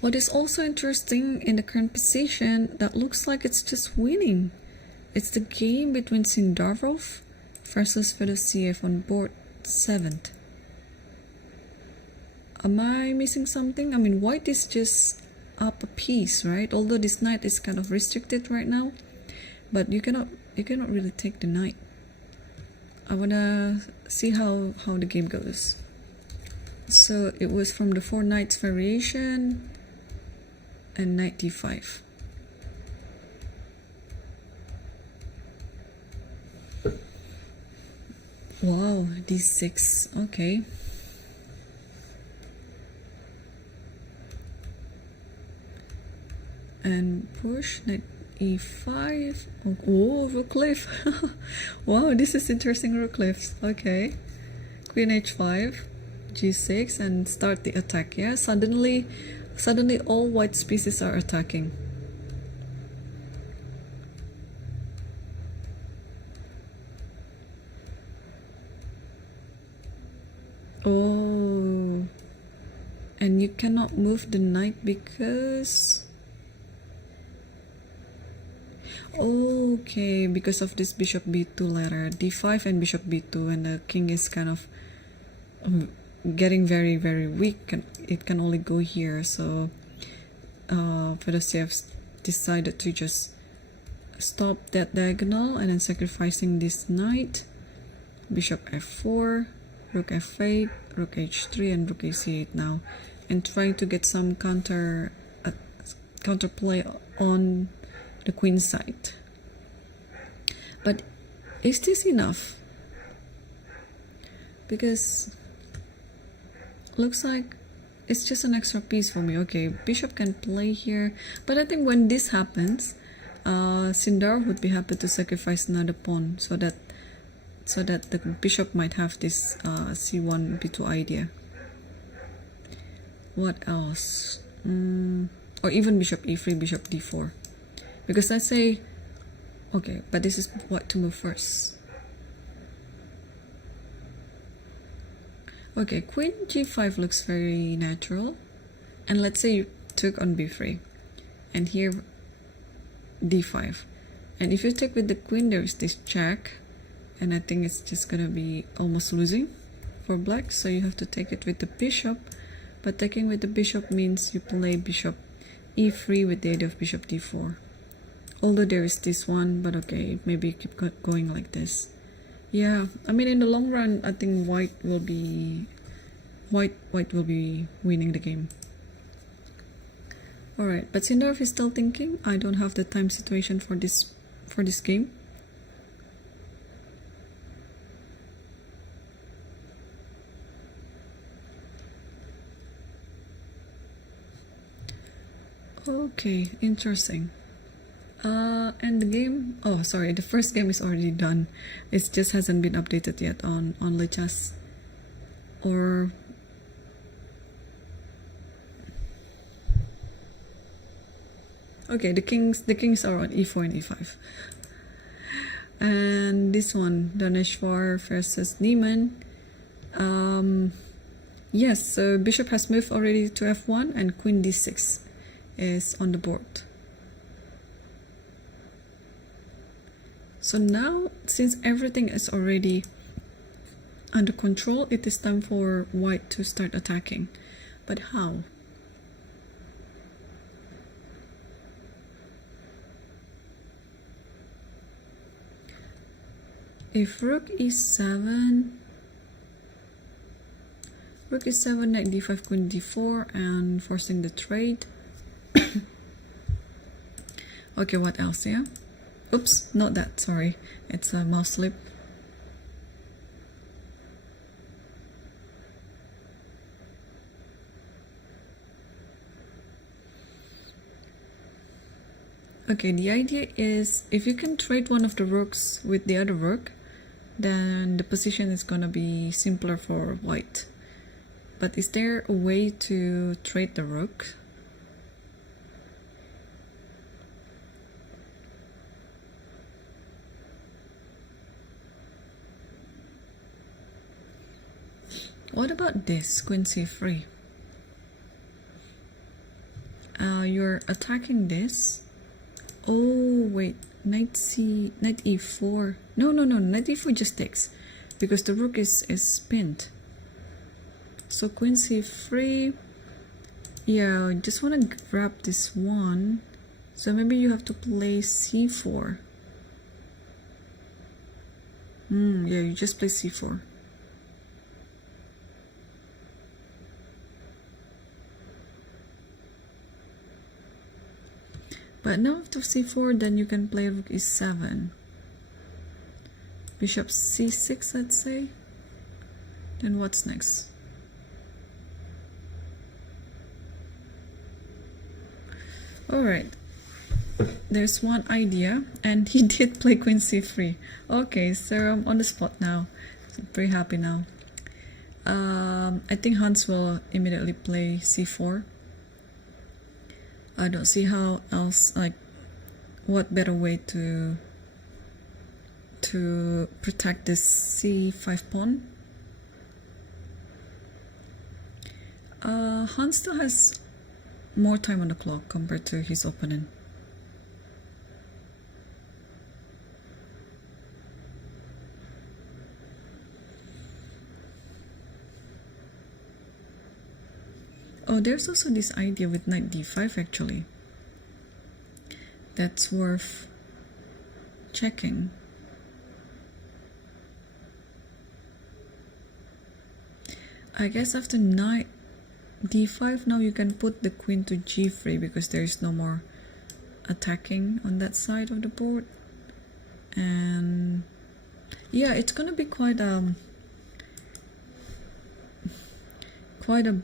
What is also interesting in the current position, that looks like it's just winning. It's the game between Sindarov versus Fedosiev on board 7th. Am I missing something? I mean, white is just up a piece, right? Although this knight is kind of restricted right now, but you cannot really take the knight. I wanna see how the game goes. So it was from the 4 knights variation and knight d5. Wow, d6. Okay. And push knight e5. Oh, rook cliff. Wow, this is interesting, rook cliffs. Okay. Queen h5, g6, and start the attack. Yeah, suddenly all white pieces are attacking. Oh, and you cannot move the knight because, okay, because of this bishop b2 ladder, d5 and bishop b2, and the king is kind of getting very, very weak, and it can only go here. So Fedosiev decided to just stop that diagonal and then sacrificing this knight. Bishop f4, rook f8, rook h3, and rook ac8 now, and trying to get some counterplay on the queen side. But is this enough? Because looks like it's just an extra piece for me. Okay, bishop can play here, but I think when this happens, Sindar would be happy to sacrifice another pawn so that the bishop might have this c1 b2 idea. What else? Or even bishop e3, bishop d4, because let's say, okay, but this is what to move first. Okay, queen g5 looks very natural, and let's say you took on b3, and here d5, and if you take with the queen, there is this check, and I think it's just gonna be almost losing for black, so you have to take it with the bishop. But taking with the bishop means you play bishop e3 with the idea of bishop d4. Although there is this one, but okay, maybe keep going like this. Yeah, I mean, in the long run, I think white will be winning the game. Alright, but Sindorf is still thinking. I don't have the time situation for this game. Okay, interesting. And the game, oh sorry, the first game is already done. It just hasn't been updated yet on Lichess. Or okay, the kings are on e4 and e5. And this one, Daneshvar versus Niemann. Yes, so bishop has moved already to f1 and queen d6 is on the board. So now, since everything is already under control, it is time for white to start attacking. But how? If rook e7, knight d5, queen d4, and forcing the trade. Okay, what else? Yeah. Oops, not that, sorry. It's a mouse slip. Okay, the idea is if you can trade one of the rooks with the other rook, then the position is gonna be simpler for white. But is there a way to trade the rook? What about this, queen c3? You're attacking this. Oh wait, knight e4. No, knight e4 just takes because the rook is pinned. So queen c3. Yeah, I just want to grab this one. So maybe you have to play c4. Yeah, you just play c4. But now after c4, then you can play rook e7. Bishop c6, let's say. Then what's next? Alright. There's one idea, and he did play queen c3. Okay, so I'm on the spot now. So pretty happy now. I think Hans will immediately play c4. I don't see how else, like, what better way to protect this c5 pawn. Hans still has more time on the clock compared to his opponent. Oh, there's also this idea with knight d5 actually. That's worth checking. I guess after knight d5 now you can put the queen to g3 because there is no more attacking on that side of the board. And yeah, it's gonna be quite a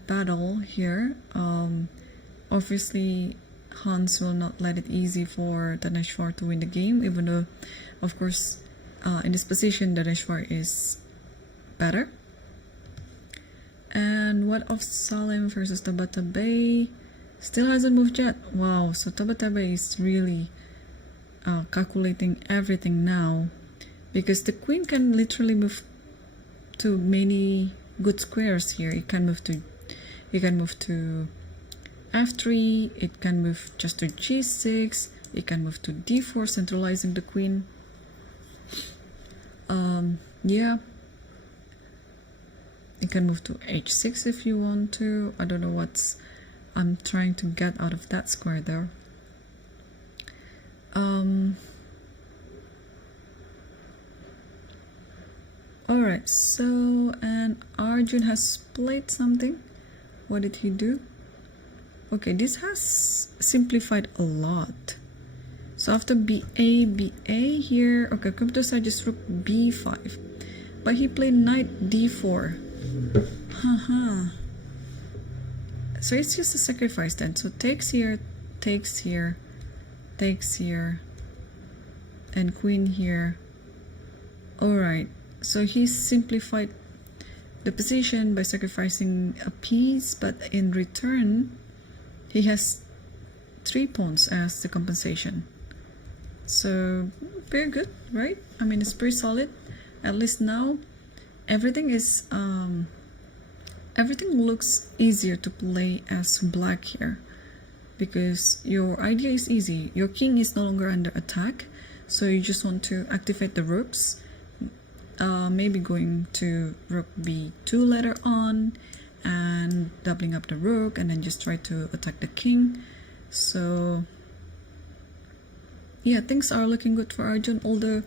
battle here. Obviously Hans will not let it easy for Daneshvar to win the game, even though of course in this position Daneshvar is better. And what of Salem versus Tabatabai? Still hasn't moved yet. Wow, so Tabatabai is really calculating everything now, because the queen can literally move to many good squares here. It can move to f3, it can move just to g6, it can move to d4, centralizing the queen. Yeah, You can move to h6 if you want to. I don't know what's I'm trying to get out of that square there. Alright, so, and Arjun has played something. What did he do? Okay, this has simplified a lot. So after BA here, okay, computer side just rook B5. But he played knight D4. So it's just a sacrifice then. So takes here, takes here, takes here, and queen here. Alright, so he simplified the position by sacrificing a piece, but in return, he has 3 pawns as the compensation. So very good, right? I mean, it's pretty solid. At least now, everything is everything looks easier to play as black here, because your idea is easy. Your king is no longer under attack, so you just want to activate the rooks. Maybe going to rook b2 later on and doubling up the rook, and then just try to attack the king. So yeah, things are looking good for Arjun, although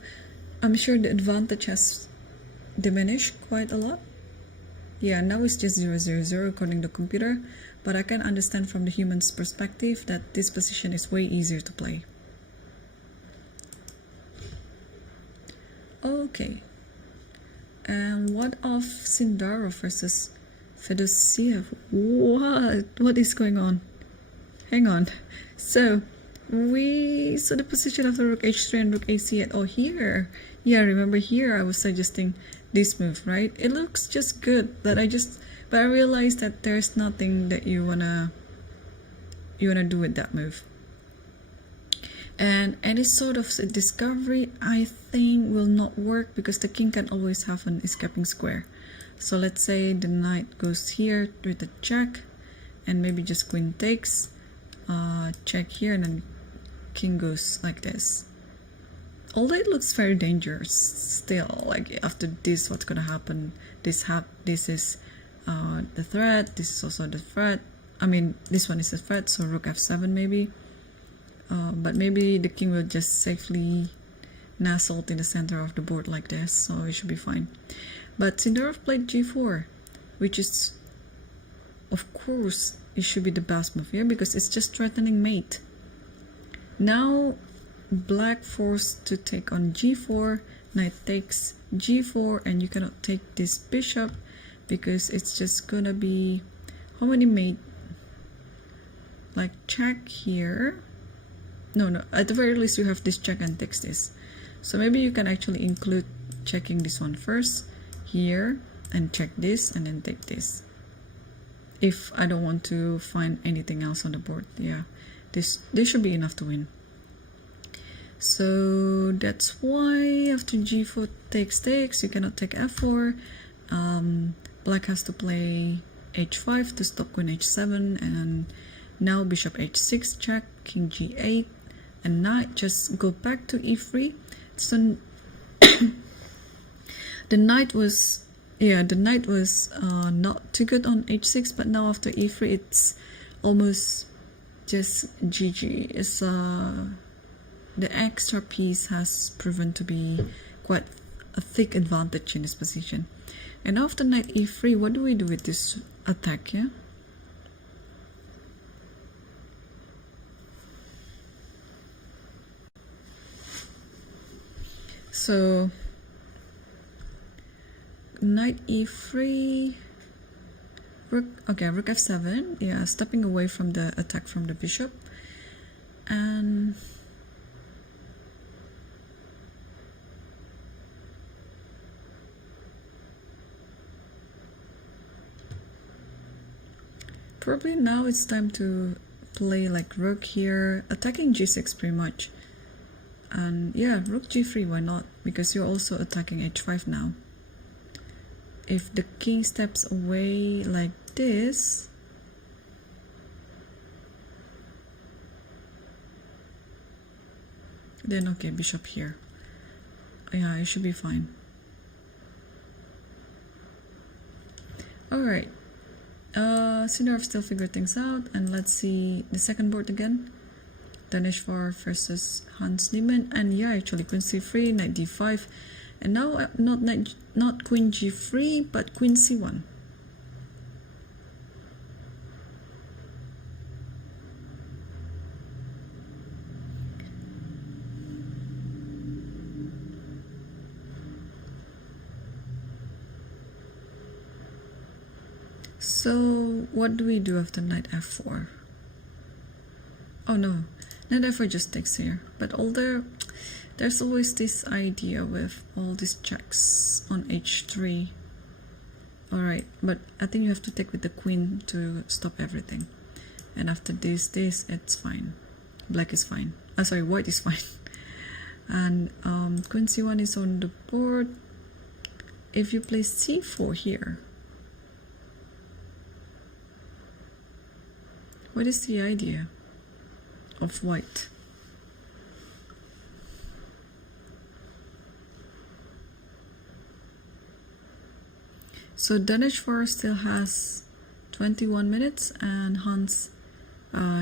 I'm sure the advantage has diminished quite a lot. Yeah, now it's just 0-0-0 according to the computer, but I can understand from the human's perspective that this position is way easier to play. Okay, and what of Sindara versus Fedosiev? What is going on? Hang on. So the position of the rook h3 and rook a8. Oh, here. Yeah, remember here I was suggesting this move, right? It looks just good, but I realized that there's nothing that you wanna do with that move. And any sort of discovery, I think, will not work, because the king can always have an escaping square. So let's say the knight goes here with a check, and maybe just queen takes, check here, and then king goes like this. Although it looks very dangerous still, like after this, what's gonna happen? This is the threat, this is also the threat. I mean, this one is a threat, so rook f7 maybe. But maybe the king will just safely nestled in the center of the board like this, so it should be fine. But Sindarov played g4, which is, of course, it should be the best move here, because it's just threatening mate. Now black forced to take on g4, knight takes g4, and you cannot take this bishop because it's just gonna be, how many mate? Like check here. No, at the very least you have this check and takes this. So maybe you can actually include checking this one first here, and check this, and then take this. If I don't want to find anything else on the board, yeah, this should be enough to win. So that's why after g4 takes, you cannot take f4. Black has to play h5 to stop queen h7, and now bishop h6 check, king g8, and knight just go back to e3. So the knight was not too good on h6, but now after e3 it's almost just GG. It's the extra piece has proven to be quite a thick advantage in this position. And after knight e3, what do we do with this attack? Yeah, so knight e3, rook f7, yeah, stepping away from the attack from the bishop. And probably now it's time to play like rook here, attacking g6 pretty much. And yeah, rook g3, why not? Because you're also attacking h5 now. If the king steps away like this, then okay, bishop here. Yeah, it should be fine. Alright. Sinor still figured things out, and let's see the second board again. Danish 4 versus Hans Niemann, and yeah, actually Queen C3, Knight D5, and now not Queen G3, but Queen C1. So what do we do after Knight F4? Oh no, Knight F4 just takes here, but there's always this idea with all these checks on H3. Alright, but I think you have to take with the queen to stop everything. And after this, it's fine. Black is fine. Sorry, white is fine. And Queen C1 is on the board. If you play C4 here, what is the idea of white? So Danish 4 still has 21 minutes, and Hans,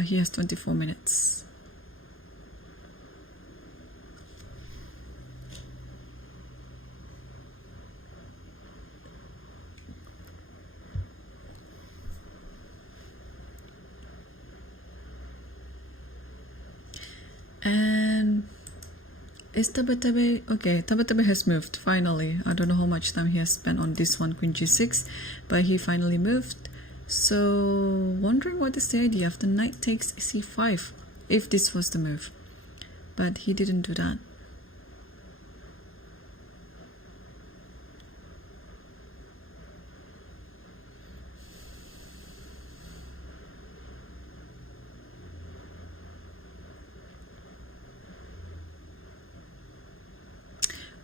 he has 24 minutes. And is Tabatabe okay? Tabatabe has moved finally. I don't know how much time he has spent on this one, Queen G6, but he finally moved. So wondering what is the idea after Knight takes C5, if this was the move, but he didn't do that.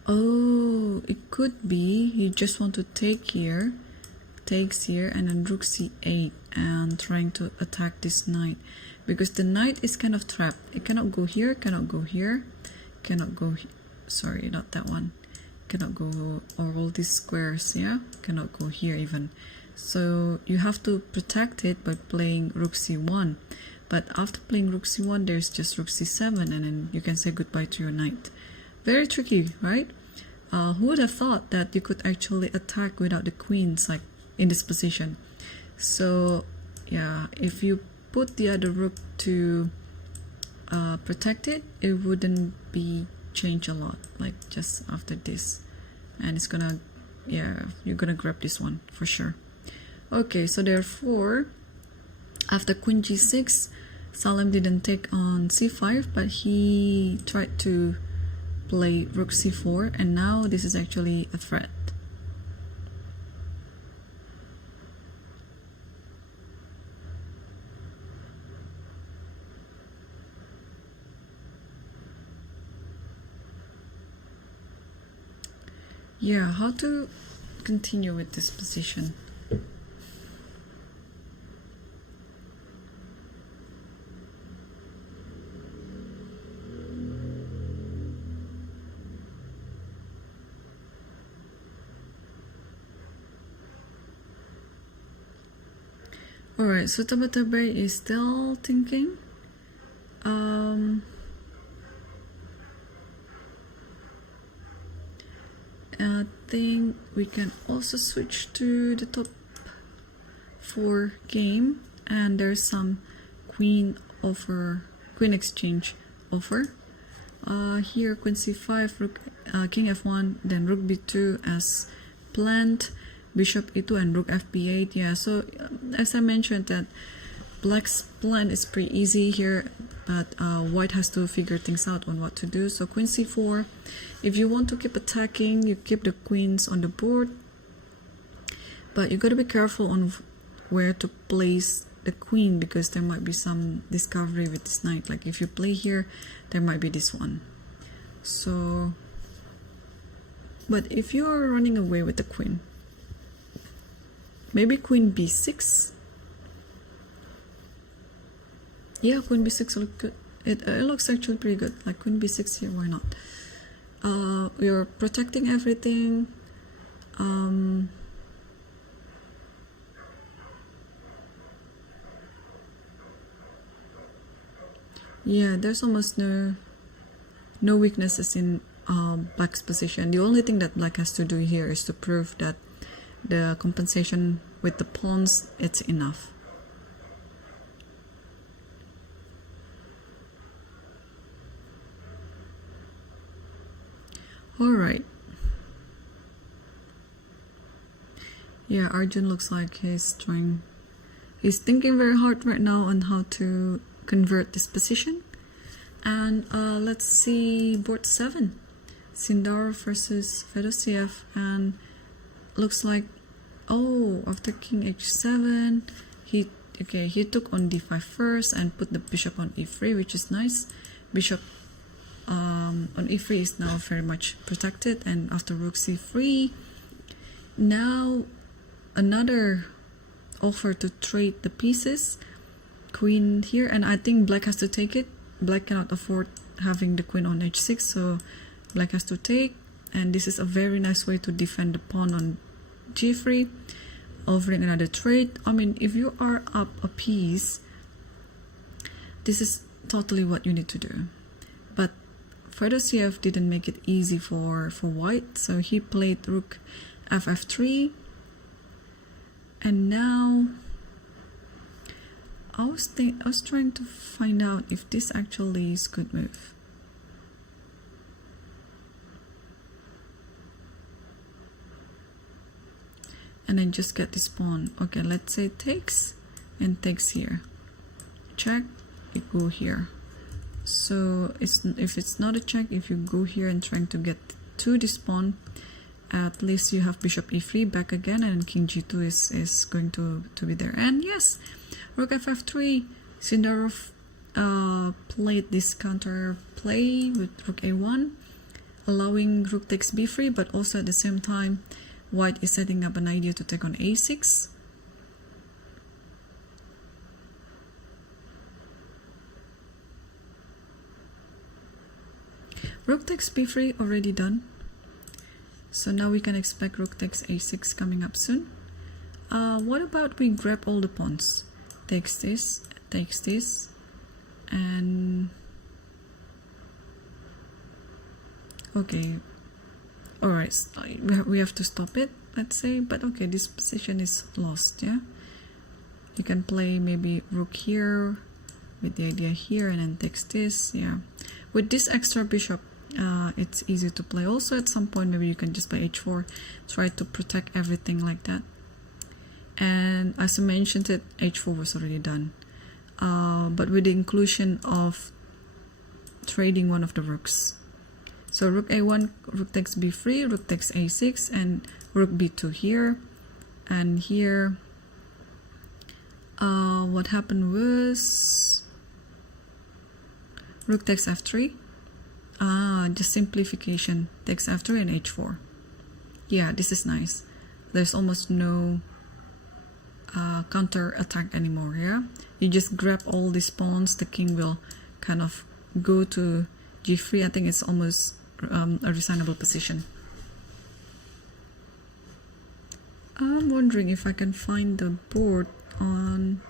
Oh, it could be you just want to take here, takes here, and then rook c8 and trying to attack this knight, because the knight is kind of trapped. It cannot go here, cannot go here, cannot go sorry, not that one, cannot go, or all these squares, yeah, cannot go here even. So you have to protect it by playing rook c1, but after playing rook c1 there's just rook c7, and then you can say goodbye to your knight. Very tricky, right? Who would have thought that you could actually attack without the queens, like in this position? So yeah, if you put the other rook to protect it, it wouldn't be change a lot, like just after this, and it's gonna, yeah, you're gonna grab this one for sure. Okay, so therefore after Queen G6, Salem didn't take on C5, but he tried to play rook c4, and now this is actually a threat. Yeah, how to continue with this position? Alright, so Tabatabe is still thinking. I think we can also switch to the top 4 game, and there's some queen exchange offer. Here Queen c5, rook, king f1, then rook b2 as planned, bishop e2, and rook fb8. Yeah, so as I mentioned, that black's plan is pretty easy here, but white has to figure things out on what to do. So Queen c4, if you want to keep attacking, you keep the queens on the board, but you got to be careful on where to place the queen, because there might be some discovery with this knight. Like if you play here, there might be this one. So, but if you are running away with the queen, maybe Queen b6. Yeah, Queen b6 look good. It looks actually pretty good. Like Queen b6 here, why not? You're protecting everything. Yeah, there's almost no weaknesses in black's position. The only thing that black has to do here is to prove that the compensation with the pawns, it's enough. Alright. Yeah, Arjun looks like he's thinking very hard right now on how to convert this position. And let's see board 7. Sindar versus Fedosiev, and looks like, oh, after king h7, he took on d5 first and put the bishop on e3, which is nice. Bishop on e3 is now very much protected, and after rook c3, now another offer to trade the pieces. Queen here, and I think black has to take it. Black cannot afford having the queen on h6, so black has to take, and this is a very nice way to defend the pawn on g3, offering another trade. I mean, if you are up a piece, this is totally what you need to do. But Fedosiev didn't make it easy for white, so he played rook ff3, and now I was trying to find out if this actually is a good move. And then just get this pawn. Okay, let's say takes, and takes here. Check, you go here. So if it's not a check, if you go here and trying to get to this pawn, at least you have bishop e3 back again, and king g2 is going to be there. And yes, rook ff3, Sindarov played this counter play with rook a1, allowing rook takes b3, but also at the same time white is setting up an idea to take on a6. Rook takes b3 already done, so now we can expect rook takes a6 coming up soon. What about we grab all the pawns? Takes this, and okay, alright, we have to stop it, let's say. But okay, this position is lost. Yeah, you can play maybe rook here with the idea here, and then takes this. Yeah, with this extra bishop, it's easy to play. Also at some point maybe you can just play h4, try to protect everything like that. And as I mentioned, h4 was already done, but with the inclusion of trading one of the rooks. So rook a1, rook takes b3, rook takes a6, and rook b2 here. And here what happened was rook takes f3, just simplification, takes f3 and h4. Yeah, this is nice. There's almost no counter attack anymore. Yeah, you just grab all these pawns, the king will kind of go to g3. I think it's almost a reasonable position. I'm wondering if I can find the board on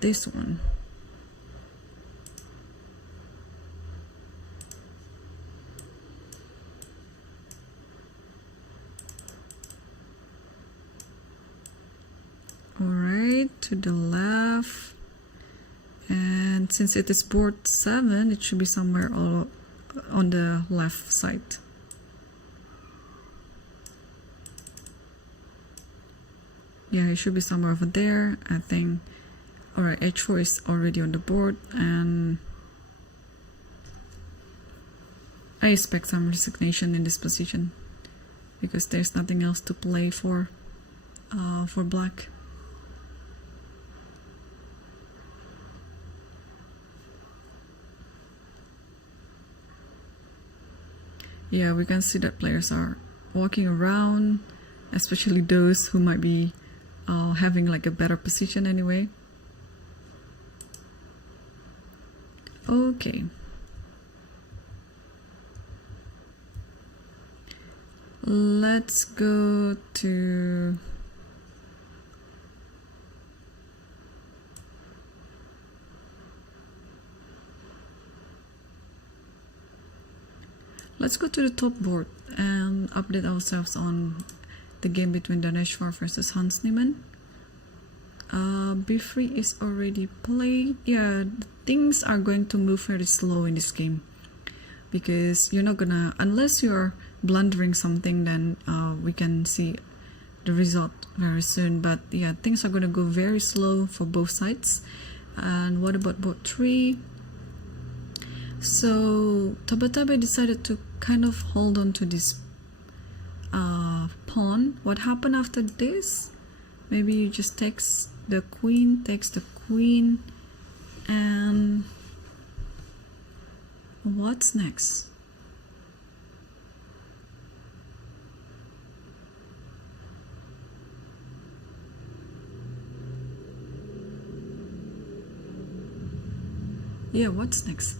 this one. Alright, to the left, and since it is board 7, it should be somewhere all on the left side. Yeah, it should be somewhere over there, I think. Alright, h4 is already on the board, and I expect some resignation in this position because there's nothing else to play for black. Yeah, we can see that players are walking around, especially those who might be having like a better position anyway. Okay. Let's go to Let's go to the top board and update ourselves on the game between Daneshwar versus Hans Niemann. B3 is already played. Yeah, things are going to move very slow in this game because you're not gonna, unless you're blundering something, then we can see the result very soon. But yeah, things are gonna go very slow for both sides. And what about board 3? So Tabatabai decided to kind of hold on to this pawn. What happened after this? Maybe you just takes the queen, and what's next? Yeah, what's next?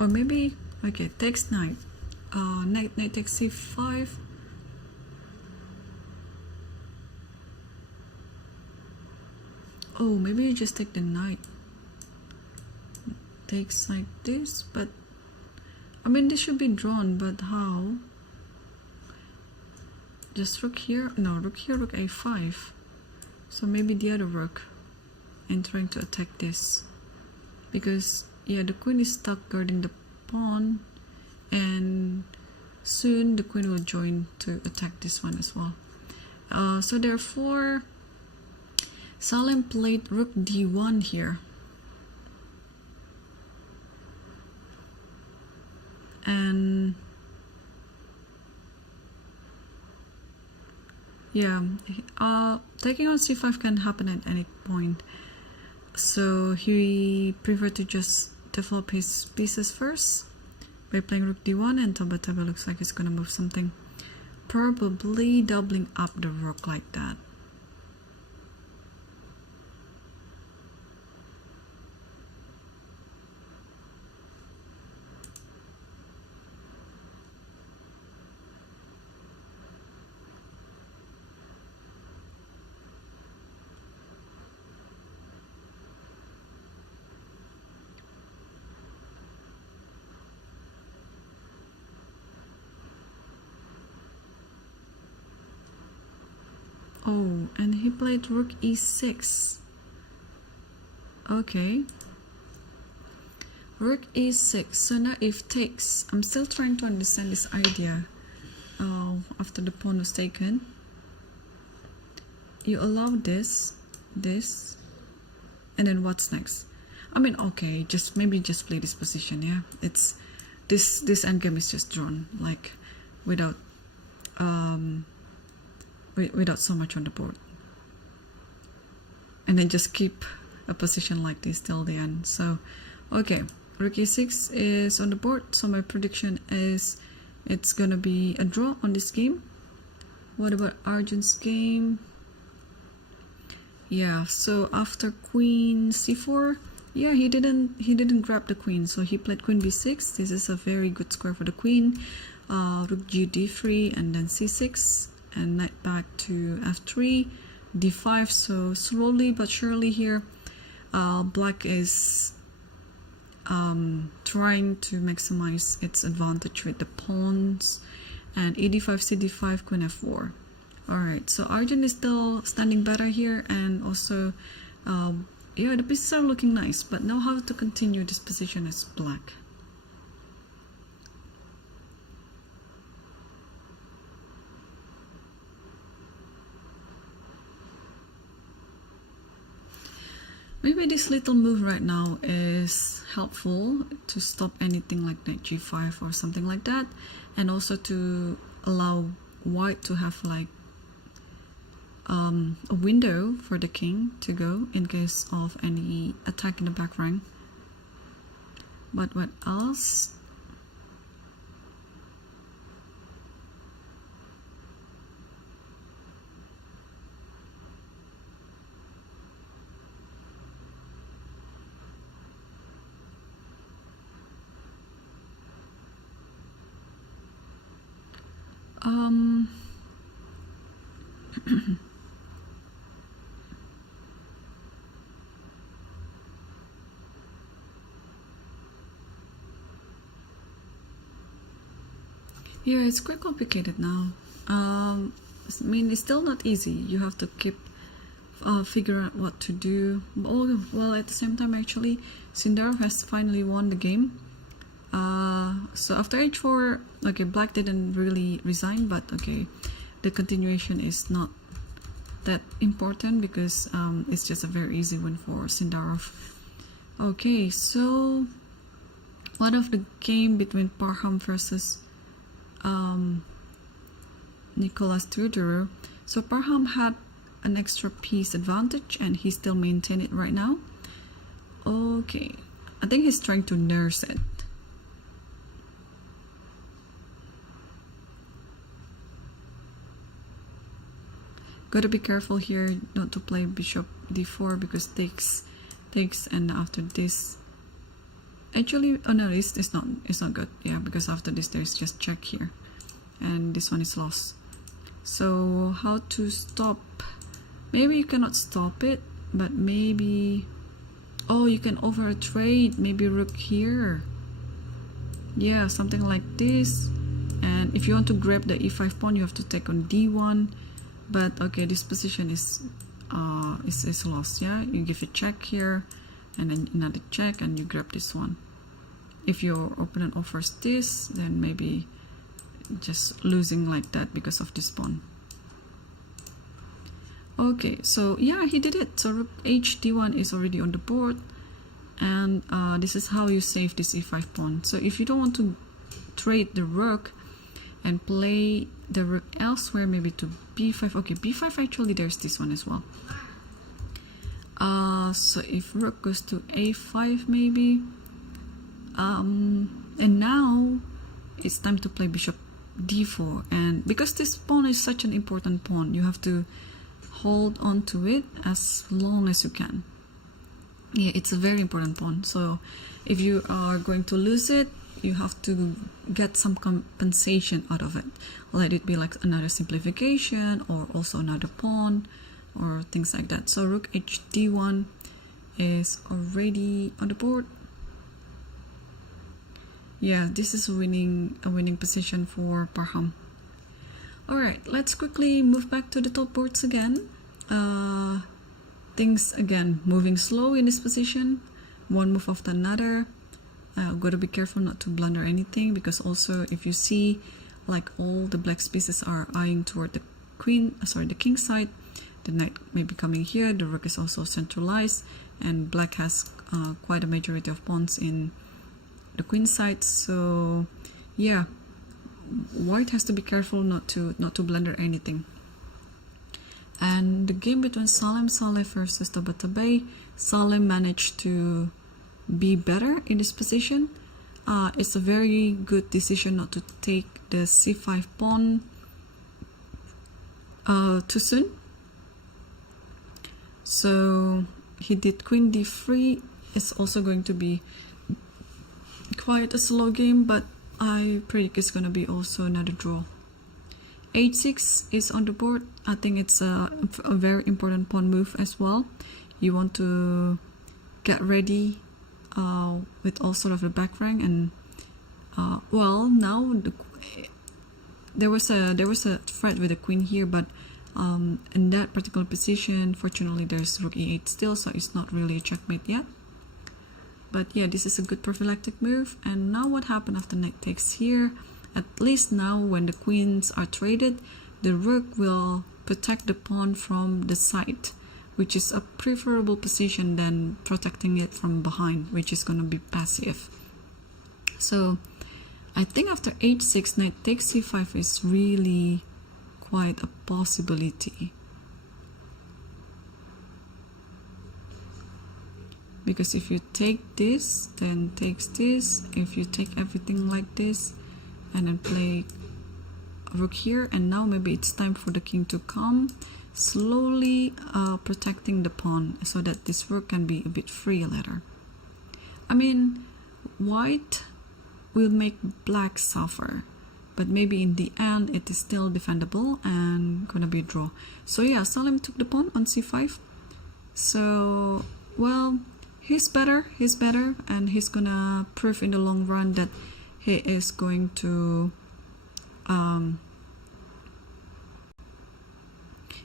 Or maybe, okay, takes knight. Knight takes c5. Oh, maybe you just take the knight. Takes like this, but I mean this should be drawn, but how? Just rook here? No, rook here, rook a5. So maybe the other rook and trying to attack this. Because yeah, the queen is stuck guarding the pawn, and soon the queen will join to attack this one as well. So therefore Salem played rook d1 here, and yeah, taking on c5 can happen at any point, so he preferred to just develop his pieces first by playing rook d1, and Tabatabai looks like he's gonna move something, probably doubling up the rook like that. Oh, and he played rook e6. Okay. Rook e6. So now if takes, I'm still trying to understand this idea. After the pawn was taken, you allow this, and then what's next? I mean, okay, maybe just play this position. Yeah, it's this endgame is just drawn like without without so much on the board, and then just keep a position like this till the end. So okay, rook e6 is on the board, so my prediction is it's gonna be a draw on this game. What about Arjun's game? Yeah, so after queen c4, yeah, he didn't grab the queen, so he played queen b6. This is a very good square for the queen. Rook g d3 and then c6, and knight back to f3, d5. So slowly but surely here, black is trying to maximize its advantage with the pawns, and e5, cd5, queen f4. Alright, so Arjun is still standing better here, and also yeah, the pieces are looking nice, but now how to continue this position as black. Maybe this little move right now is helpful to stop anything like knight g5 or something like that, and also to allow white to have like a window for the king to go in case of any attack in the back rank. But what else? Yeah, it's quite complicated now. I mean, it's still not easy. You have to keep figure out what to do. Well, at the same time, actually, Sindar has finally won the game. So after h4, okay, black didn't really resign, but okay, the continuation is not that important because it's just a very easy win for Sindarov. Okay, so what of the game between Parham versus Nicolas Tudor? So Parham had an extra piece advantage and he still maintained it right now. Okay, I think he's trying to nurse it. Gotta be careful here not to play bishop d4 because takes, and after this, actually, oh no, it's not good. Yeah, because after this there's just check here, and this one is lost. So how to stop? Maybe you cannot stop it, but maybe, oh, you can over trade. Maybe rook here. Yeah, something like this. And if you want to grab the e5 pawn, you have to take on d1. But okay, this position is lost. Yeah, you give a check here, and then another check, and you grab this one. If your opponent offers this, then maybe just losing like that because of this pawn. Okay, so yeah, he did it. So rook h d1 is already on the board, and this is how you save this e5 pawn. So if you don't want to trade the rook and play the rook elsewhere, maybe to b5. Okay, b5, actually there's this one as well. So if rook goes to a5 maybe, and now it's time to play bishop d4, and because this pawn is such an important pawn, you have to hold on to it as long as you can. Yeah, it's a very important pawn, so if you are going to lose it, you have to get some compensation out of it. Let it be like another simplification or also another pawn or things like that. So rook h d1 is already on the board. Yeah, this is a winning position for Parham. Alright, let's quickly move back to the top boards again. Things again moving slow in this position, one move after another. Gotta be careful not to blunder anything, because also if you see like all the black pieces are eyeing toward the the king side, the knight may be coming here, the rook is also centralized, and black has quite a majority of pawns in the queen side. So yeah, white has to be careful not to blunder anything. And the game between Salem Saleh versus Tabatabai, Salem managed to be better in this position. It's a very good decision not to take the c5 pawn too soon. So he did queen d3. It's also going to be quite a slow game, but I predict it's going to be also another draw. h6 is on the board. I think it's a very important pawn move as well. You want to get ready with all sort of the back rank, and well, now there was a threat with the queen here, but in that particular position, fortunately there's rook e8 still, so it's not really a checkmate yet. But yeah, this is a good prophylactic move. And now what happened after knight takes here? At least now when the queens are traded, the rook will protect the pawn from the side, which is a preferable position than protecting it from behind, which is going to be passive. So I think after h6, knight takes c5 is really quite a possibility. Because if you take this, then takes this. If you take everything like this, and then play rook here, and now maybe it's time for the king to come, slowly protecting the pawn so that this rook can be a bit free later. I mean, white will make black suffer, but maybe in the end it is still defendable and gonna be a draw. So yeah, Salem took the pawn on c5. So well, he's better, and he's gonna prove in the long run that he is going to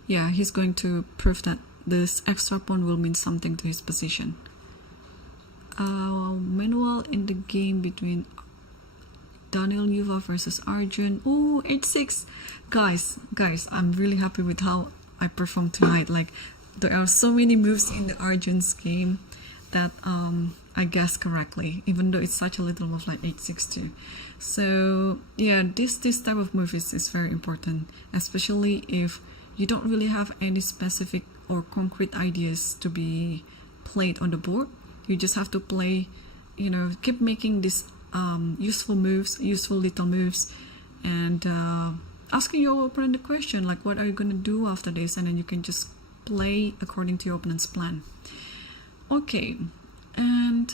yeah, he's going to prove that this extra pawn will mean something to his position. Meanwhile, in the game between Daniel Yuva versus Arjun, oh, h6. Guys, I'm really happy with how I performed tonight. Like, there are so many moves in the Arjun's game that I guessed correctly, even though it's such a little move like h6 too. So yeah, this type of move is very important, especially if you don't really have any specific or concrete ideas to be played on the board. You just have to play, you know, keep making these useful moves, useful little moves, and asking your opponent the question like, what are you gonna do after this? And then you can just play according to your opponent's plan. Okay, and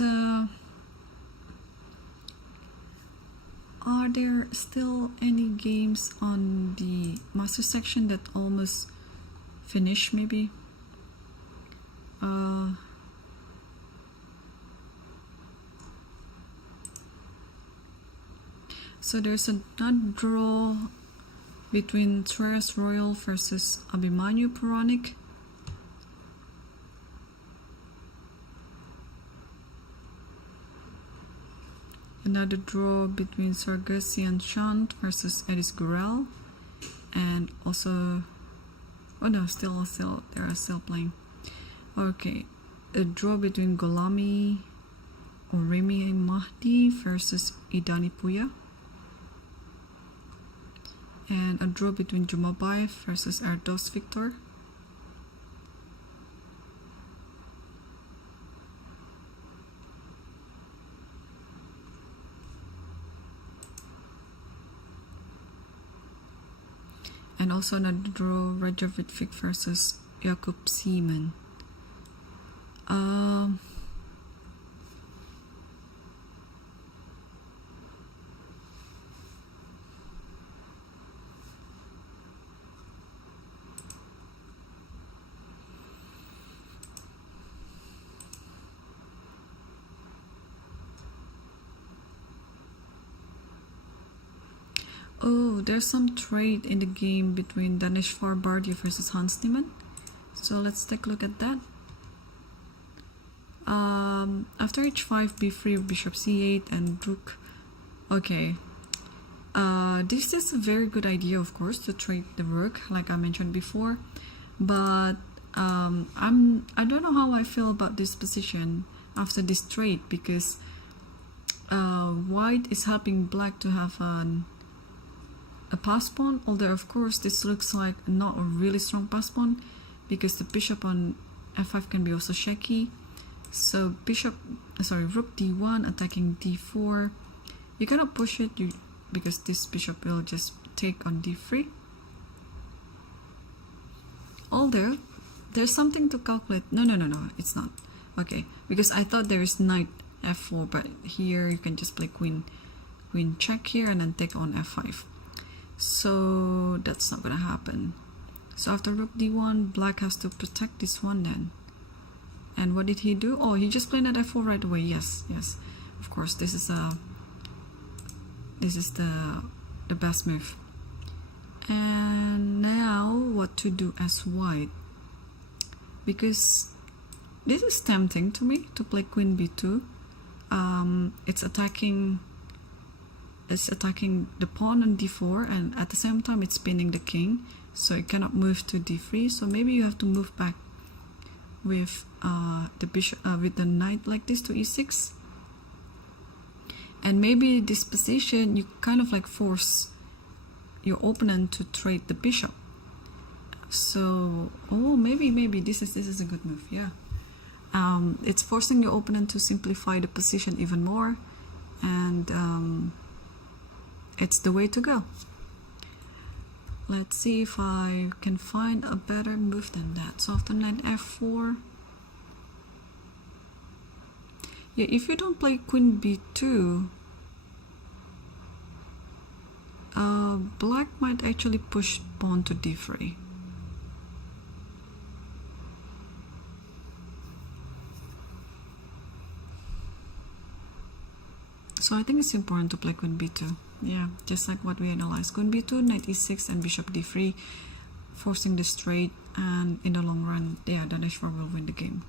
are there still any games on the master section that almost finished maybe? So there's another draw between Tres Royal versus Abhimanyu Puranik. Another draw between Sargassian Shant versus Edis Gurel. And also, oh no, still they are still playing. Okay, a draw between Golami Oremi Mahdi versus Idani Puya. And a draw between Jumabayev versus Erdos Victor. And also another draw, Roger Vitvik versus Jakub Seaman. Oh, there's some trade in the game between Daneshvar Bardia versus Hans Niemann. So let's take a look at that. After h5, b3, bishop c8, and rook. Okay. This is a very good idea, of course, to trade the rook, like I mentioned before. But I don't know how I feel about this position after this trade, because white is helping black to have a pass pawn, although of course this looks like not a really strong pass pawn because the bishop on f5 can be also shaky. So rook d1 attacking d4. You cannot push it because this bishop will just take on d3. Although there's something to calculate. No, it's not. Okay, because I thought there is knight f4, but here you can just play queen check here and then take on f5. So that's not gonna happen. So after rook d1, black has to protect this one then. And what did he do? Oh, he just played at f4 right away. Yes. Of course, this is the best move. And now what to do as white? Because this is tempting to me to play queen b2. It's attacking the pawn on d4, and at the same time it's pinning the king, so it cannot move to d3. So maybe you have to move back with the bishop with the knight like this to e6, and maybe this position you kind of like force your opponent to trade the bishop. So maybe this is a good move. Yeah, it's forcing your opponent to simplify the position even more, and it's the way to go. Let's see if I can find a better move than that. So after knight f4, yeah, if you don't play queen b2, black might actually push pawn to d3. So I think it's important to play queen b2. Yeah, just like what we analyzed. Queen b2, knight e6, and bishop d3, forcing the straight, and in the long run, yeah, Daneshvar will win the game.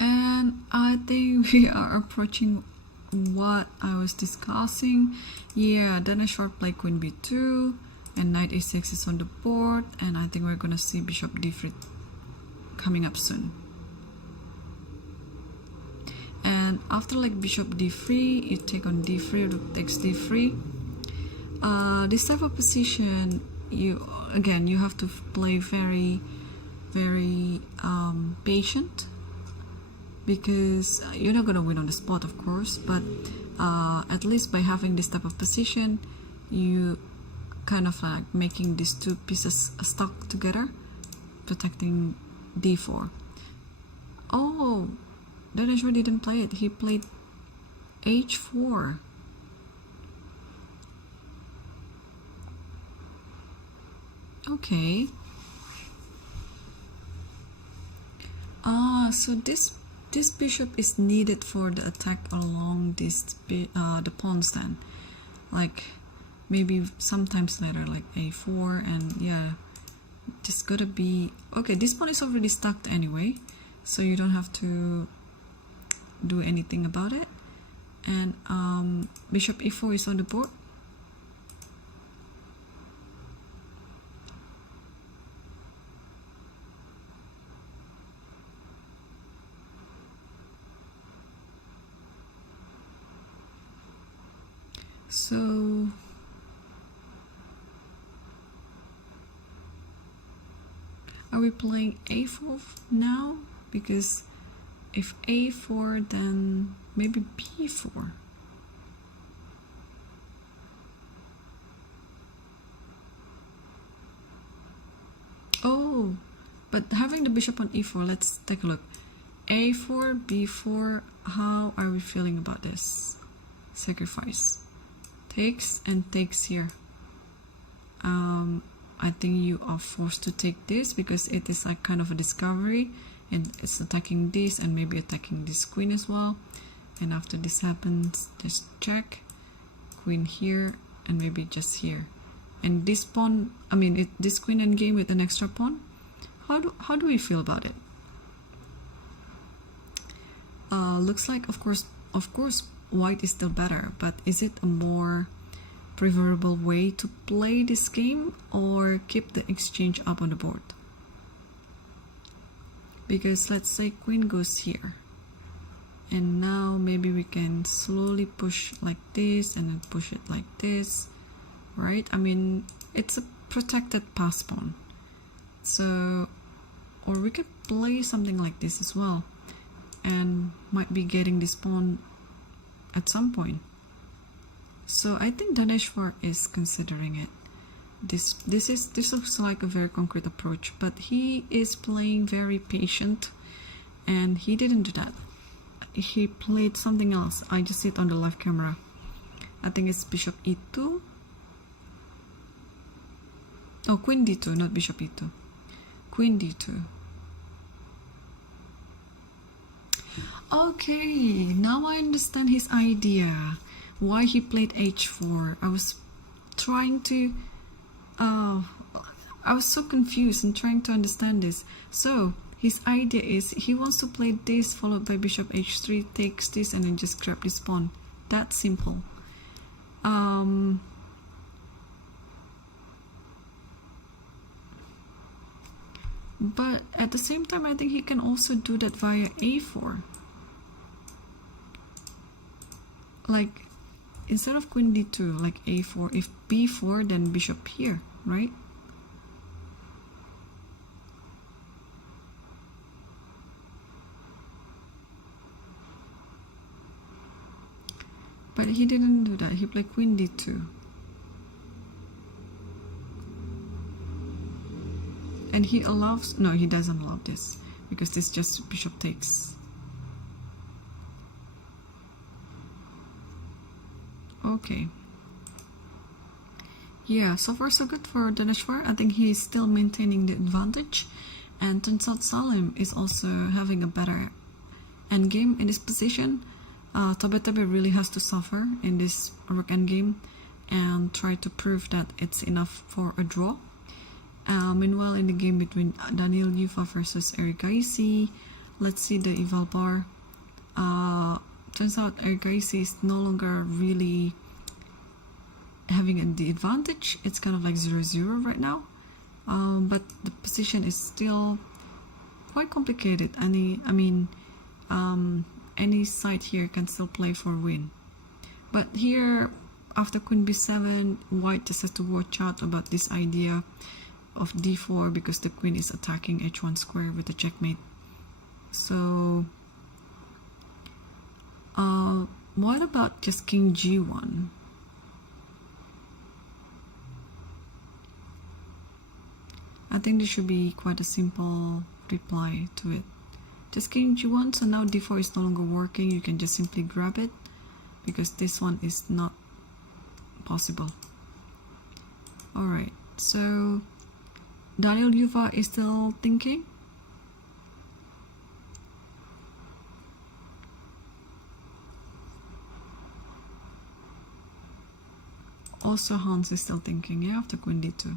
And I think we are approaching what I was discussing. Yeah, Daneshvar play queen b2, and knight a6 is on the board, and I think we're gonna see bishop d3 coming up soon. And after like bishop d3, you take on d3, rook takes d3. This type of position, you have to play very patient, because you're not going to win on the spot, of course, but at least by having this type of position, you kind of like making these two pieces stuck together, protecting d4. Oh, Daneshvar didn't play it. He played h4. Okay. So this bishop is needed for the attack along this the pawn stand, like maybe sometimes later, like a4, and yeah, just gotta be okay. This pawn is already stuck anyway, so you don't have to do anything about it. And bishop e4 is on the board. So are we playing a4 now? Because if a4, then maybe b4. Oh, but having the bishop on e4, let's take a look. a4, b4, how are we feeling about this? Sacrifice. Takes and takes here. I think you are forced to take this because it is like kind of a discovery, and it's attacking this and maybe attacking this queen as well. And after this happens, just check, queen here, and maybe just here. And this pawn, I mean, this queen endgame with an extra pawn, how do we feel about it? Looks like, of course, white is still better, but is it a more preferable way to play this game, or keep the exchange up on the board? Because let's say queen goes here, and now maybe we can slowly push like this and then push it like this, right? I mean, it's a protected pass pawn, so, or we could play something like this as well, and might be getting this pawn at some point. So I think Daneshvar is considering it. This looks like a very concrete approach, but he is playing very patient, and he didn't do that. He played something else. I just see it on the live camera. I think it's bishop e2. Oh, queen d2, not bishop e2. Queen d2. Okay, now I understand his idea. Why he played h4. I was trying to I was so confused and trying to understand this. So his idea is he wants to play this followed by bishop h3, takes this, and then just grab this pawn. That's simple. But at the same time, I think he can also do that via a4. Like, instead of queen d2, like a4, if b4, then bishop here, right? But he didn't do that. He played queen d2. And he allows, no, he doesn't allow this, because this just bishop takes. Okay. Yeah, so far so good for Daneshvar. I think he's still maintaining the advantage. And turns out Salim is also having a better endgame in this position. Tabatabai really has to suffer in this rook endgame and try to prove that it's enough for a draw. Meanwhile, in the game between Daniel Yuva versus Erigaisi, let's see the eval bar. Turns out Erigaisi is no longer really having the advantage. It's kind of like 0-0 right now. But the position is still quite complicated. Any side here can still play for win. But here, after queen b7, white just has to watch out about this idea of d4 because the queen is attacking h1 square with the checkmate. So, what about just king g1? I think this should be quite a simple reply to it. Just king g1, so now d4 is no longer working. You can just simply grab it because this one is not possible. Alright, so Daniel Yuva is still thinking. Also Hans is still thinking, yeah, after queen d2.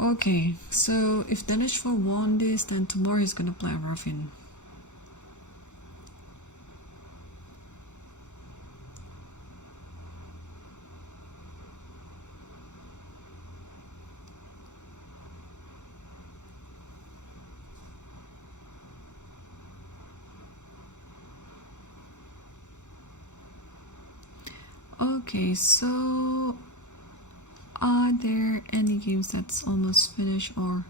Okay, so if Daneshvar won this, then tomorrow he's gonna play Ravin. Okay, so are there any games that's almost finished or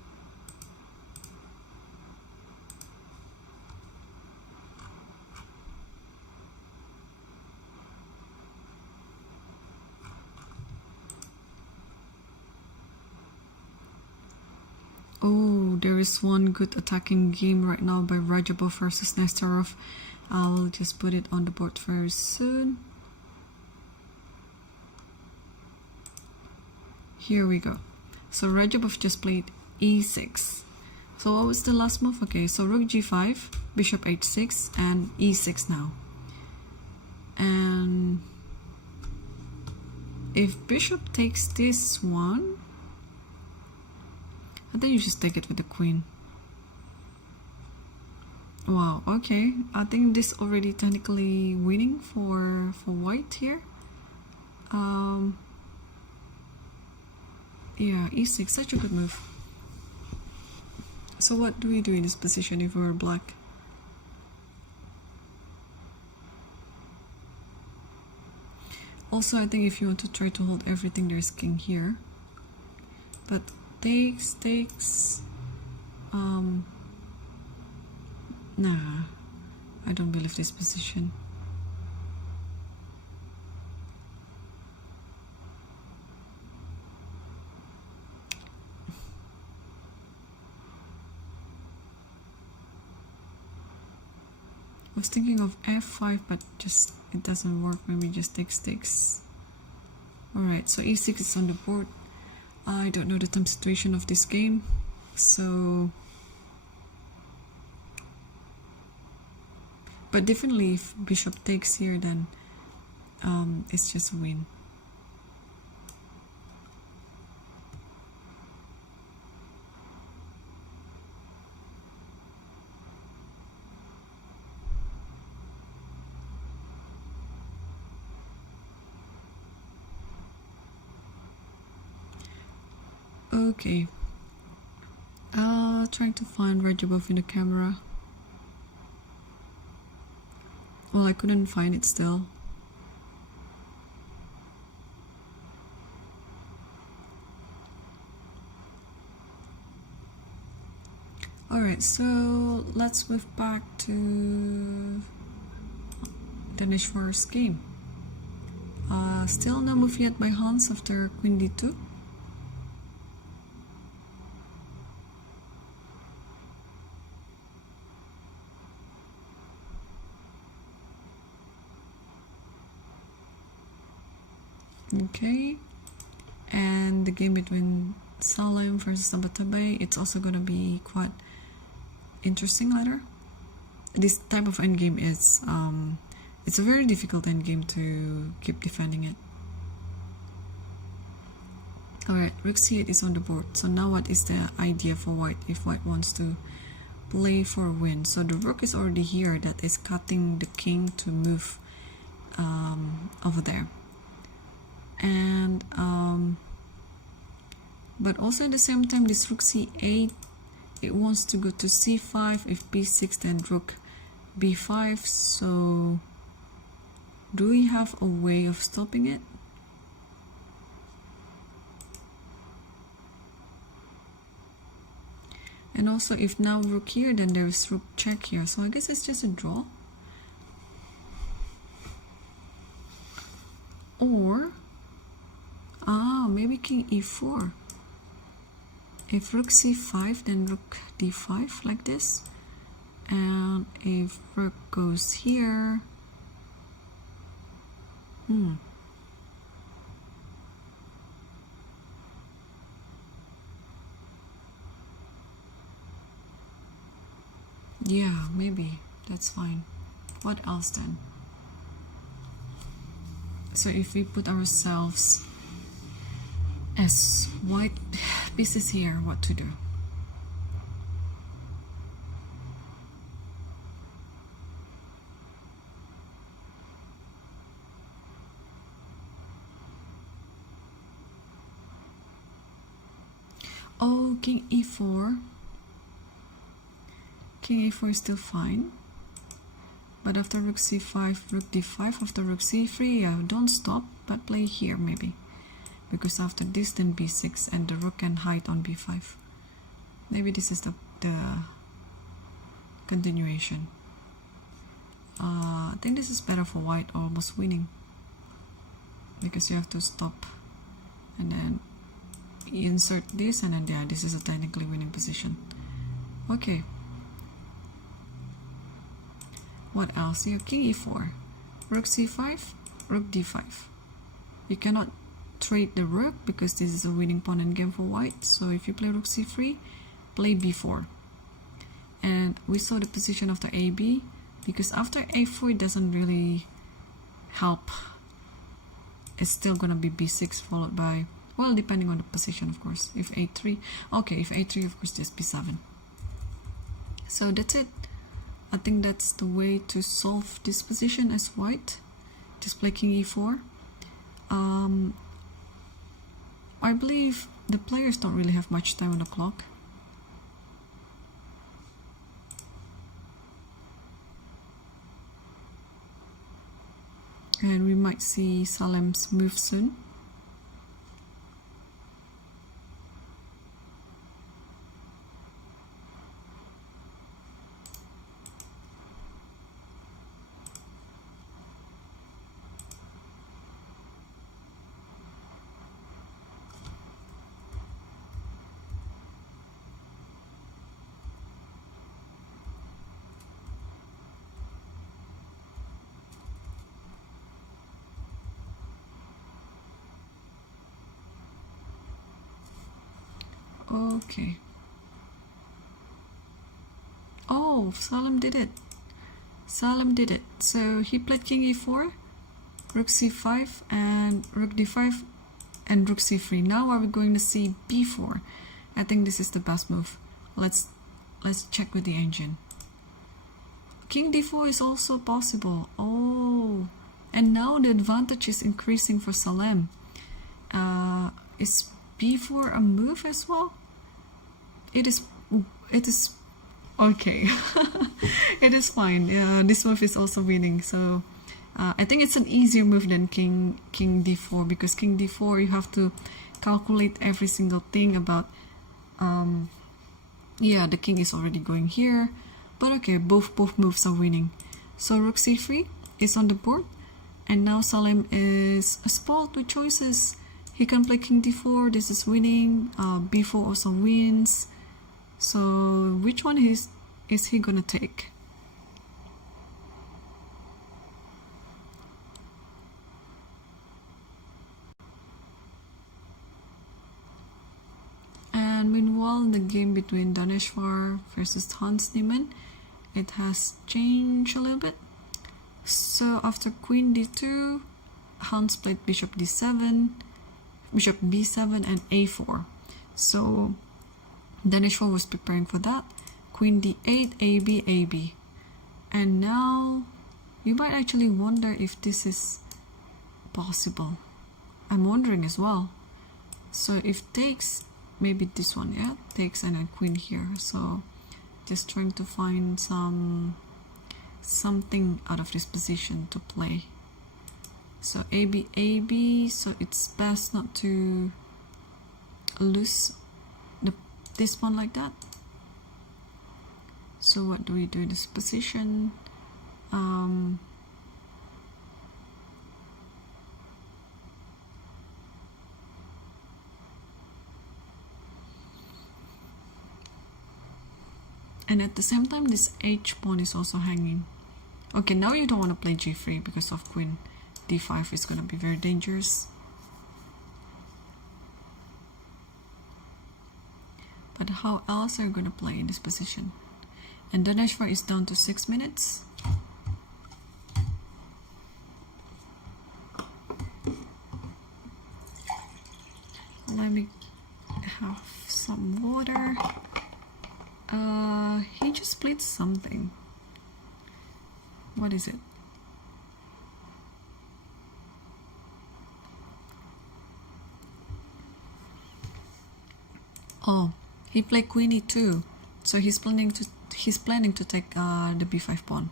oh, there is one good attacking game right now by Rajabov versus Nestorov. I'll just put it on the board very soon. Here we go. So Rajabov just played e6. So what was the last move? Okay, so rook g5, bishop h6, and e6 now. And if bishop takes this one, I think you just take it with the queen. Wow, okay. I think this already technically winning for white here. Yeah, e6, such a good move. So what do we do in this position if we're black? Also, I think if you want to try to hold everything, there's king here. But takes, nah, I don't believe this position. I was thinking of f5, but just it doesn't work. Maybe just takes. Alright, so e6 is on the board. I don't know the time situation of this game, so... But definitely if bishop takes here, then it's just a win. Okay. Trying to find Rajabov in the camera. Well, I couldn't find it still. Alright, so let's move back to the Nishwar's game. Still no move yet by Hans after Queen D2. Okay, and the game between Salem versus Tabatabai, it's also gonna be quite interesting later. This type of endgame is it's a very difficult endgame to keep defending it. Alright, rook c8 is on the board. So now what is the idea for white if white wants to play for a win? So the rook is already here, that is cutting the king to move over there. And but also at the same time, this rook c8, it wants to go to c5. If b6, then rook b5. So do we have a way of stopping it? And also if now rook here, then there's rook check here. So I guess it's just a draw. Or maybe king e4. If rook c5, then rook d5 like this. And if rook goes here, yeah, maybe that's fine. What else then? So if we put ourselves as white pieces here, what to do? Oh, king e4. King a4 is still fine. But after rook c5, rook d5, after rook c3, don't stop, but play here maybe. Because after this, then b6, and the rook can hide on b5. Maybe this is the continuation. I think this is better for white, almost winning. Because you have to stop. And then insert this, and then yeah, this is a technically winning position. Okay. What else? You have king e4, rook c5, rook d5. You cannot trade the rook because this is a winning pawn endgame for white. So if you play rook c3, play b4. And we saw the position after ab, because after a4 it doesn't really help. It's still gonna be b6 followed by, well, depending on the position, of course. If a3, okay, if a3, of course, just b7. So that's it. I think that's the way to solve this position as white. Just play king e4. I believe the players don't really have much time on the clock. And we might see Salem's move soon. Okay. Oh, Salem did it. Salem did it. So he played king e4, rook c5, and rook d5, and rook c3. Now are we going to see b4? I think this is the best move. Let's check with the engine. King d4 is also possible. Oh, and now the advantage is increasing for Salem. Is b4 a move as well? It is okay. It is fine. This move is also winning. So I think it's an easier move than king d4, because king d4 you have to calculate every single thing about yeah, the king is already going here, but okay, both moves are winning. So rook c3 is on the board, and now Salem is spoiled with choices. He can play king d4, this is winning. b4 also wins. So which one is he gonna take? And meanwhile, the game between Daneshvar versus Hans Niemann, it has changed a little bit. So after queen d2, Hans played bishop d7, bishop b7, and a4. So Daneshvar was preparing for that. Queen d8, ab, ab. And now you might actually wonder if this is possible. I'm wondering as well. So if takes, maybe this one, yeah, takes and then queen here. So just trying to find something out of this position to play. So ab, ab. So it's best not to lose this pawn like that. So what do we do in this position? And at the same time, this h pawn is also hanging. Okay, now you don't want to play g3 because of queen d5 is going to be very dangerous. But how else are you going to play in this position? And Daneshvar is down to 6 minutes. Let me have some water. He just split something. What is it? Oh, he played queen e2, so he's planning to take the b5 pawn.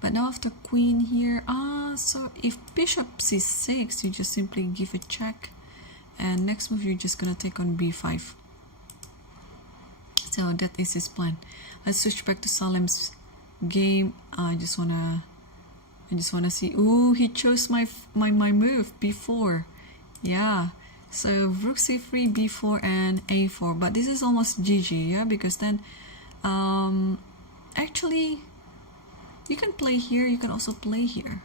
But now after queen here, so if bishop c6, you just simply give a check, and next move you're just gonna take on b5. So that is his plan. Let's switch back to Salem's game. I just wanna see. Ooh, he chose my move b4. Yeah. So rook c3, b4, and a4. But this is almost GG, yeah, because then actually you can play here, you can also play here.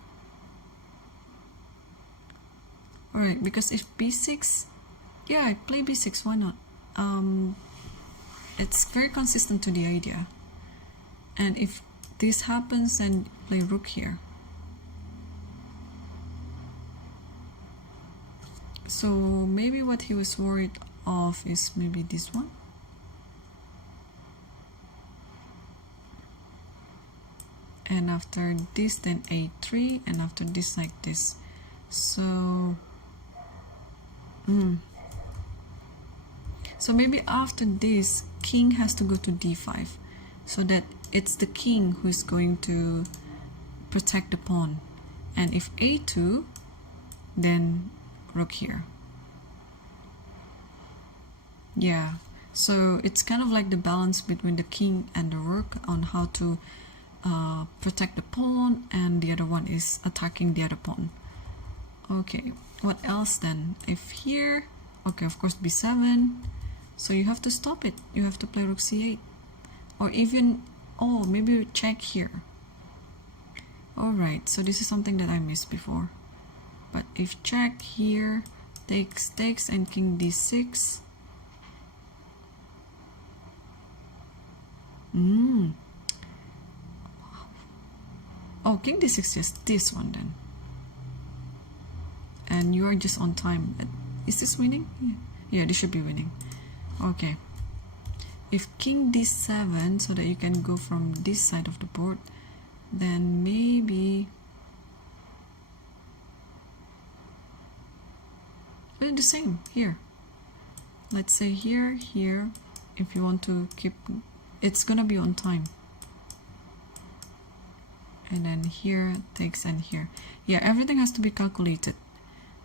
Alright, because if b6, yeah, I play b6, why not? It's very consistent to the idea. And if this happens, then play rook here. So maybe what he was worried of is maybe this one. And after this, then a3, and after this, like this. So so maybe after this, king has to go to d5, so that it's the king who is going to protect the pawn. And if a2, then rook here. Yeah, so it's kind of like the balance between the king and the rook on how to protect the pawn, and the other one is attacking the other pawn. Okay, what else then? If here, okay, of course b7, so you have to stop it. You have to play rook c8, or even, oh, maybe check here. Alright, so this is something that I missed before. But if check here, takes, and king d6, Oh, king d6, just this one then. And you are just on time. Is this winning? Yeah, this should be winning. Okay. If king d7, so that you can go from this side of the board, then maybe the same here. Let's say here, here. If you want to keep, it's gonna be on time. And then here takes, and here. Yeah, everything has to be calculated.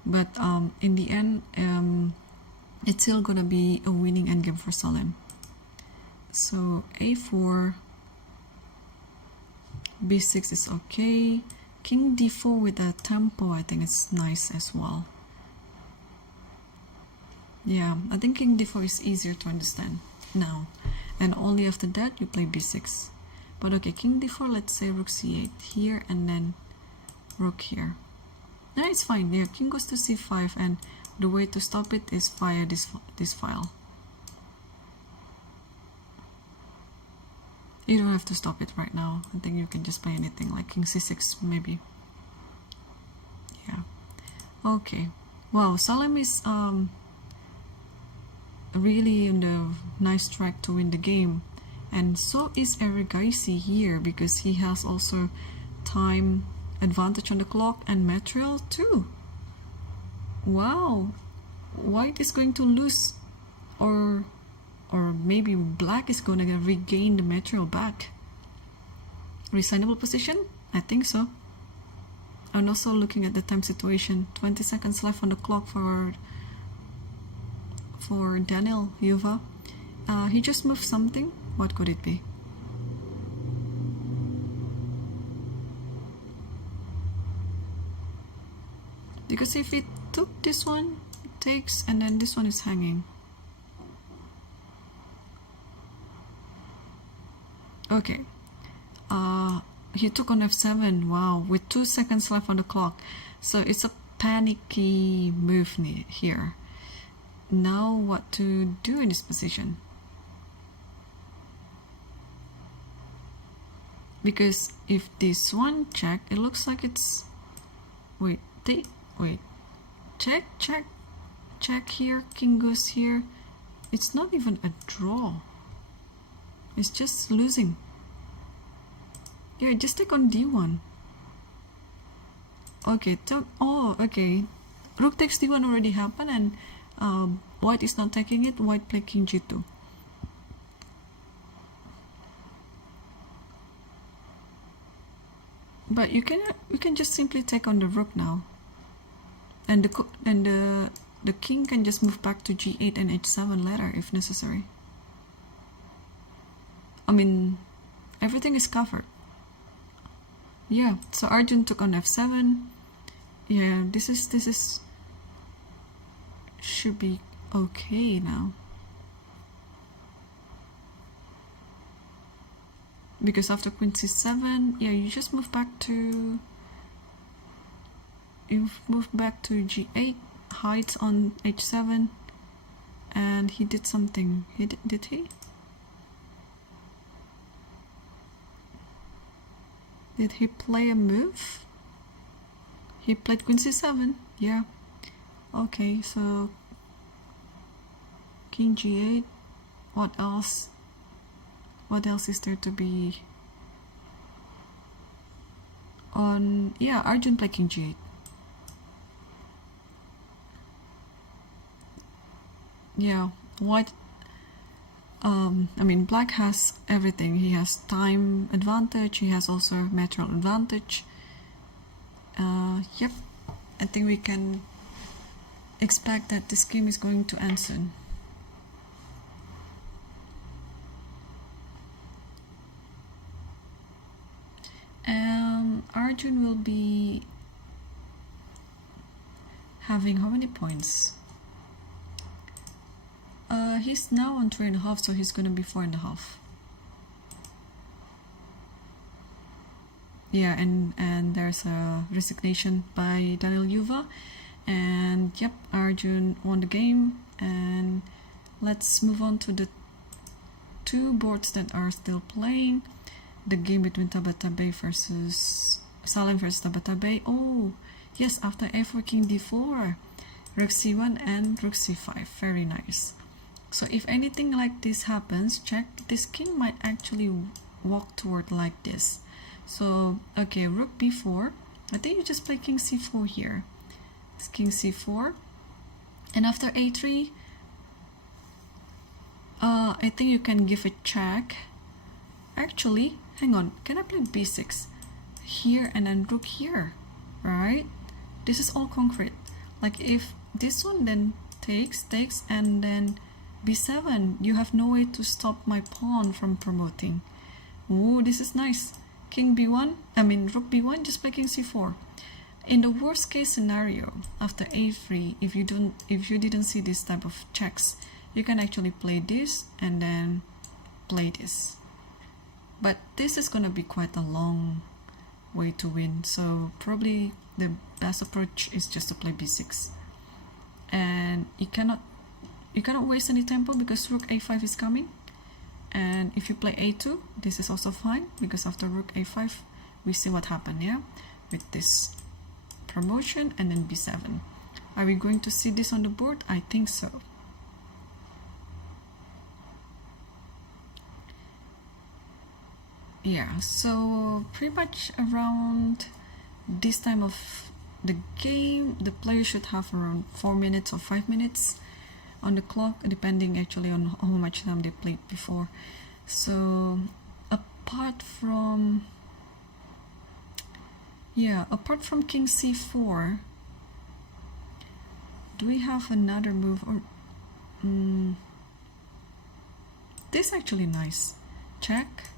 But in the end, it's still gonna be a winning endgame for Salem. So a4, b6 is okay. King d4 with a tempo, I think it's nice as well. Yeah, I think king d4 is easier to understand now. And only after that you play b6. But okay, king d4, let's say rook c8 here, and then rook here. No, it's fine. Yeah, king goes to c5, and the way to stop it is via this file. You don't have to stop it right now. I think you can just play anything, like king c6 maybe. Yeah. Okay. Wow, Salem is really on the nice track to win the game. And so is Erigaisi here, because he has also time advantage on the clock and material too. Wow, white is going to lose, or maybe black is going to regain the material back. Resignable position? I think so. I'm also looking at the time situation. 20 seconds left on the clock for Daniel Yuva. He just moved something. What could it be? Because if it took this one, it takes, and then this one is hanging. Okay. He took on f7. Wow, with 2 seconds left on the clock. So it's a panicky move here. Now what to do in this position? Because if this one check, it looks like it's wait, check here, king goes here. It's not even a draw, it's just losing. Yeah, just take on d1. Okay, okay, rook takes d1 already happened, and white is not taking it. White play king g2. But you can just simply take on the rook now, and the king can just move back to g8 and h7 later if necessary. I mean, everything is covered. Yeah, so Arjun took on f7. Yeah, this is should be okay now. Because after queen c7, yeah, you just move back to g8, hides on h7, and he did something. Did he? Did he play a move? He played queen c7. Yeah. Okay, so king g8. What else? What else is there to be on? Yeah, Arjun played king g8. Yeah, white. I mean, black has everything. He has time advantage. He has also material advantage. Yep, I think we can expect that this game is going to end soon. Arjun will be having how many points? He's now on 3.5, so he's gonna be 4.5. Yeah, and there's a resignation by Daniel Yuva, and yep, Arjun won the game. And let's move on to the two boards that are still playing. The game between Tabatabai versus Salem versus Tabatabai. Oh, yes, after f4, king d4, rook c1 and rook c5. Very nice. So if anything like this happens, check, this king might actually walk toward like this. So, okay, rook b4. I think you just play king c4 here. It's king c4. And after a3, I think you can give a check. Actually, hang on, can I play b6 here and then rook here, right? This is all concrete. Like if this one then takes, and then b7, you have no way to stop my pawn from promoting. Ooh, this is nice. King b1, rook b1, just play king c4. In the worst case scenario, after a3, if you didn't see this type of checks, you can actually play this and then play this. But this is gonna be quite a long way to win, so probably the best approach is just to play b6. And you cannot waste any tempo because rook a5 is coming. And if you play a2, this is also fine, because after rook a5, we see what happened, yeah, with this promotion and then b7. Are we going to see this on the board? I think so. Yeah, so pretty much around this time of the game, the player should have around 4 minutes or 5 minutes on the clock, depending actually on how much time they played before. So apart from king c4, do we have another move? Or this actually nice. Check,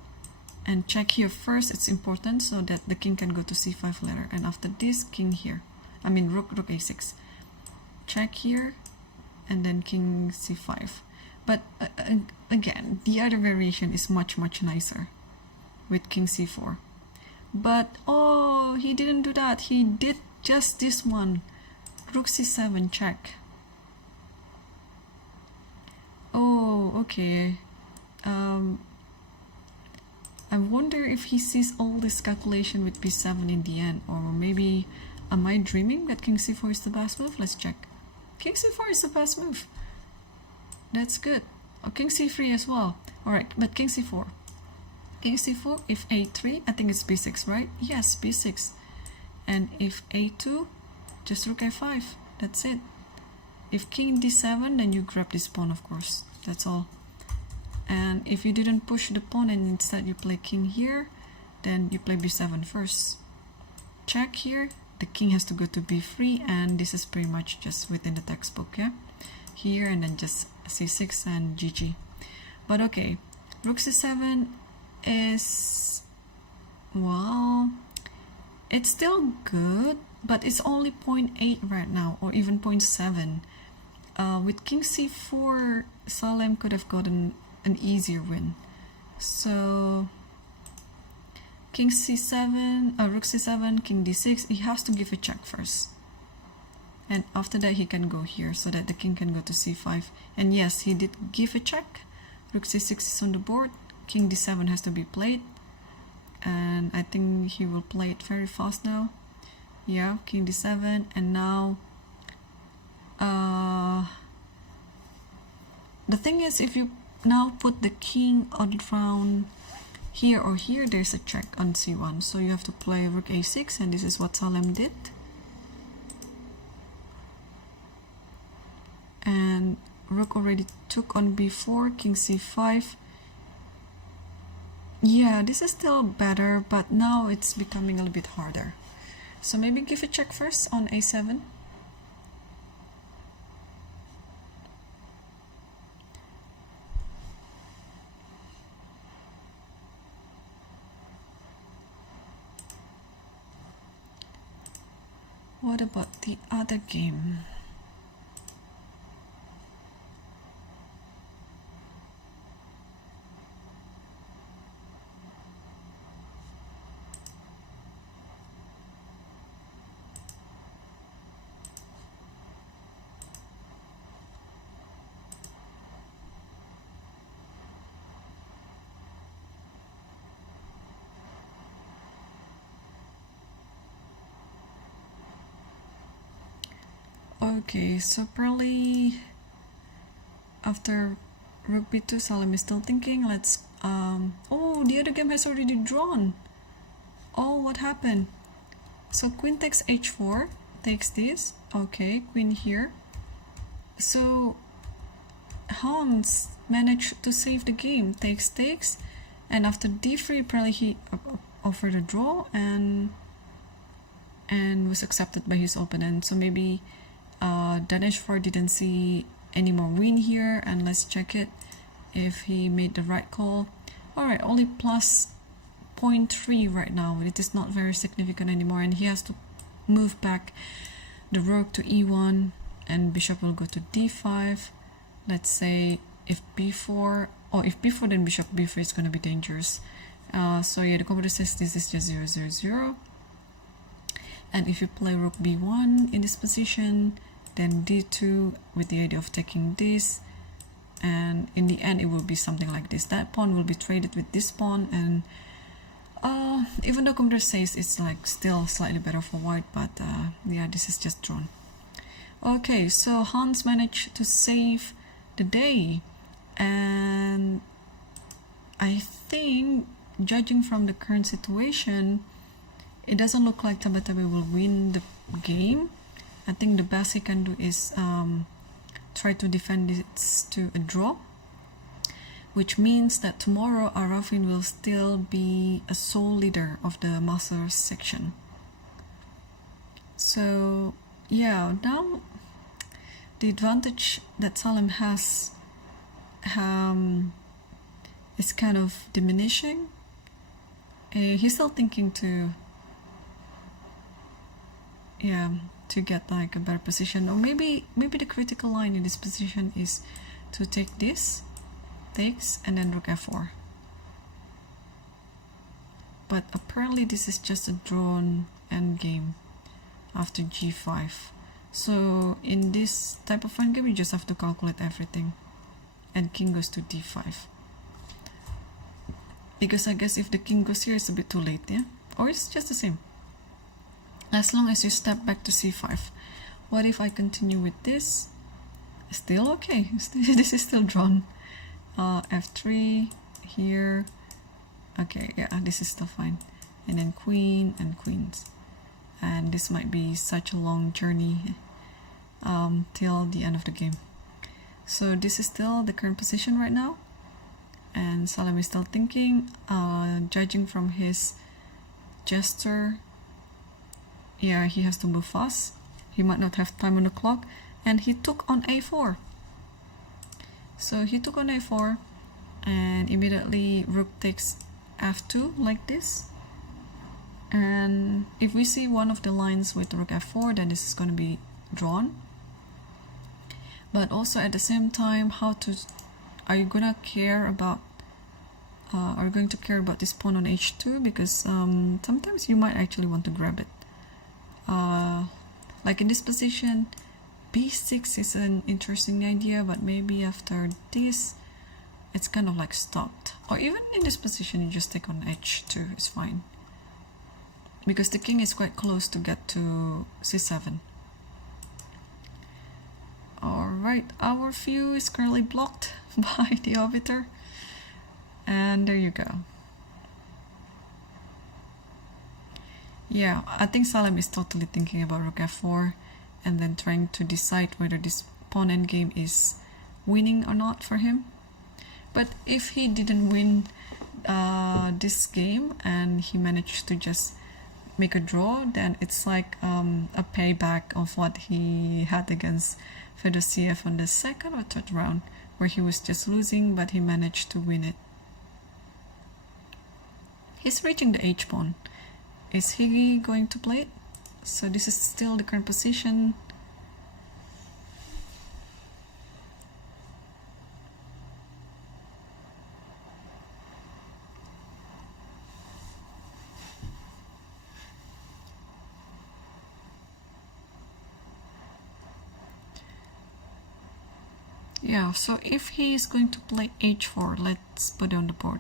and check here first, it's important, so that the king can go to c5 later. And after this, king here, rook a6. Check here, and then king c5. But again, the other variation is much nicer with king c4. But oh, he didn't do that. He did just this one. Rook c7, check. Oh, okay. I wonder if he sees all this calculation with b7 in the end, or maybe am I dreaming that king c4 is the best move? Let's check. King c4 is the best move. That's good. Oh, king c3 as well. Alright, but king c4. King c4, if a3, I think it's b6, right? Yes, b6. And if a2, just rook a5. That's it. If king d7, then you grab this pawn, of course. That's all. And if you didn't push the pawn and instead you play king here, then you play b7 first. Check here. The king has to go to b3, and this is pretty much just within the textbook, yeah? Here, and then just c6 and GG. But okay, rook c7 is, well, it's still good, but it's only 0.8 right now, or even 0.7. With king c4, Salem could have gotten an easier win. So king c7, rook c7, king d6, he has to give a check first. And after that he can go here so that the king can go to c5. And yes, he did give a check. Rook c6 is on the board. King d7 has to be played. And I think he will play it very fast now. Yeah, king d7. And now the thing is, if you now put the king around here or here, there's a check on c1. So you have to play rook a6, and this is what Salem did. And rook already took on b4, king c5. Yeah, this is still better, but now it's becoming a little bit harder. So maybe give a check first on a7. What about the other game? Okay, so probably after rook b2, Salim is still thinking. Let's oh, the other game has already drawn. Oh, what happened? So queen takes h4, takes this. Okay, queen here. So Hans managed to save the game. Takes, and after d3, probably he offered a draw and was accepted by his opponent. So maybe Dan h4 didn't see any more win here, and let's check it if he made the right call. Alright, only plus 0.3 right now. It is not very significant anymore, and he has to move back the rook to e1 and bishop will go to d5. Let's say if b4, or if b4 then bishop b3 is going to be dangerous. So yeah, the computer says this is just 0, 0, 0. And if you play rook b1 in this position, then d2 with the idea of taking this, and in the end it will be something like this. That pawn will be traded with this pawn, and even though computer says it's like still slightly better for white, but yeah, this is just drawn. Okay, so Hans managed to save the day, and I think, judging from the current situation, it doesn't look like Tabatabai will win the game. I think the best he can do is try to defend it to a draw, which means that tomorrow Arafin will still be a sole leader of the Masters section. So yeah, now the advantage that Salim has is kind of diminishing. He's still thinking to get like a better position, or maybe the critical line in this position is to take this, takes, and then rook f4. But apparently this is just a drawn endgame after g5. So in this type of endgame you just have to calculate everything, and king goes to d5. Because I guess if the king goes here, it's a bit too late, yeah? Or it's just the same. As long as you step back to c5. What if I continue with this? Still okay. This is still drawn. F3 here. Okay, yeah, this is still fine. And then queen and queens. And this might be such a long journey till the end of the game. So this is still the current position right now. And Salim is still thinking, judging from his gesture, yeah, he has to move fast. He might not have time on the clock, and he took on a4. So he took on a4, and immediately rook takes f2 like this. And if we see one of the lines with rook f4, then this is going to be drawn. But also at the same time, are you going to care about this pawn on h2? Because sometimes you might actually want to grab it. Like in this position, b6 is an interesting idea, but maybe after this it's kind of like stopped. Or even in this position, you just take on h2, it's fine, because the king is quite close to get to c7. Alright, our view is currently blocked by the arbiter, and there you go. Yeah, I think Salim is totally thinking about rook f4 and then trying to decide whether this pawn endgame is winning or not for him. But if he didn't win this game and he managed to just make a draw, then it's like a payback of what he had against Fedosiev on the second or third round, where he was just losing but he managed to win it. He's reaching the h-pawn. Is he going to play it? So this is still the current position. Yeah, so if he is going to play h4, let's put it on the board.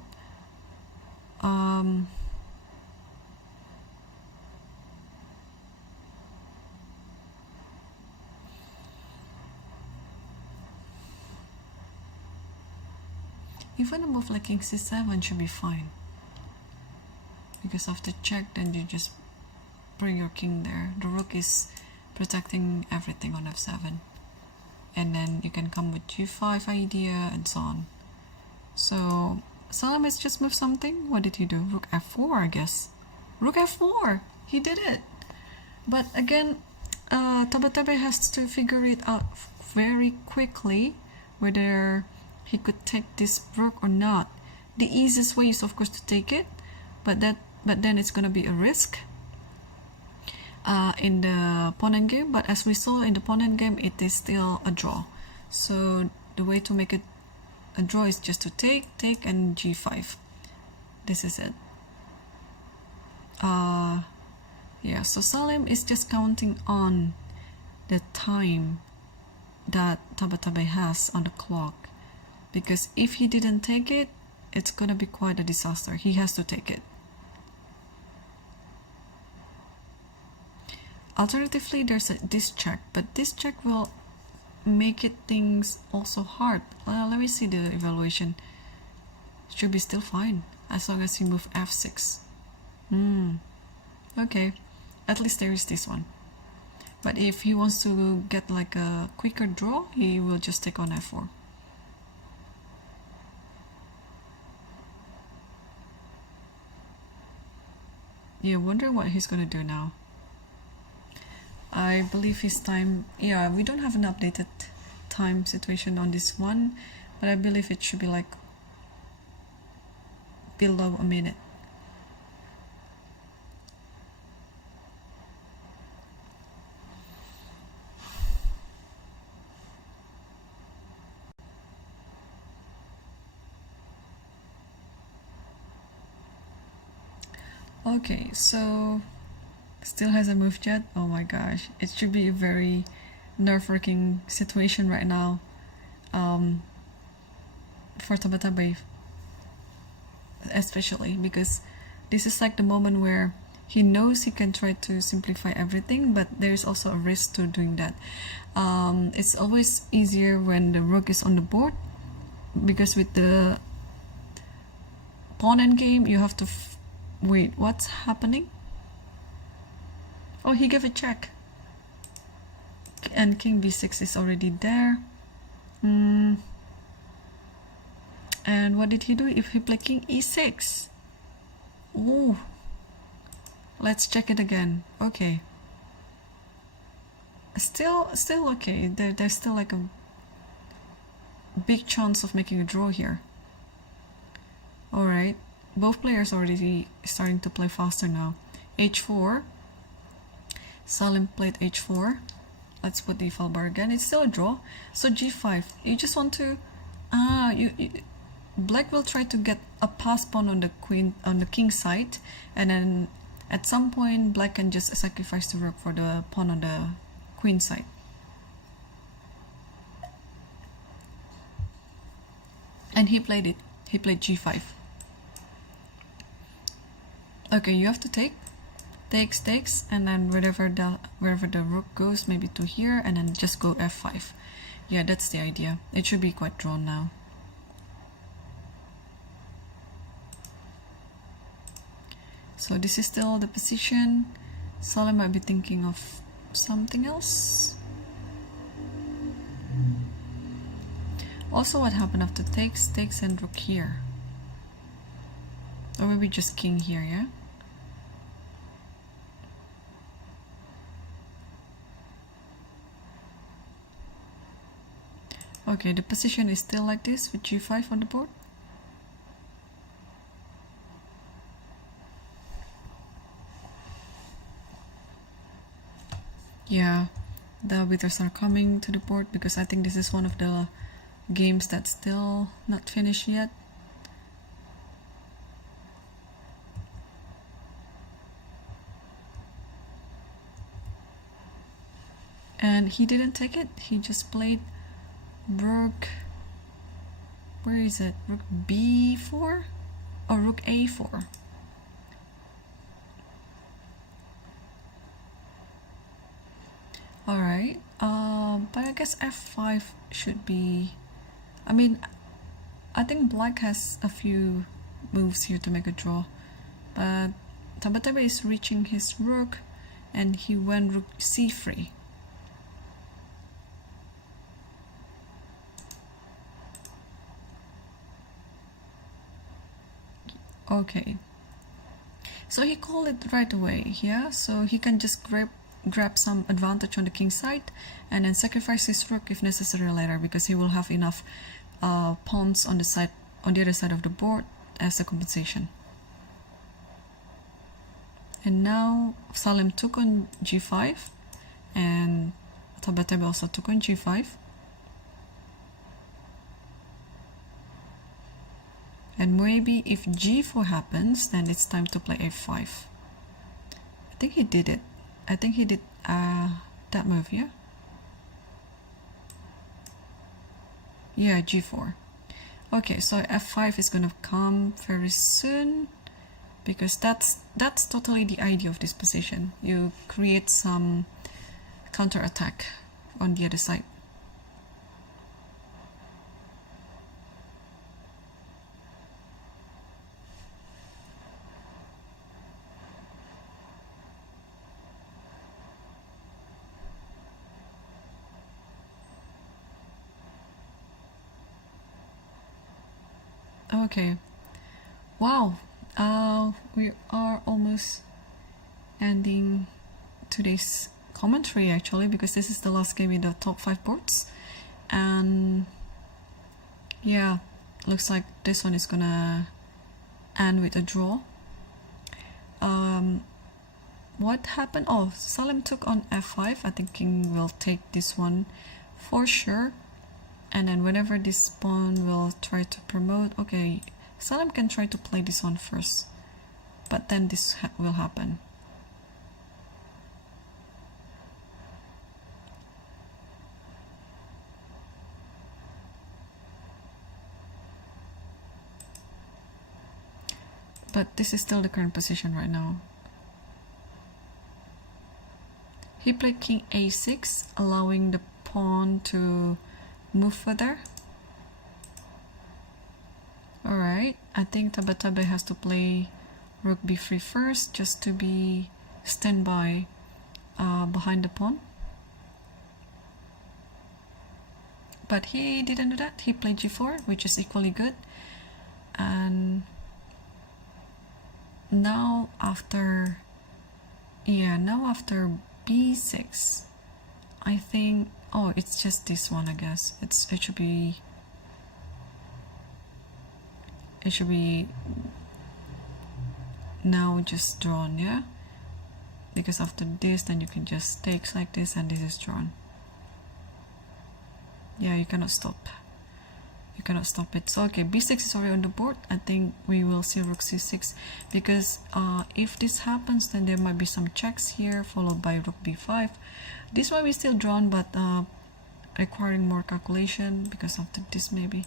even a move like king c7 should be fine, because after check then you just bring your king there. The rook is protecting everything on f7, and then you can come with g5 idea and so on. So Salam has just moved something. What did he do? Rook f4, I guess. Rook f4, he did it. But again, Tabatabai has to figure it out very quickly whether he could take this rook or not. The easiest way is of course to take it, but then it's gonna be a risk in the pawn endgame. But as we saw in the pawn endgame, it is still a draw. So the way to make it a draw is just to take, and g5. This is it. Yeah, so Salim is just counting on the time that Tabatabai has on the clock, because if he didn't take it, it's gonna be quite a disaster. He has to take it. Alternatively, there's this check, but this check will make it things also hard. Let me see the evaluation. Should be still fine as long as he move f6. Okay, at least there is this one. But if he wants to get like a quicker draw, he will just take on f4. Yeah, wonder what he's gonna do now. I believe his time, yeah, we don't have an updated time situation on this one, but I believe it should be like below a minute. Okay, so still hasn't moved yet. Oh my gosh, it should be a very nerve-wracking situation right now for Tabatabai, especially because this is like the moment where he knows he can try to simplify everything, but there's also a risk to doing that. It's always easier when the rook is on the board, because with the pawn endgame you have to wait, what's happening? Oh, he gave a check. And king b6 is already there. And what did he do if he played king e6? Ooh. Let's check it again. Okay. Still okay. There's still like a big chance of making a draw here. Alright. Both players already starting to play faster now. h4. Salim played h4. Let's put the file bar again. It's still a draw. So g5. You just want to black will try to get a pass pawn on the king side, and then at some point black can just sacrifice the rook for the pawn on the queen side. And he played it. He played g5. Okay, you have to take. Takes, and then wherever the rook goes, maybe to here, and then just go f5. Yeah, that's the idea. It should be quite drawn now. So this is still the position. Salim might be thinking of something else. Also, what happened after takes, and rook here? Or maybe just king here, yeah? Okay, the position is still like this with g5 on the board. Yeah, the arbiters are coming to the board because I think this is one of the games that's still not finished yet. And he didn't take it, he just played rook, where is it? Rook b4 or rook a4? Alright, but I guess f5 should be, I mean, I think black has a few moves here to make a draw, but Tabatabai is reaching his rook, and he went rook c3. Okay, so he called it right away, yeah, so he can just grab some advantage on the king side and then sacrifice his rook if necessary later, because he will have enough pawns on the other side of the board as a compensation. And now Salim took on g5, and Tabatabai also took on g5. And maybe if g4 happens, then it's time to play a5. I think he did it. I think he did that move, yeah? Yeah, g4. Okay, so f5 is gonna come very soon, because that's totally the idea of this position. You create some counter attack on the other side. Okay, wow, we are almost ending today's commentary actually, because this is the last game in the top 5 boards, and yeah, looks like this one is gonna end with a draw. What happened? Oh, Salim took on f5. I think king will take this one for sure. And then whenever this pawn will try to promote, okay, Salim can try to play this one first, but then this will happen. But this is still the current position right now. He played king a6, allowing the pawn to move further. Alright, I think Tabatabai has to play rook b3 first, just to be standby behind the pawn. But he didn't do that. He played g4, which is equally good. And now after b6, I think, oh, it's just this one, I guess. It should be now just drawn, yeah? Because after this, then you can just take like this, and this is drawn. Yeah, you cannot stop. You cannot stop it. So okay, b6 is already on the board. I think we will see rook c6, because if this happens, then there might be some checks here, followed by rook b5. This might be still drawn, but requiring more calculation, because after this maybe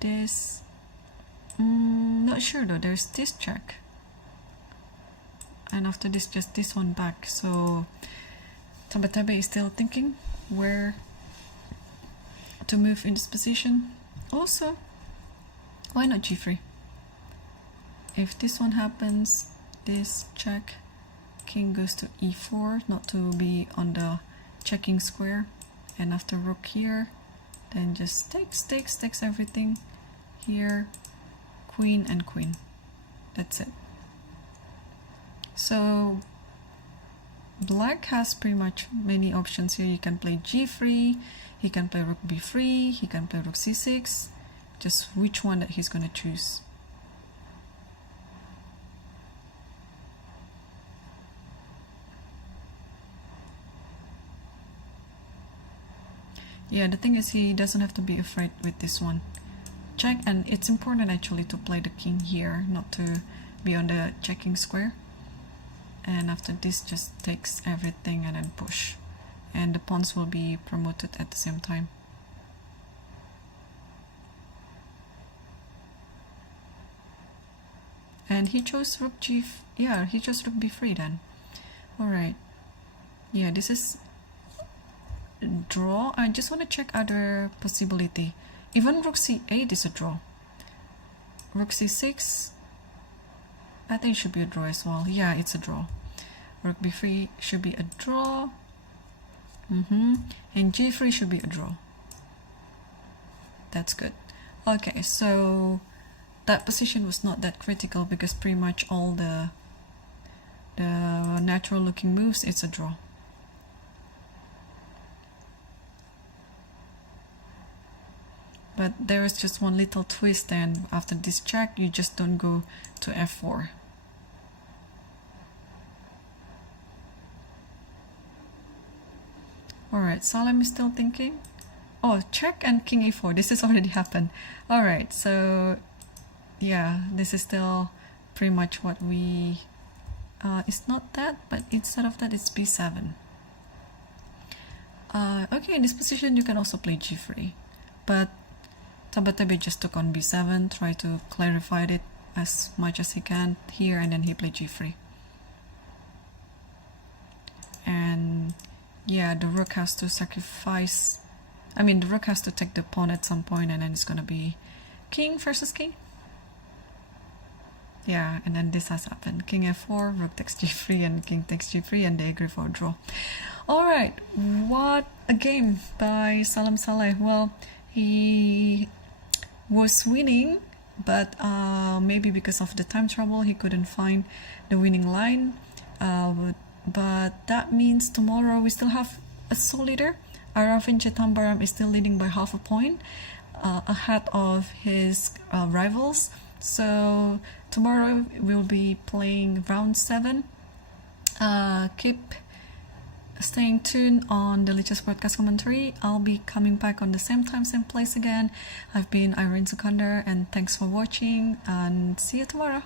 this. Not sure though. There's this check, and after this, just this one back. So Tabatabai is still thinking where to move in this position. Also, why not g3? If this one happens, this check, king goes to e4, not to be on the checking square, and after rook here, then just takes everything here, queen and queen. That's it. So black has pretty much many options here. You can play g3, he can play rook b3, he can play rook c6, just which one that he's going to choose. Yeah, the thing is, he doesn't have to be afraid with this one. Check, and it's important actually to play the king here, not to be on the checking square. And after this, just takes everything and then push. And the pawns will be promoted at the same time. And he chose rook he chose rook b3 then. Alright. Yeah, this is draw. I just want to check other possibility. Even rook c8 is a draw. Rook c6. I think it should be a draw as well. Yeah, it's a draw. Rook b3 should be a draw. And g3 should be a draw. That's good. Okay, so that position was not that critical because pretty much all the natural looking moves, it's a draw. But there is just one little twist, and after this check, you just don't go to f4. Alright, Salem is still thinking. Oh, check and king e4. This has already happened. Alright, so yeah, this is still pretty much what we... it's not that, but instead of that, it's b7. Okay, in this position, you can also play g3. But Tabatabai just took on b7, try to clarify it as much as he can here, and then he played g3. And yeah, the rook has to sacrifice, I mean the rook has to take the pawn at some point, and then it's gonna be king versus king. Yeah, and then this has happened. King f4, rook takes g3, and king takes g3, and they agree for a draw. Alright, what a game by Salam Saleh. Well, he was winning, but maybe because of the time trouble he couldn't find the winning line, but that means tomorrow we still have a sole leader. Arafin Chetambaram is still leading by half a point ahead of his rivals. So tomorrow we'll be playing round 7. Keep staying tuned on the latest broadcast commentary. I'll be coming back on the same time, same place again. I've been Irene Sukandar, and thanks for watching, and see you tomorrow.